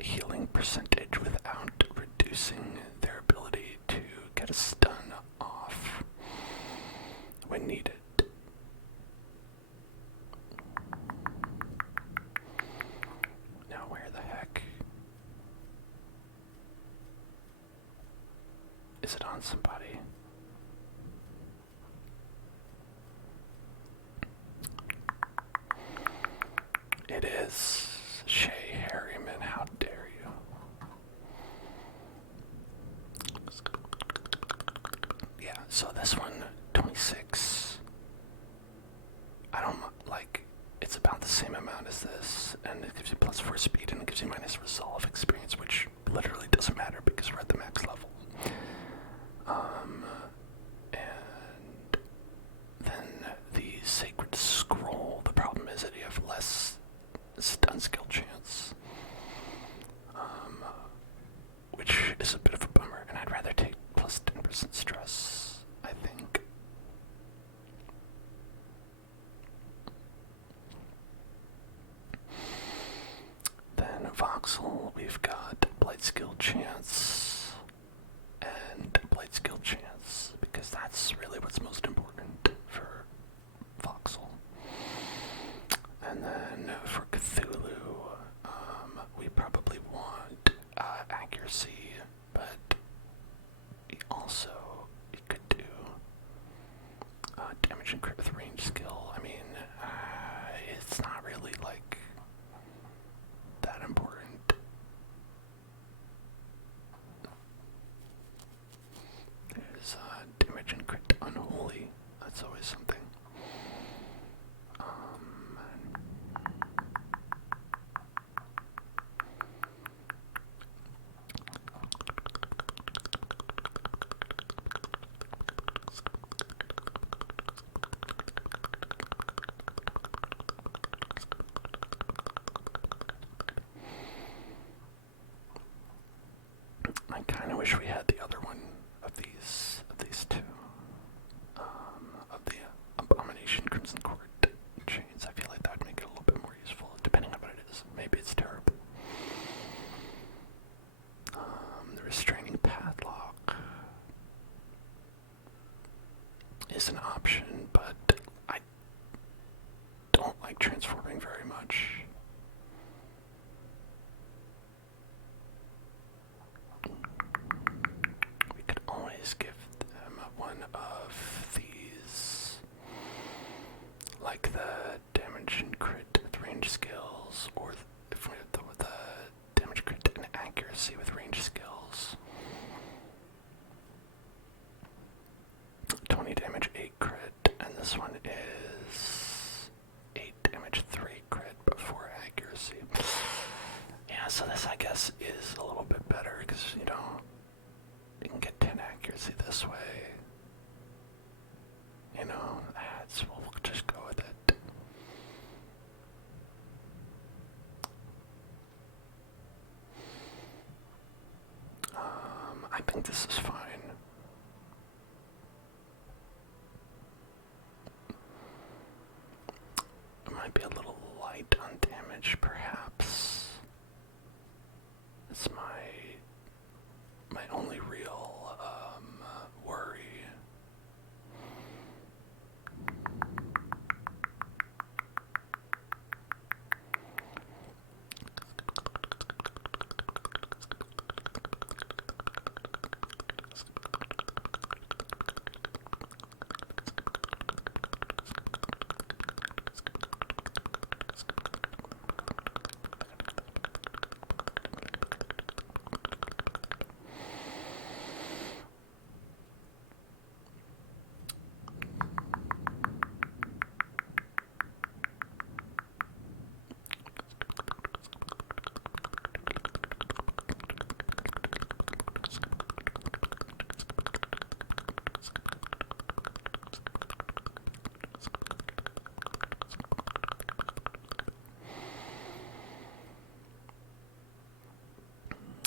healing percentage without reducing their ability to get a stun off when needed. Now where the heck is it on somebody? It is Shay Harriman, how dare you? Yeah, so this one, 26. I don't like, it's about the same amount as this, and it gives you +4 speed, and it gives you minus resolve experience, which literally doesn't matter because we're at the max level. And then the Sacred Scroll, the problem is that you have less stun skill chance, which is a bit of a bummer, and I'd rather take plus 10% stress, I think. Then Voxel, we've got Blight skill chance and Blight skill chance, because that's really what's most important for Voxel. And then for Cthulhu, we probably want accuracy, but also you could do damage and crit with range skill. I mean, it's not really like that important. There's damage and crit unholy. That's always something. I kind of wish we had the other one. is an option, but I don't like transforming very much. We could always give them one of these, like the damage and crit with range skills, or if we have the damage crit and accuracy with range skills. 20 damage, 8 crit, and this one is 8 damage, 3 crit, but 4 accuracy. Yeah, so this, I guess, is a little bit better, because, you know, you can get 10 accuracy this way. You know, we'll just go with it. I think this is fine. It might be a little light on damage, perhaps. It's my only real worry.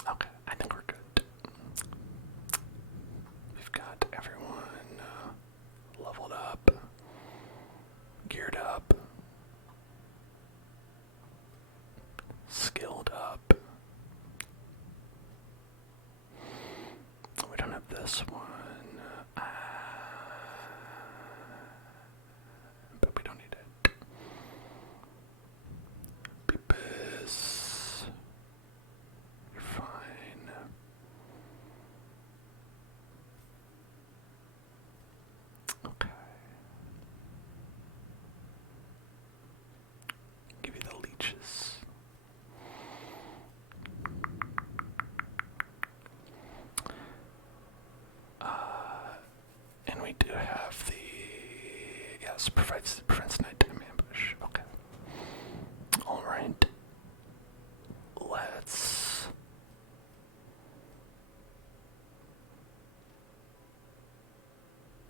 Okay, I think we're good. We've got everyone leveled up, geared up, skilled up. We don't have this one, but we don't need it. Beepus. You're fine. Okay. Give you the leeches. And we do have the, yes, prevents nighttime ambush. Okay. Alright. Let's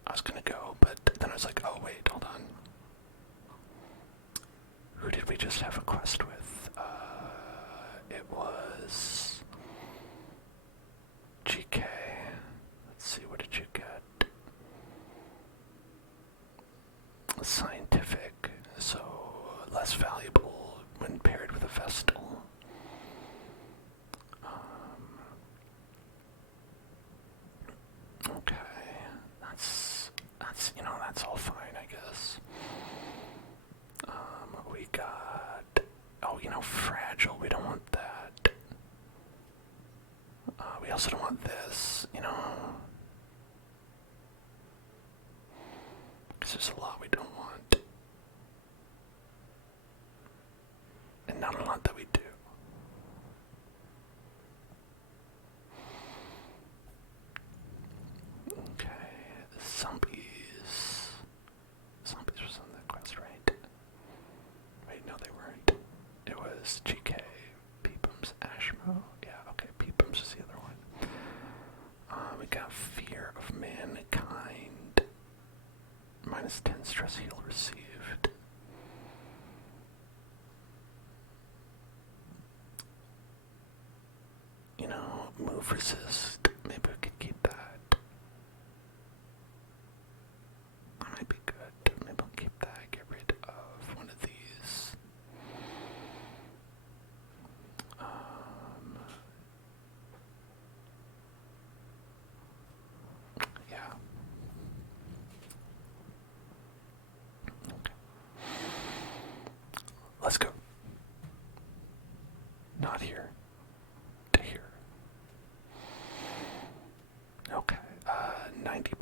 I was gonna go, but then I was like, oh wait, hold on. Who did we just have a quest with? It was GK. Let's see, what did you get? Scientific, so less valuable when paired with a Vestal. Okay, that's that's all fine, I guess. We got, fragile. We don't want that. We also don't want this, because there's a lot we don't want, and not a lot that we do. Okay, zombies. Zombies was on that quest, right? Wait, no, they weren't. It was GK, Peepums, Ashmo. Yeah, okay, Peepums is the other one. We got Fear of Mankind. -10 stress heal received. Move resist. Maybe we could keep that. That might be good. Maybe I'll keep that. Get rid of one of these. Yeah.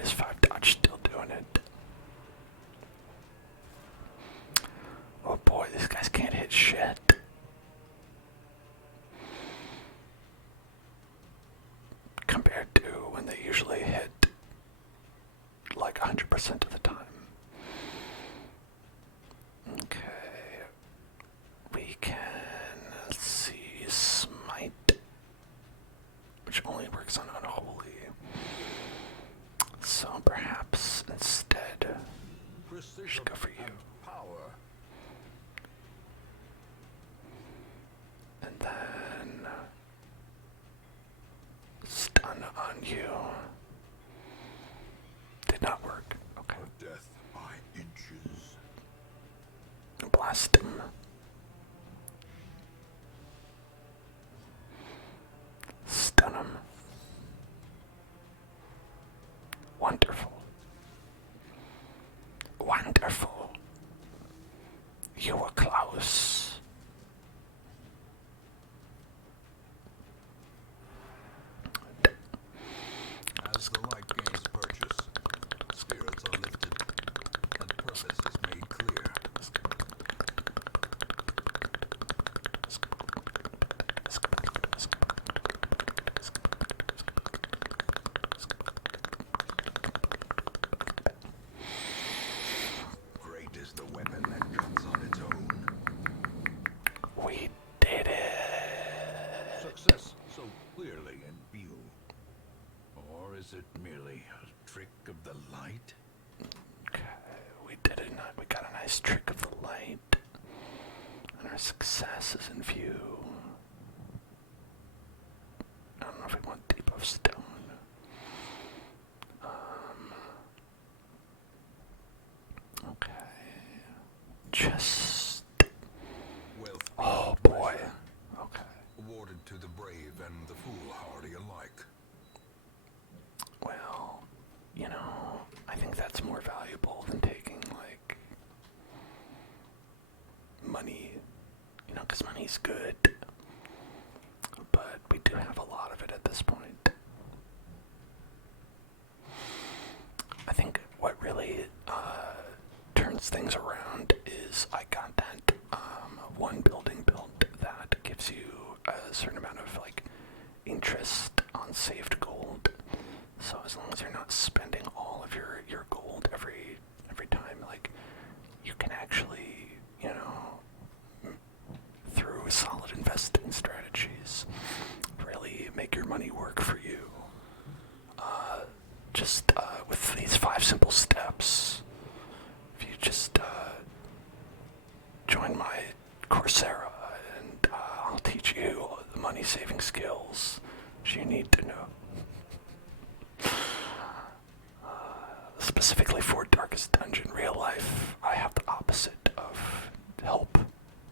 -5 dodge, still doing it. Oh boy, these guys can't hit shit. Compared to when they usually hit like 100% of the time. Okay. We can, let's see, smite, which only works on unholy. So perhaps instead, should go for you. And then stun on you. Did not work. Okay. Death by inches. Blast him. Stun him. Wonderful. Wonderful. You were close. As the light gains purchase, spirits are lifted, and purpose is made clear. Great is the weapon that comes on its own. We did it. Success so clearly in view. Or is it merely a trick of the light? Okay, we did it. We got a nice trick of the light. And our success is in view. I don't know if we want deep of stone. Okay. Just. Wealth Oh boy. Okay. awarded to the brave and the foolhardy alike. Well, you know, I think that's more valuable than taking, like, money. You know, because money's good. But we do have a lot of it at this point. I think what really turns things around is I got that one building built that gives you a certain amount of like interest on saved gold. So as long as you're not spending all of your gold every time, like you can actually, you know, through solid investing strategies, really make your money work for you. Just with these 5 simple steps, if you just join my Coursera, and I'll teach you the money-saving skills you need to know. Specifically for Darkest Dungeon real life, I have the opposite of help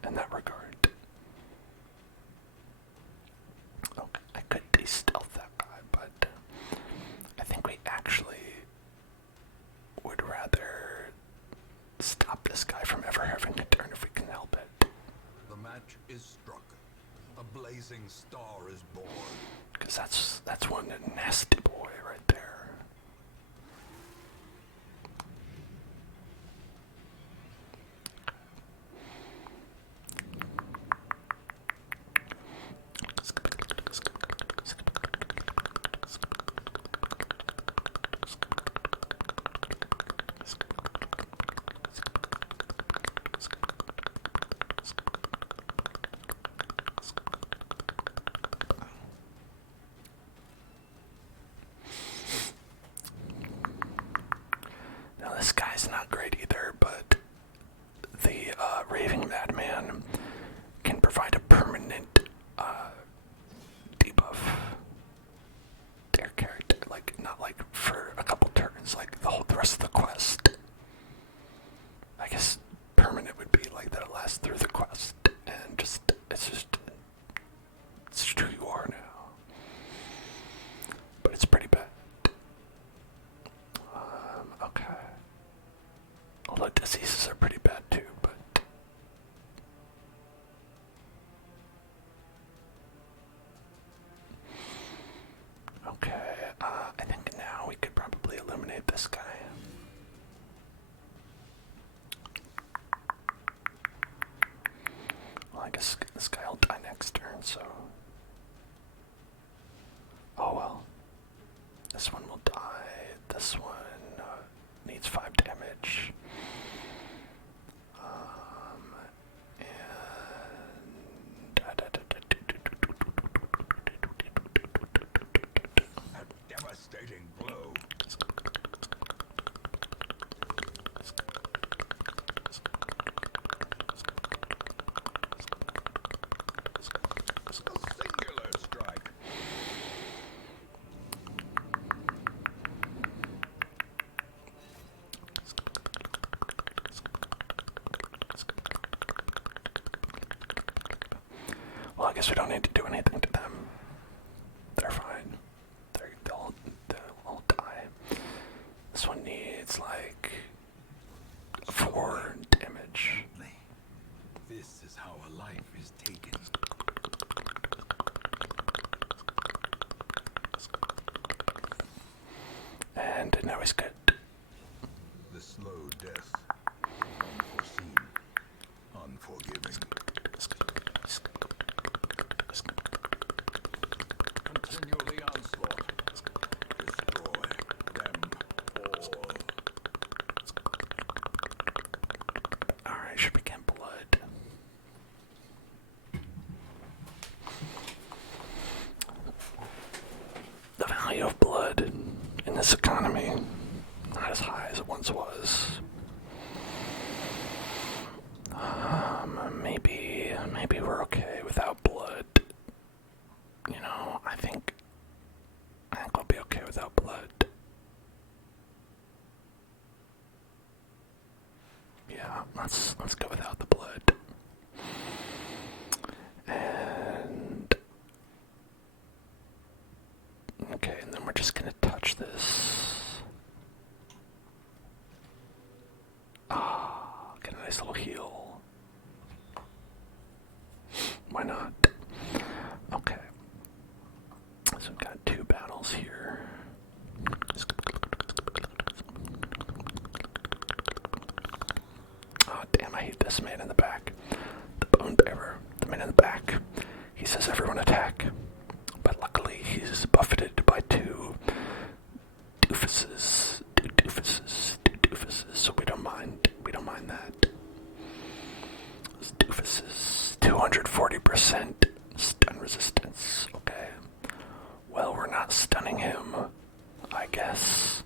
in that regard. Okay, I could de-stealth that guy, but I think we actually would rather stop this guy from ever having a turn if we can help it. The match is struck. A blazing star is born. Because that's one nasty boy right there. This one will die. This one needs 5 damage. A devastating blow. A singular strike. Well, I guess we don't need to do anything to them. They're fine. They'll all die. This one needs like 4 damage. This is how a life is taken. And now he's good. The slow death. Unforeseen. Unforgiving. Continue the onslaught. Destroy them all. Alright, should we get blood? The value of blood in this economy, not as high as it once was. Maybe we're okay without blood. You know, I think we'll be okay without blood. Yeah, let's go without the blood. And okay, and then we're just gonna touch this. Get a nice little heal. Why not? Okay. So we've got 2 battles here. Oh, damn, I hate this man in the back. The bone bearer, the man in the back. He says everyone attack. But luckily he's buffeted by 2 doofuses. 2 doofuses, so we don't mind that. Those doofuses, 240% stun resistance, okay. Well, we're not stunning him, I guess.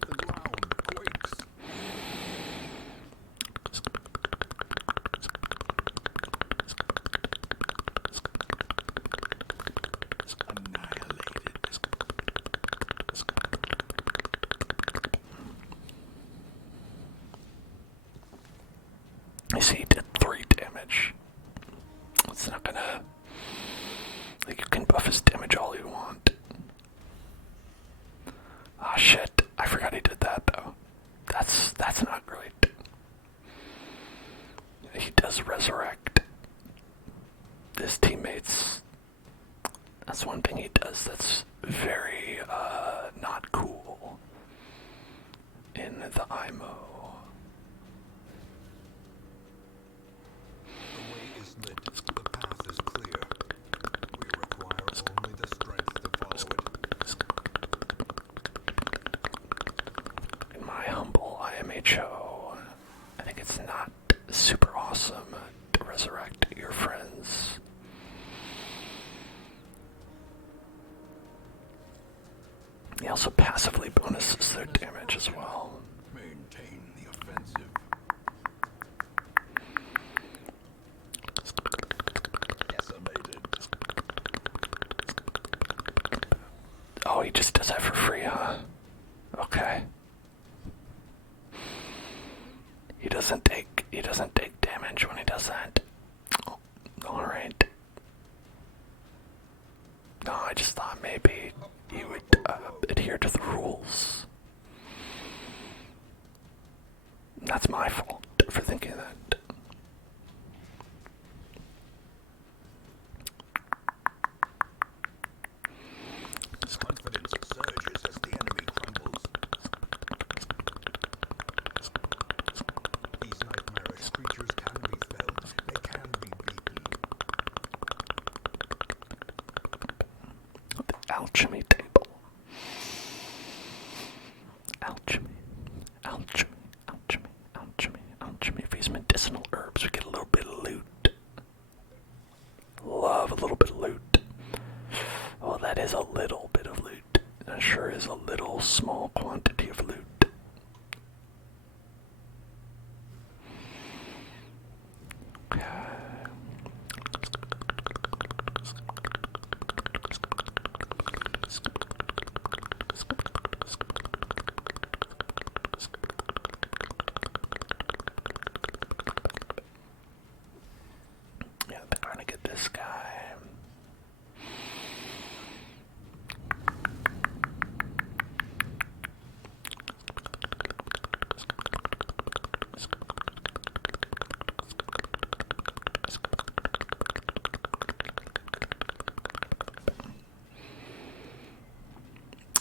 The ground quakes. Annihilated. You see, he did 3 damage. It's not gonna... Like, you can buff his damage all you want. Ah, shit. I forgot he did that, though. That's not great. He does resurrect his teammates. That's one thing he does that's very, not cool in the IMO. The way is lit. The path is clear. We require only the strength to follow it. In my humble IMHO, I think it's not super awesome to resurrect your friends. He also passively bonuses their damage as well. Maintain the offensive. Decimated. Oh, he just does that for free, huh? Okay. He doesn't take damage when he does that. Oh, alright. No, I just thought maybe he would adhere to the rules. That's my fault for thinking that. alchemy table. Alchemy, alchemy, alchemy, alchemy, alchemy. If these medicinal herbs, we get a little bit of loot. Love a little bit of loot. Well, that is a little bit of loot. That sure is a little small quantity of loot. Yeah, they're trying to get this guy.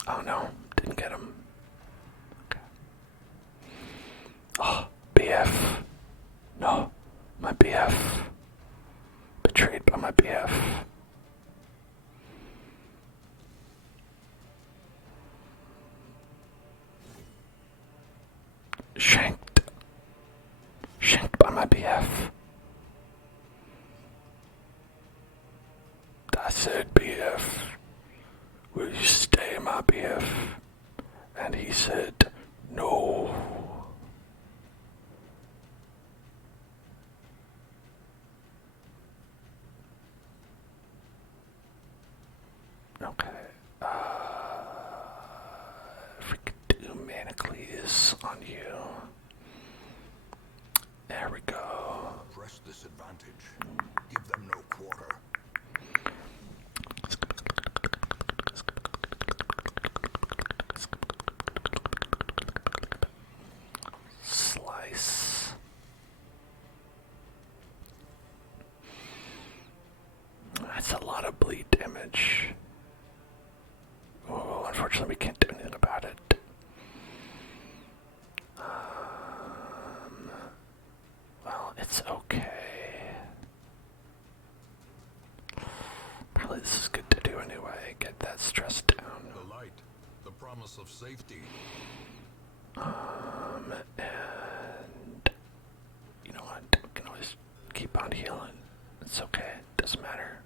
Oh no, didn't get him. Okay. Oh, BF. No, my BF. Betrayed by my BF. Shanked. Shanked by my BF. I said, BF, will you stay, my BF? And he said, no. Okay. If we could do Manacles on you. There we go. Press this advantage. Give them no quarter. Slice. That's a lot of bleed damage. Oh, unfortunately, we can't do anything about it. Well, it's okay. Probably this is good to do anyway. Get that stress down. The light, the promise of safety. And you know what? We can always keep on healing. It's okay. Doesn't matter.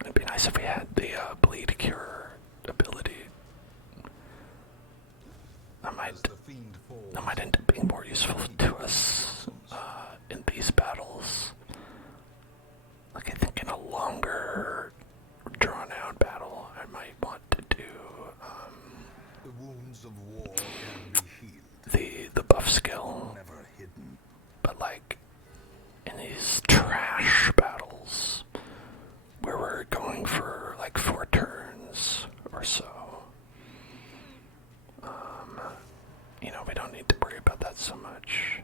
It'd be nice if we had the bleed cure ability. That might end up being more useful to us in these battles. Like, I think in a longer, drawn-out battle, I might want to do The wounds of war can be healed. the buff skill. Never hidden. But like in these trash battles where we're going for like 4 turns or so, we don't need to worry about that so much.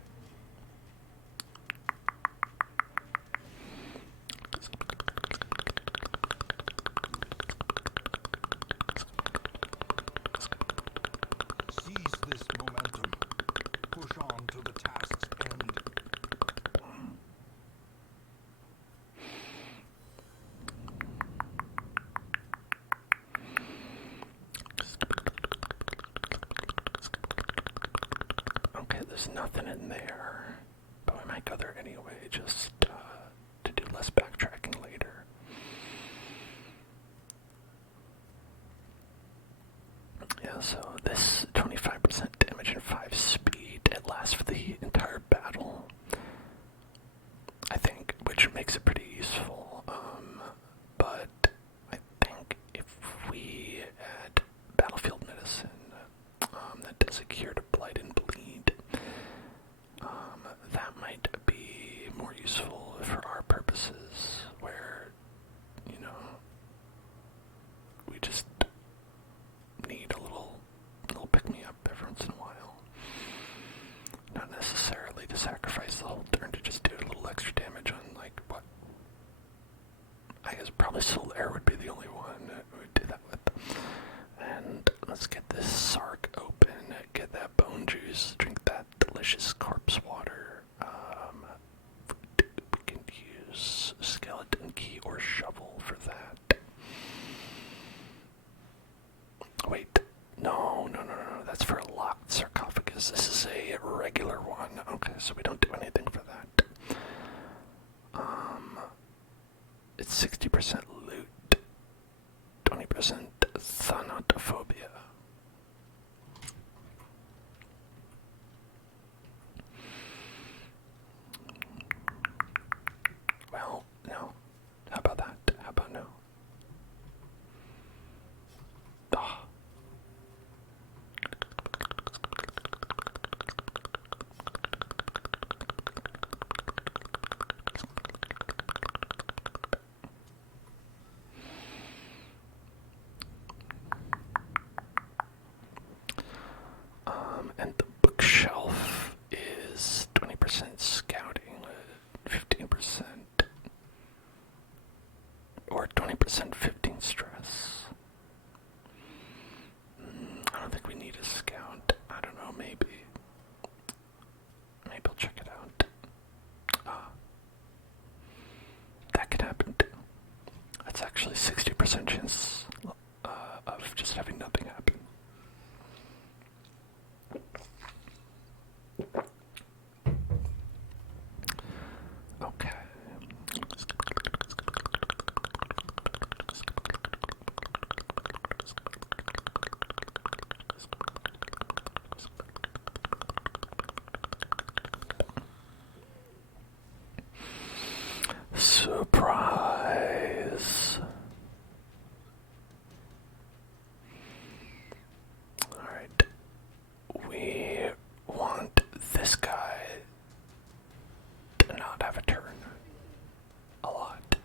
Seize this momentum. Push on to the task's end. Okay, there's nothing in there, but we might go there anyway, just to do less backtracking later. Yeah, so this 25% damage and 5 speed, it lasts for the entire battle, I think, which makes it pretty useful. But I think if we add battlefield medicine that does a cure to blight and bleed, that might be more useful for our purposes, where, we just need a little pick-me-up every once in a while. Not necessarily get this sark open, get that bone juice, drink that delicious corpse water. We can use skeleton key or shovel for that. Wait, no, that's for a locked sarcophagus. This is a regular one. Okay, so we don't do anything for that. It's 60% loot, 20% thanatophobia. Well, no. How about that? How about no? Ah. And the bookshelf is 20% scouting, 15%, or 20% 15 stress. I don't think we need a scout. I don't know, maybe. Maybe I'll check it out. That could happen too. That's actually 60% chance of just having nothing happen. Okay. Surprise. Alright. We want this guy to not have a turn. A lot.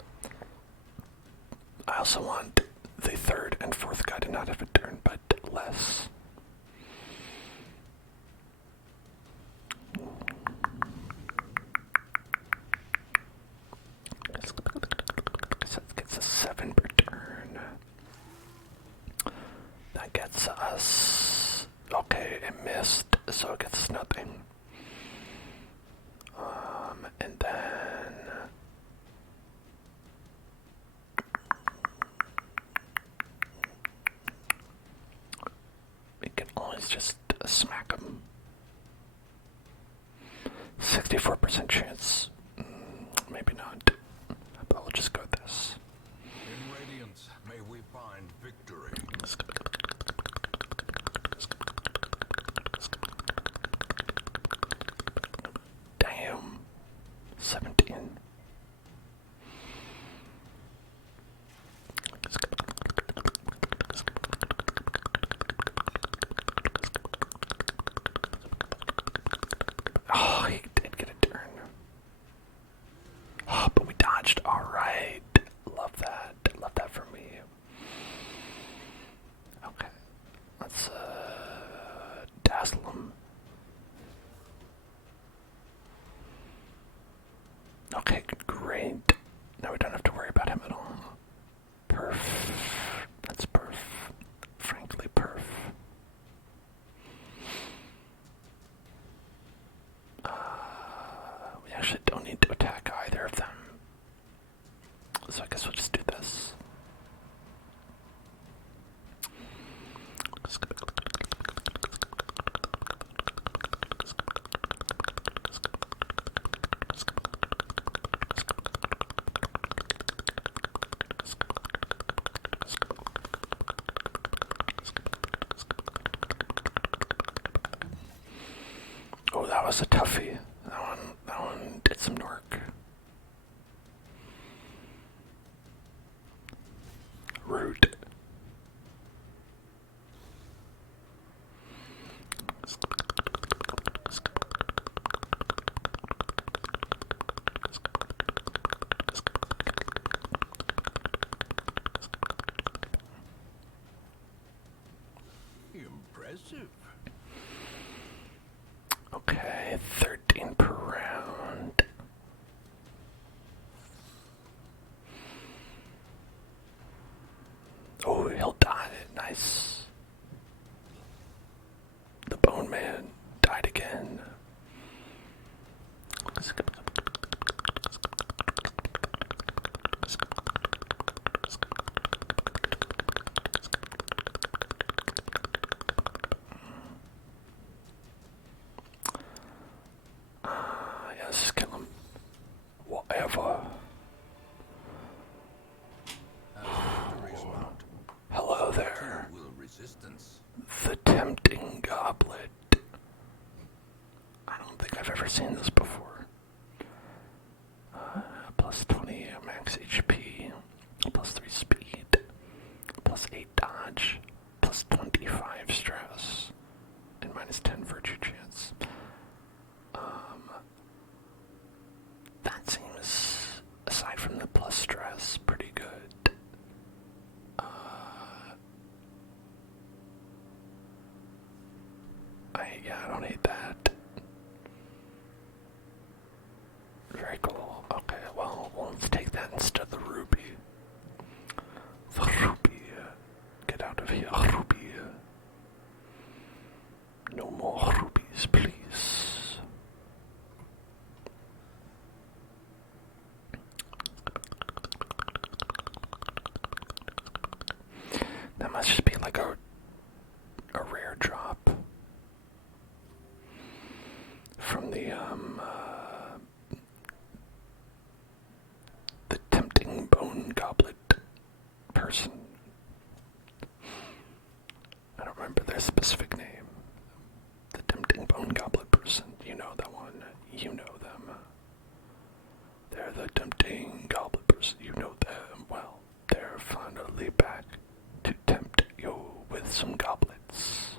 I also want the third and fourth guy to not have a turn, but less. So it gets a 7 per turn. That gets us... Okay, it missed, so it gets nothing. And then... we can always just smack them. 64% chance. Maybe not. But we'll just go with this. In Radiance, may we find victory. Damn. 17. Oh, he did get a turn. Oh, but we dodged. Alright. Love that. Love that for me. Okay. Let's, dazzle him. Okay, great. Now we don't have to worry about him at all. Perf. That's perf. Frankly, perf. We actually don't need to attack either of them. So I guess we'll just do this. Oh, that was a toughie. That one did some work. Rude. Impressive. Okay, 13 per round. Oh, he'll die. Nice. I have a... Hello there. The tempting goblet. I don't think I've ever seen this before. Plus 20 max HP, plus 3 speed, plus 8 dodge, plus 25 stress, and minus 10 virtue chance. That seems, aside from the plus stress, pretty good. I don't hate that. Very cool. Okay, well, let's take that instead of the ruby. The ruby. Get out of here, ruby. No more rubies, please. That must just be like a rare drop from the tempting bone goblet person. I don't remember their specific name. The tempting bone goblet person. You know that one. You know them. They're the tempting goblet person. You know them well. They're finally back to tempt you with some goblets.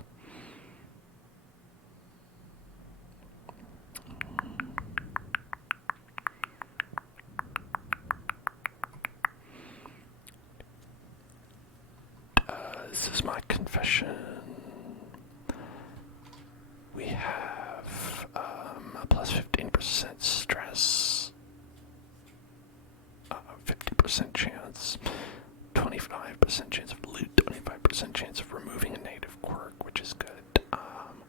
This is my confession. We have a plus 15% stress, 50% chance, 25% chance of loot, 25% chance of removing a native quirk, which is good.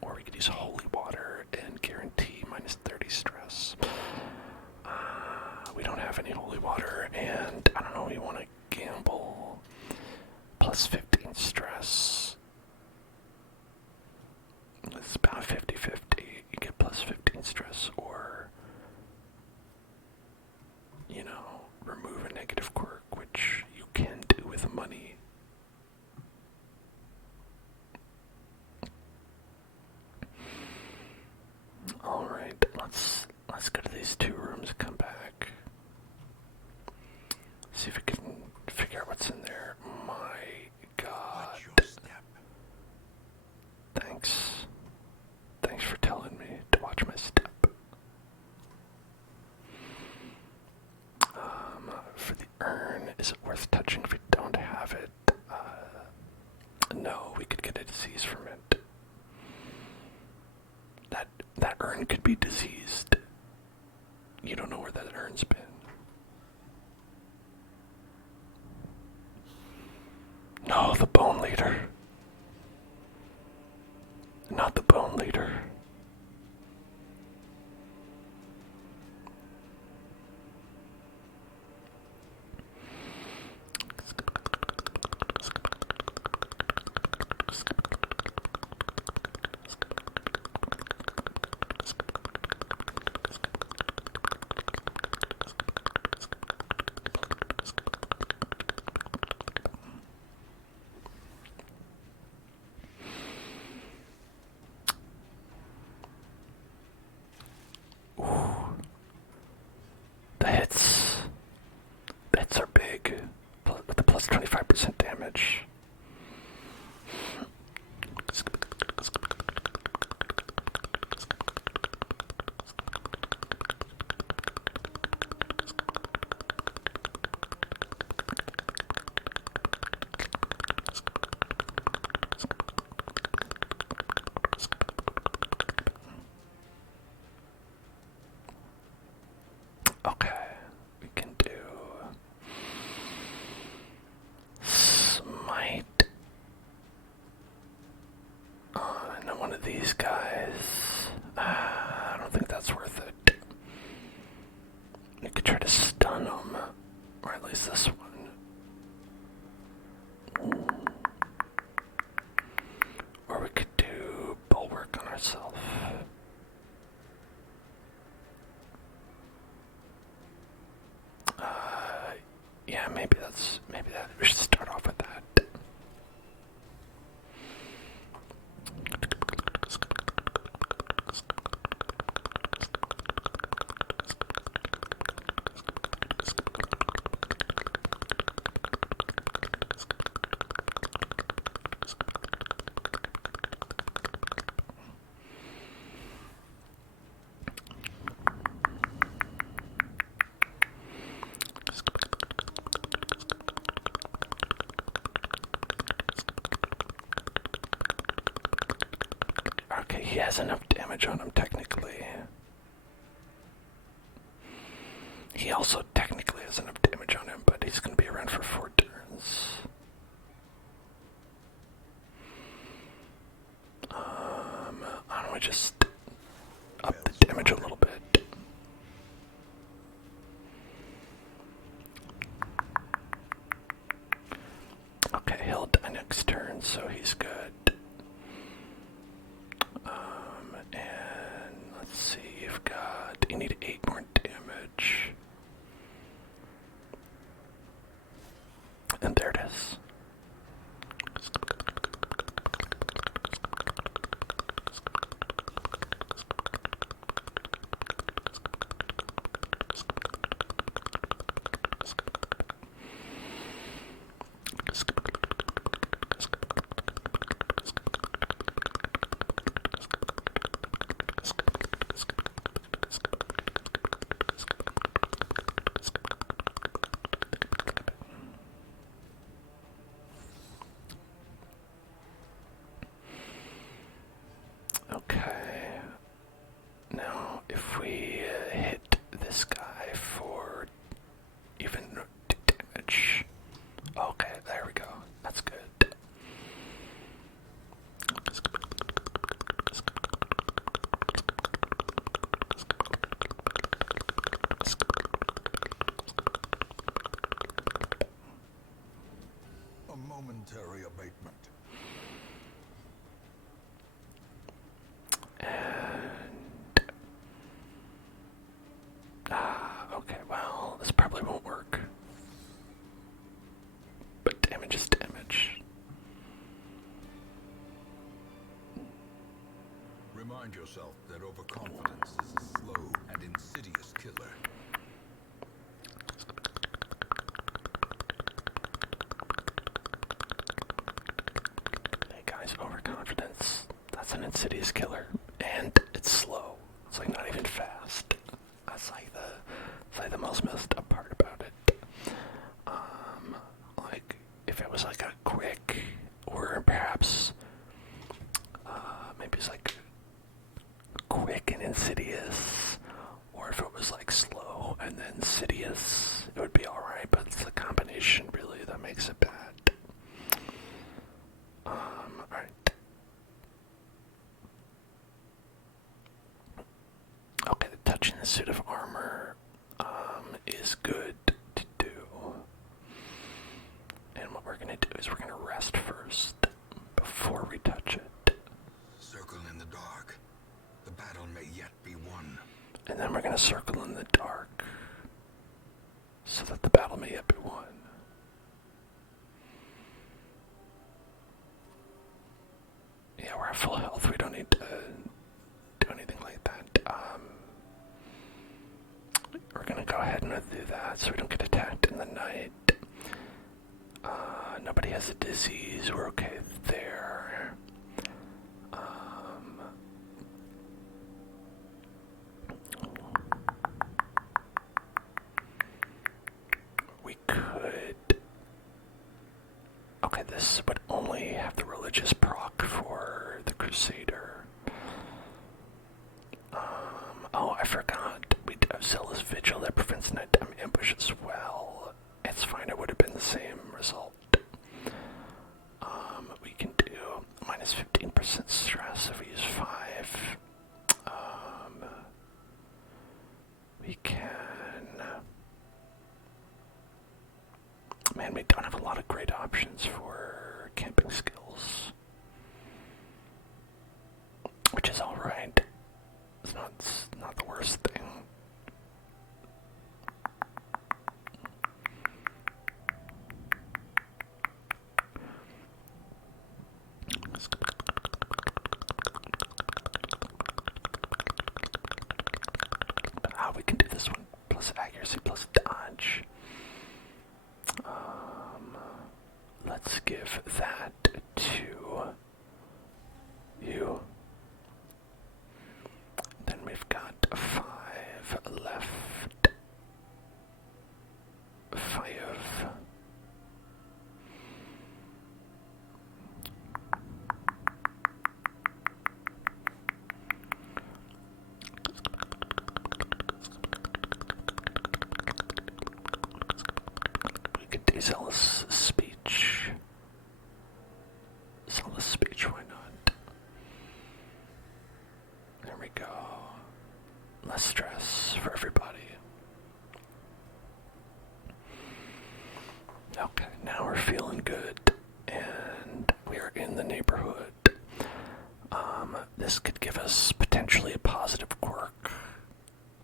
Or we could use holy water and guarantee minus 30 stress. We don't have any holy water, and I don't know, we want to gamble. Plus 15 stress. It's about 50-50. You get plus 15 stress, or, you know, remove a negative quirk, which you can do with money. Alright, let's go to these 2 rooms and come back. See if we can figure out what's in there. My God. Thanks for telling me to watch my step. For the urn, is it worth touching if we don't have it? No, we could get a disease from it. That urn could be diseased. You don't know where that urn's been. No, the bone leader. Not the bone leader. The hits are big, with the plus 25% damage. Okay, we can do smite on one of these guys. I don't think that's worth it. We could try to stun them, or at least this one. Or we could do bulwark on ourselves. maybe we should start off with that. Okay, he has enough damage on him, technically. He also technically has enough damage on him, but he's going to be around for 4 turns. Why don't we just up the damage a little bit? Okay, he'll die next turn, so he's good. And let's see, you need 8 more damage. And there it is. Okay, now if we hit this guy for even 2 damage, okay, there we go, that's good. A momentary abatement. Okay, well, this probably won't work. But damage is damage. Remind yourself that overconfidence is a slow and insidious killer. Hey guys, overconfidence. That's an insidious killer. And it's slow. It's like not even fast. That's like the most messed up part about it. Like if it was like a quick, or perhaps maybe it's like quick and insidious, or if it was like slow and then insidious, it would be alright, but it's the combination really that makes it bad. Alright. Okay, the touch in the suit of armor is good to do. And what we're going to do is we're going to rest first before we touch it. Circle in the dark. The battle may yet be won. And then we're going to circle in the dark so that the battle may yet be won. Yeah, we're at full health. We don't need to do anything like that. We're going to go ahead and do that so we don't get attacked in the night. Nobody has a disease. We're okay there. We could... Okay, this would only have the religious proc for the Crusader. Oh, I forgot. We do have Zealous Vigil that prevents nighttime ambush as well. It's fine, it would have been the same result. We can do minus 15% stress if we use 5. We can... Man, we don't have a lot of great options for camping skills. Which is alright. It's not the worst thing. give that to you. Then we've got 5 left. 5. We could do zealous speech. Zealous speech, why not? There we go. Less stress for everybody. Okay, now we're feeling good, and we are in the neighborhood. This could give us potentially a positive quirk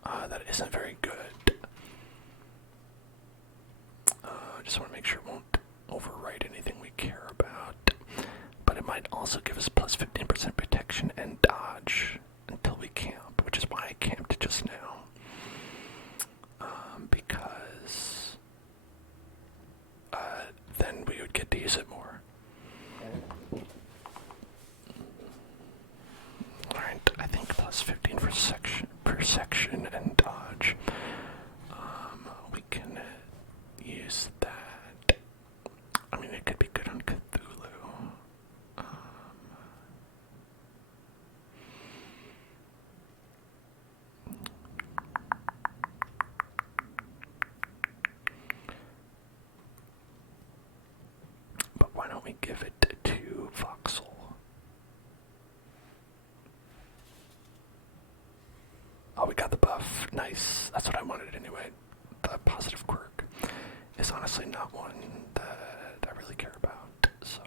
that isn't very good. I just want to make sure it won't overwrite anything we care about. But it might also give us plus 15% protection and dodge until we camp, which is why I camped just now. Because then we would get to use it more. Alright, I think plus 15 per section and dodge. We can use that. I mean, it could be good on Cthulhu. But why don't we give it to Voxel? Oh, we got the buff. Nice. That's what I wanted anyway. The positive quirk is honestly not one that I really care about. So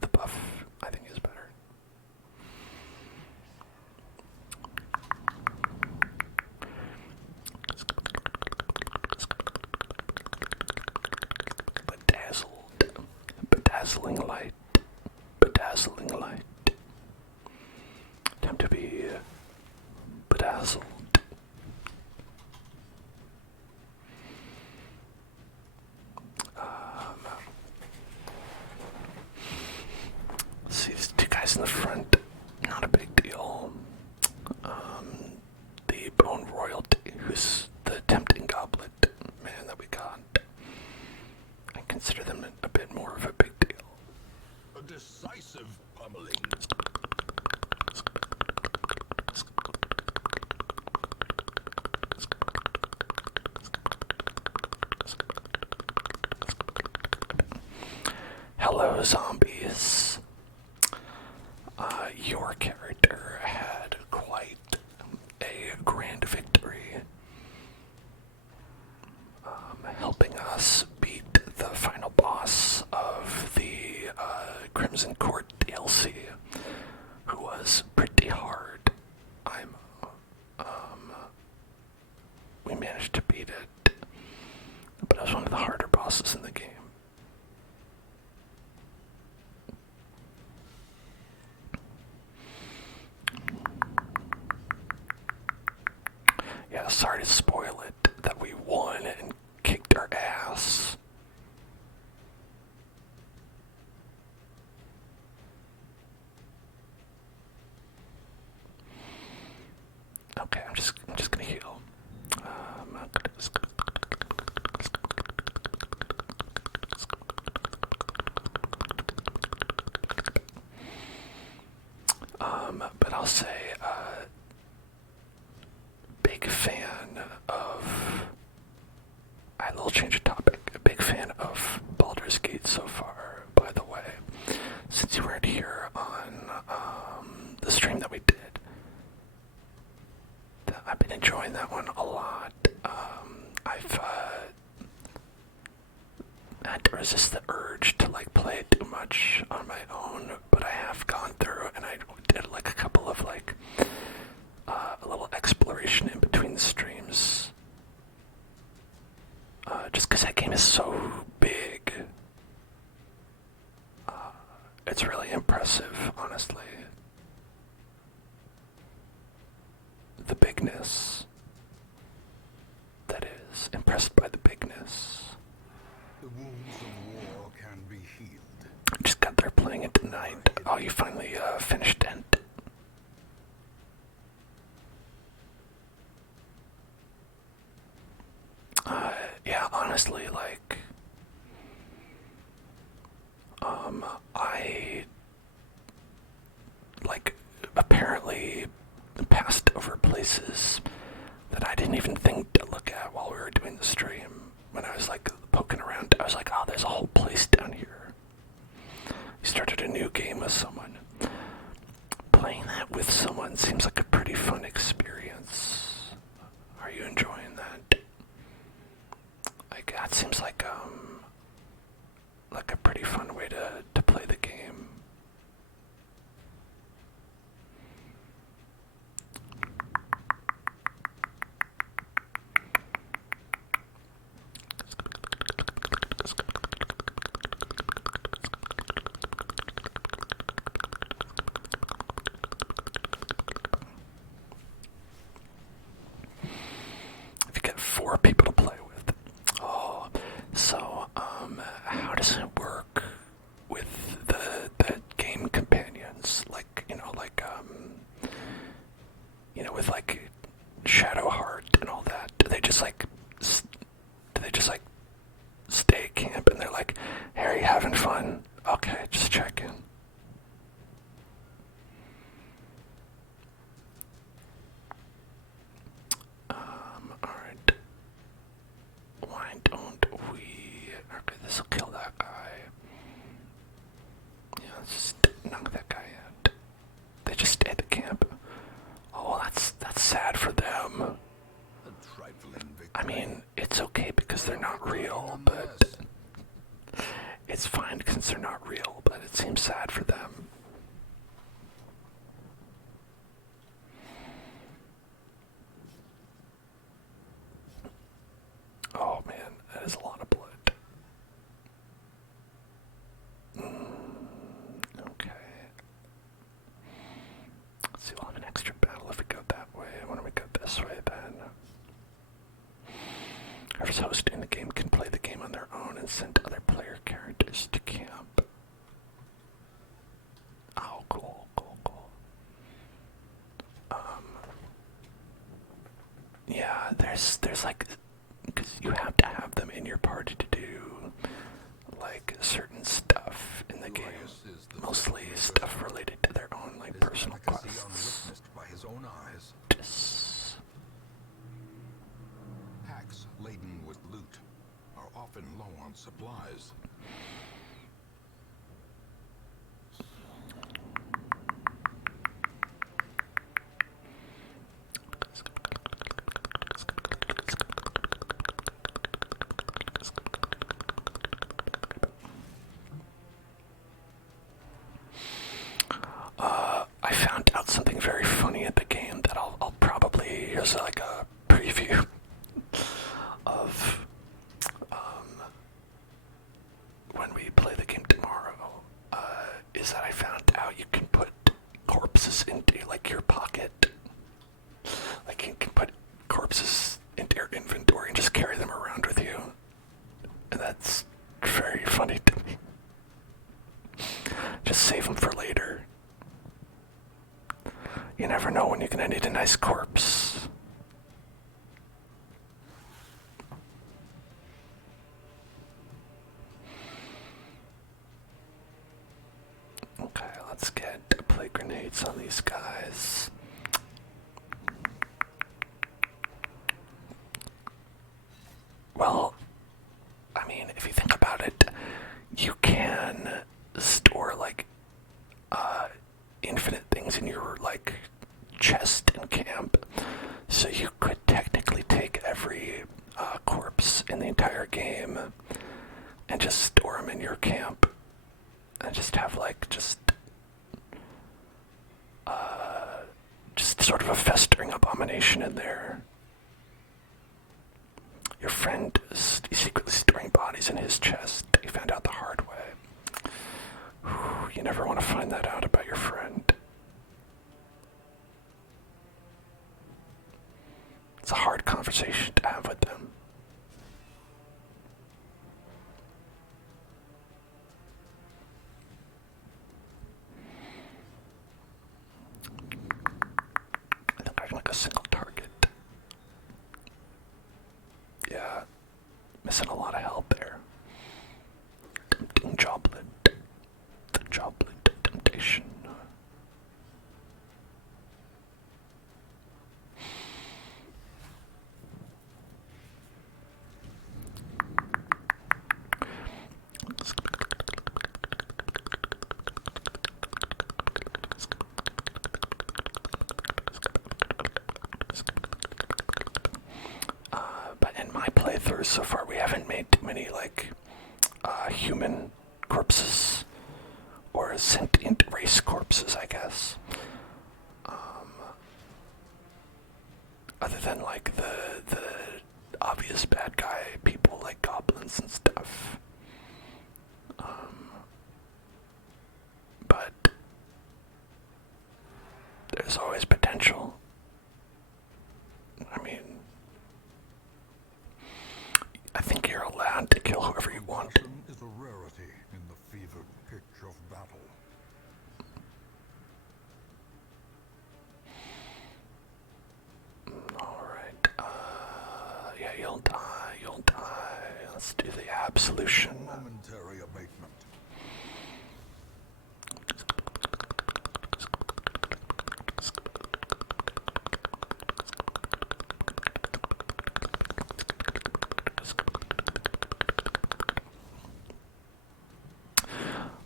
the buff I think is better. Bedazzled. Bedazzling light. Bedazzling light. Time to be bedazzled. See these two guys in the front, not a big deal. The Bone Royalty, who's the tempting goblet man that we got, I consider them a bit more of a big deal. A decisive pummeling. Hello, zombies. Your character had quite a grand victory, helping us beat the final boss of the Crimson Court DLC, who was pretty hard. We managed to beat it, but it was one of the harder bosses in the game. Yeah, sorry to spoil it, that we won and kicked our ass. Okay, I'm just gonna heal. But I'll say, big fan of, a little change of topic, a big fan of Baldur's Gate so far, by the way. Since you weren't here on the stream that we did, I've been enjoying that one a lot. I've had to resist the urge to play it too much on my own, but I have gone through and I did a couple of a little exploration in between the streams. Just because that game is so big. It's really impressive, honestly. The bigness. That is, impressed by the bigness. The wounds of war can be they're playing it tonight. Oh, you finally finished it. Yeah, honestly, like, I, like, apparently passed over places that I didn't even think to look at while we were doing the stream. When I was, like, poking around, I was like, oh, there's a whole place down here. You started a new game with someone. Playing that with someone seems like a pretty fun experience. Are you enjoying that? Like, that seems like a pretty fun way to play the game. If you get 4 people to play with. Oh, so, how does it work with the game companions? Like, with like Shadowheart and all that. Do they just like stay at camp and they're like, hey, are you having fun? Okay, just checking. Alright. Why don't we... Okay, this'll kill that guy. Yeah, let's just knock that guy out. They just stay at the camp. Oh, that's sad for them. I mean, it's okay because they're not real, but... It's fine since they're not real, but it seems sad for them. Oh man, that is a lot of blood. Okay. Let's see, we'll have an extra battle if we go that way. Why don't we go this way then? Whoever's hosting the game can play the game on their own and send other player characters to camp. Oh, cool, cool, cool. Yeah, there's like, because you have to have them in your party to do, like, certain stuff in the game. Mostly stuff related to their own, like, personal quests. By his own eyes. Packs laden with loot are often low on supplies. I found out something very funny at the game that I'll probably, here's like a preview of when we play the game tomorrow, is that I found out you can put corpses into like your pocket. Like you can put corpses into your inventory and just carry them around with you. And that's very funny to me. Just save them for later. You never know when you're gonna need a nice corpse. Okay, let's get play grenades on these guys. Well, I mean, if you think about it, you can store like infinite things in your like chest in camp, so you could technically take every corpse in the entire game and just store them in your camp and just have like just sort of a festering abomination in there. Your friend is secretly storing bodies in his chest. He found out the hard way. Whew, you never want to find that out about your friend. It's a hard conversation to have with them. a single target. Yeah, missing a lot of health there. Tempting Joblet. The Joblet of Temptation. But in my playthroughs so far, we haven't made too many, like, human corpses, or sentient race corpses, I guess. Other than, like, the obvious bad guy people, like goblins and stuff. But there's always potential. I mean, I think you're allowed to kill whoever you want. Passion is a rarity in the fevered pitch of battle. Alright, yeah, you'll die. Let's do the absolution. Momentary abatement.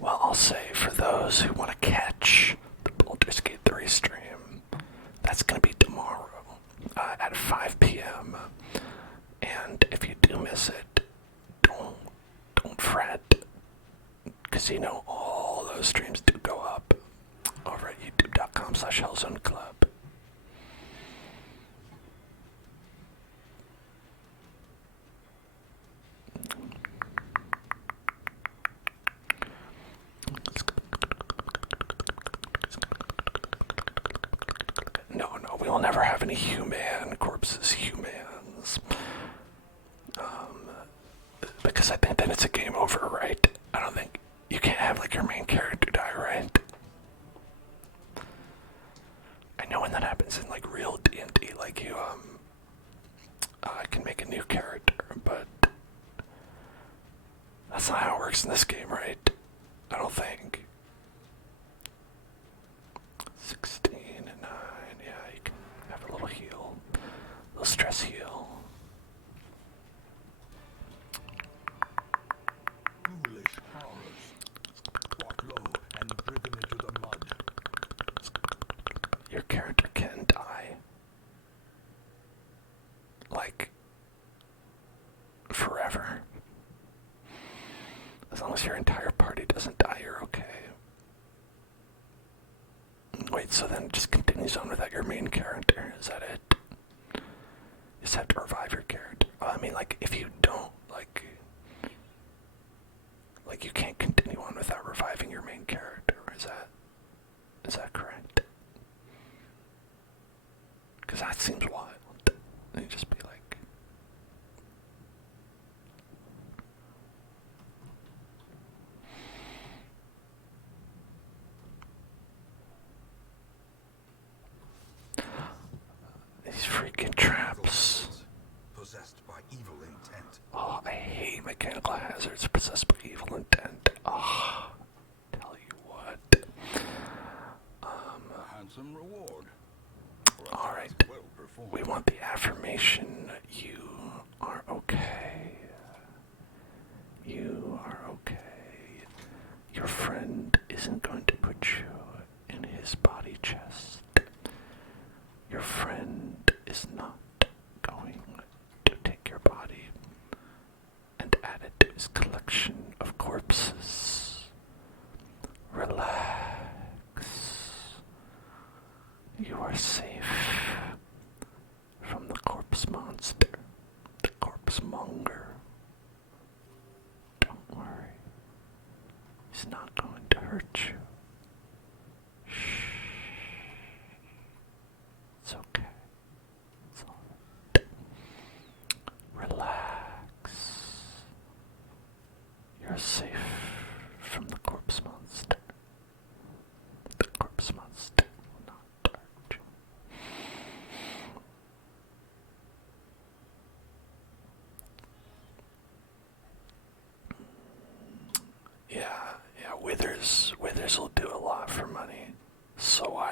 Well, I'll say for those who want to catch the Baldur's Gate 3 stream, that's going to be tomorrow at 5 p.m. And if you do miss it, don't fret, because you know all those streams do go up over at youtube.com/hellzoneclub. No, we will never have any human corpses, humans. Because I think then it's a game over, right? I don't think you can't have like your main character die, right? I know when that happens in like real D&D, like you can make a new character, but that's not how it works in this game, right? I don't think. 16 and 9, yeah, you can have a little heal, a little stress heal. Foolish horrors. Brought low and driven into the mud. Your character can die. Like, forever. As long as your entire party doesn't die, you're okay. Wait, so then it just continues on without your main character? Is that it? You just have to revive your character. Well, I mean, like, if you don't, like you can't continue on without reviving your main character. Is that correct? Because that seems wild. And you just be like, these freaking traps. Possessed by evil intent. Oh, I hate mechanical hazards possessed by evil intent. Oh, tell you what. A handsome reward. Alright, Well performed. we want the affirmation. You are okay. You are okay. Your friend isn't going to put you in his body chest. Your friend is not going to take your body and add it to his collection of corpses. Relax. You are safe from the corpse monster, the corpse monger. Don't worry. He's not going to hurt you. Shh. It's okay. It's all right. Relax. You're safe from the corpse monster. The corpse monster will not hurt you.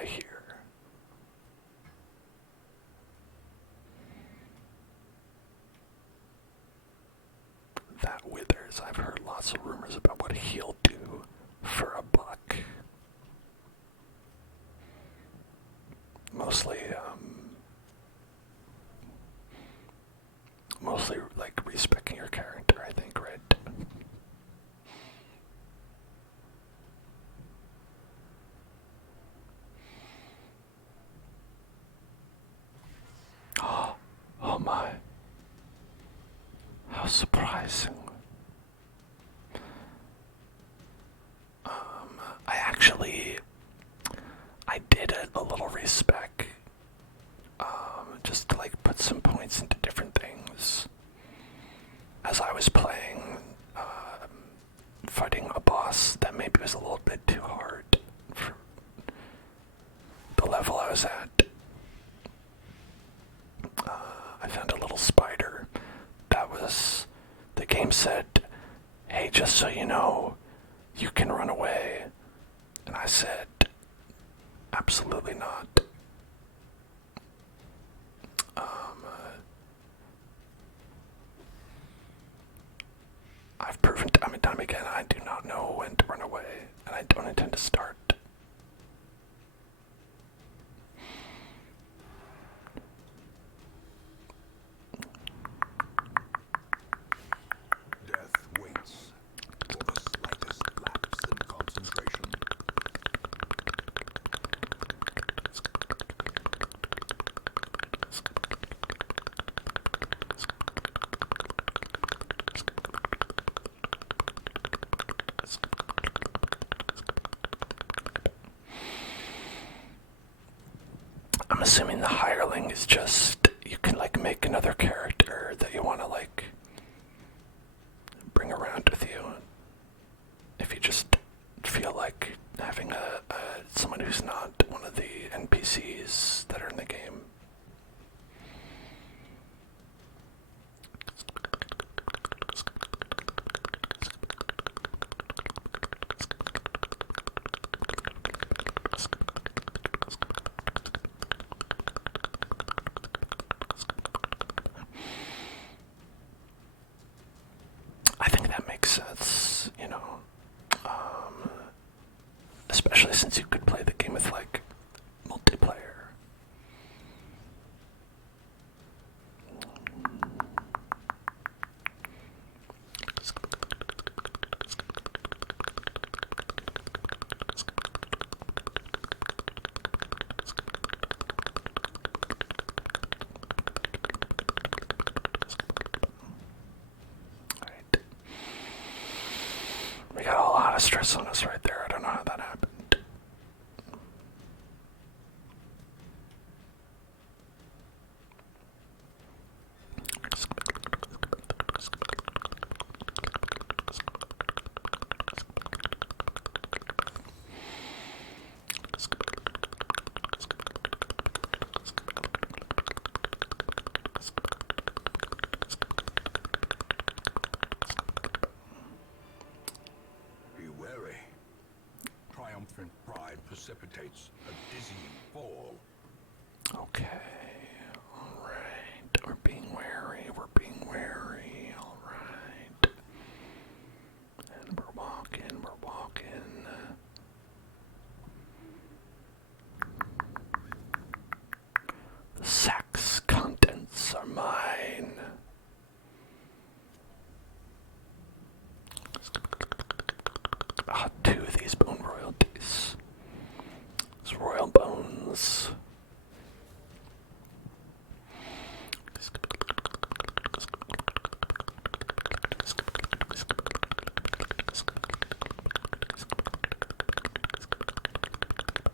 hear? That withers. I've heard lots of rumors about what he'll do for a buck. Mostly like respecting your character, I think, right? Oh my. How surprising. I did a little respec, just to like put some points into different things. As I was playing, fighting a boss that maybe was a little bit too hard for the level I was at. I found a little spider the game said, hey, just so you know, you can run away. And I said, absolutely not. I've proven time and time again I do not know when to run away, and I don't intend to start. Death waits for the slightest lapse in concentration. I'm assuming the hireling is just, you can like make another character that you want to like bring around with you. If you just feel like having someone who's not one of the NPCs that are in the game. I think that makes sense, you know. Especially since you could play the game with like multiplayer. Right. We got a lot of stress on us right there. I don't know how that happened. Be wary. Triumphant pride precipitates a dizzying fall. Okay. Alright. We're being wary. We're being wary. Alright. And we're walking. We're walking. The sack's contents are mine. Ah, 2 of these bone royalties. These royal bones.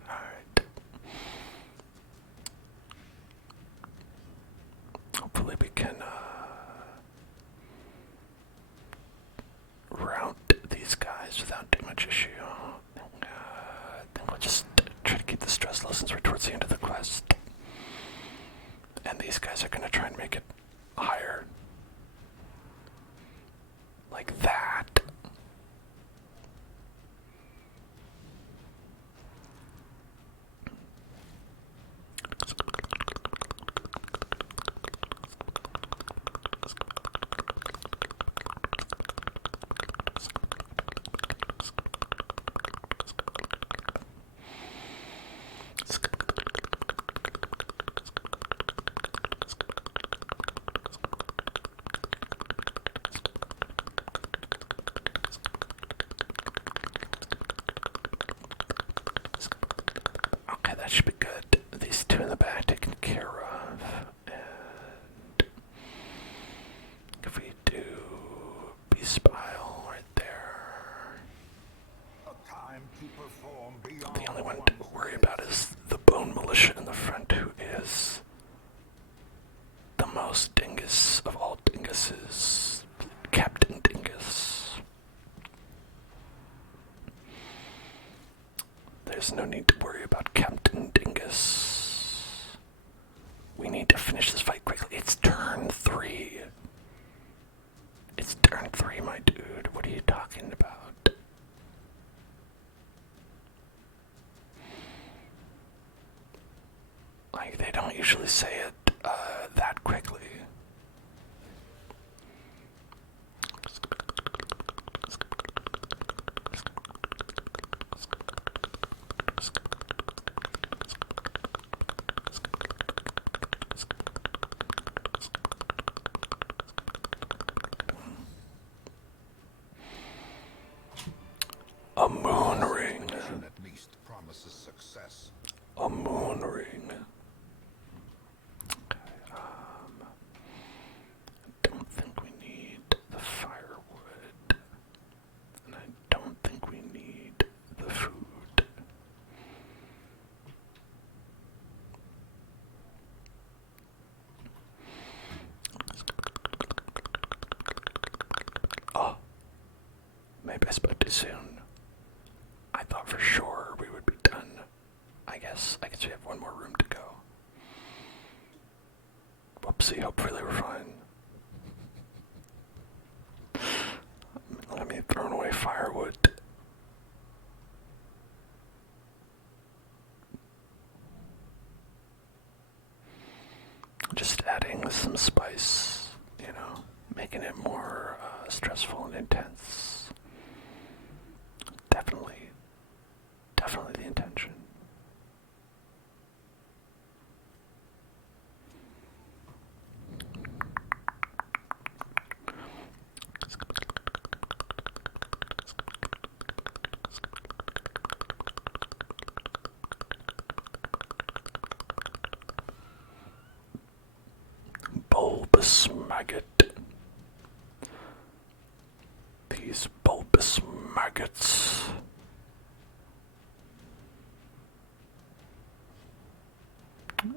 Alright. Hopefully we can route these guys without too much issue. I think we'll just try to keep the stress low since we're towards the end of the quest. And these guys are going to try and make it higher. Like that. Like, they don't usually say it that quickly. A moon ring. At least promises success. A moon ring. Okay, I don't think we need the firewood. And I don't think we need the food. Oh, maybe I spoke too soon. I thought for sure we would be done. I guess we have one more room to go. Whoopsie, hopefully we're fine. Let me throw away firewood. Just adding some spice, making it more stressful and intense. Definitely the intention. Bulbous maggot. These bulbous maggots. They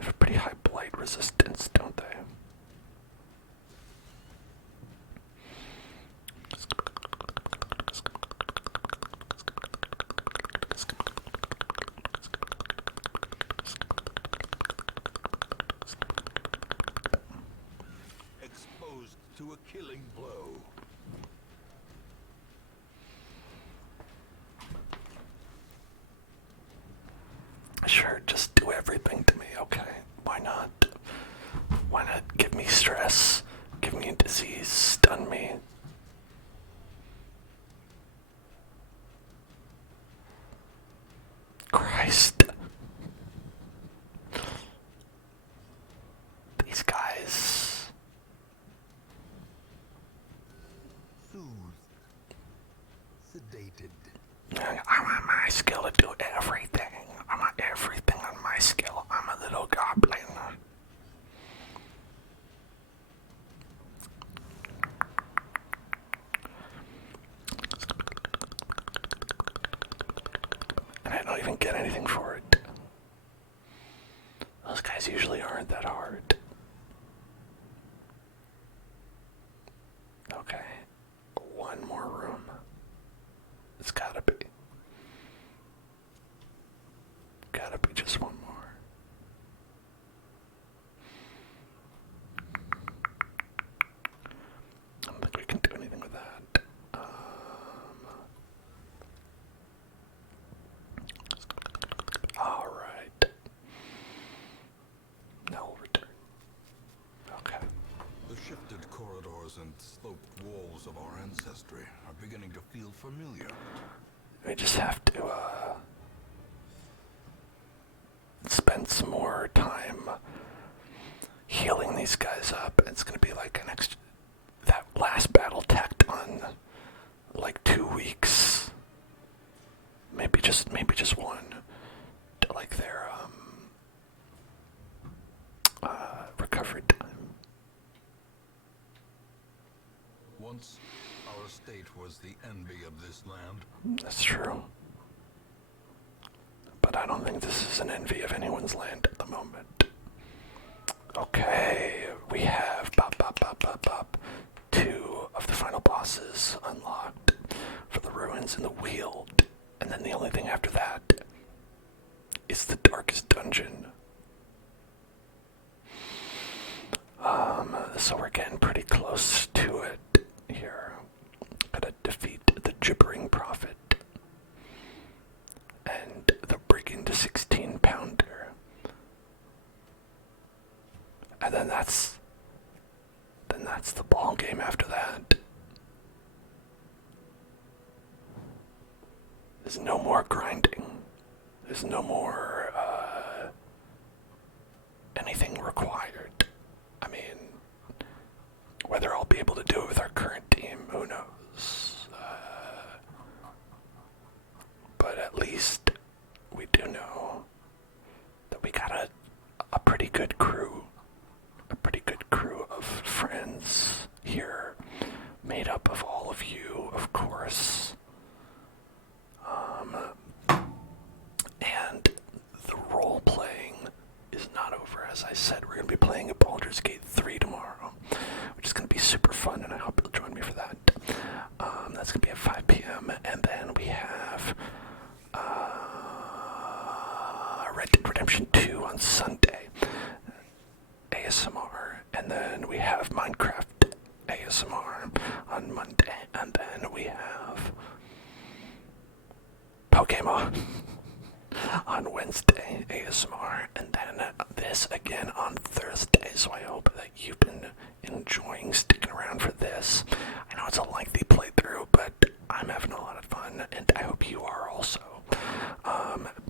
have a pretty high blight resistance, don't they? Exposed to a killing blow. Sure, just do everything to me, okay? Why not? Why not give me stress, give me a disease, stun me? Christ. These guys. Soothed. Sedated. I want my skill to do everything. I want everything on my skill. I'm a little goblin. And I don't even get anything for it. Those guys usually aren't that hard. Okay. One more room. It's gotta be. Gotta be just one more. I don't think we can do anything with that. Alright. Now we'll return. Okay. The shifted corridors and sloped walls of our ancestry are beginning to feel familiar. We just have to, spend some more time healing these guys up. It's gonna be like that last battle tacked on like 2 weeks. Maybe just one. To like their recovery time. Once, our state was the envy of this land. That's true. But I don't think this is an envy of anyone's land at the moment. Okay, we have two of the final bosses unlocked for the ruins and the Weald. And then the only thing after that is the darkest dungeon. So we're getting pretty close to it here. Gotta defeat the gibbering prophet and the 16-pounder. And then that's the ball game after that. There's no more grinding. There's no more anything required. I mean, whether I'll be able to do it with our current team, who knows? But at least we do know that we got a pretty good crew. A pretty good crew of friends here, made up of all of you, of course. And the role-playing is not over. As I said, we're going to be playing a Baldur's Gate 3 tomorrow, which is going to be super fun, and I hope you'll join me for that. That's going to be at 5 p.m., and then we have Red Dead Redemption 2 on Sunday, ASMR, and then we have Minecraft ASMR on Monday, and then we have Pokemon on Wednesday, ASMR, and then this again on Thursday. So I hope that you've been enjoying sticking around for this. I know it's a lengthy playthrough, but I'm having a lot of fun, and I hope you are also.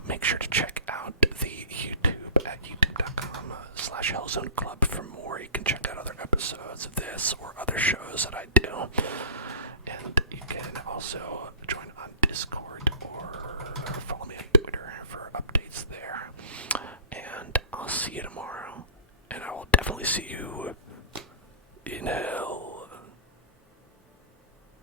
Make sure to check out the YouTube at youtube.com/HellzoneClub for more. You can check out other episodes of this or other shows that I do. And you can also join on Discord or follow me on Twitter for updates there. And I'll see you tomorrow. And I will definitely see you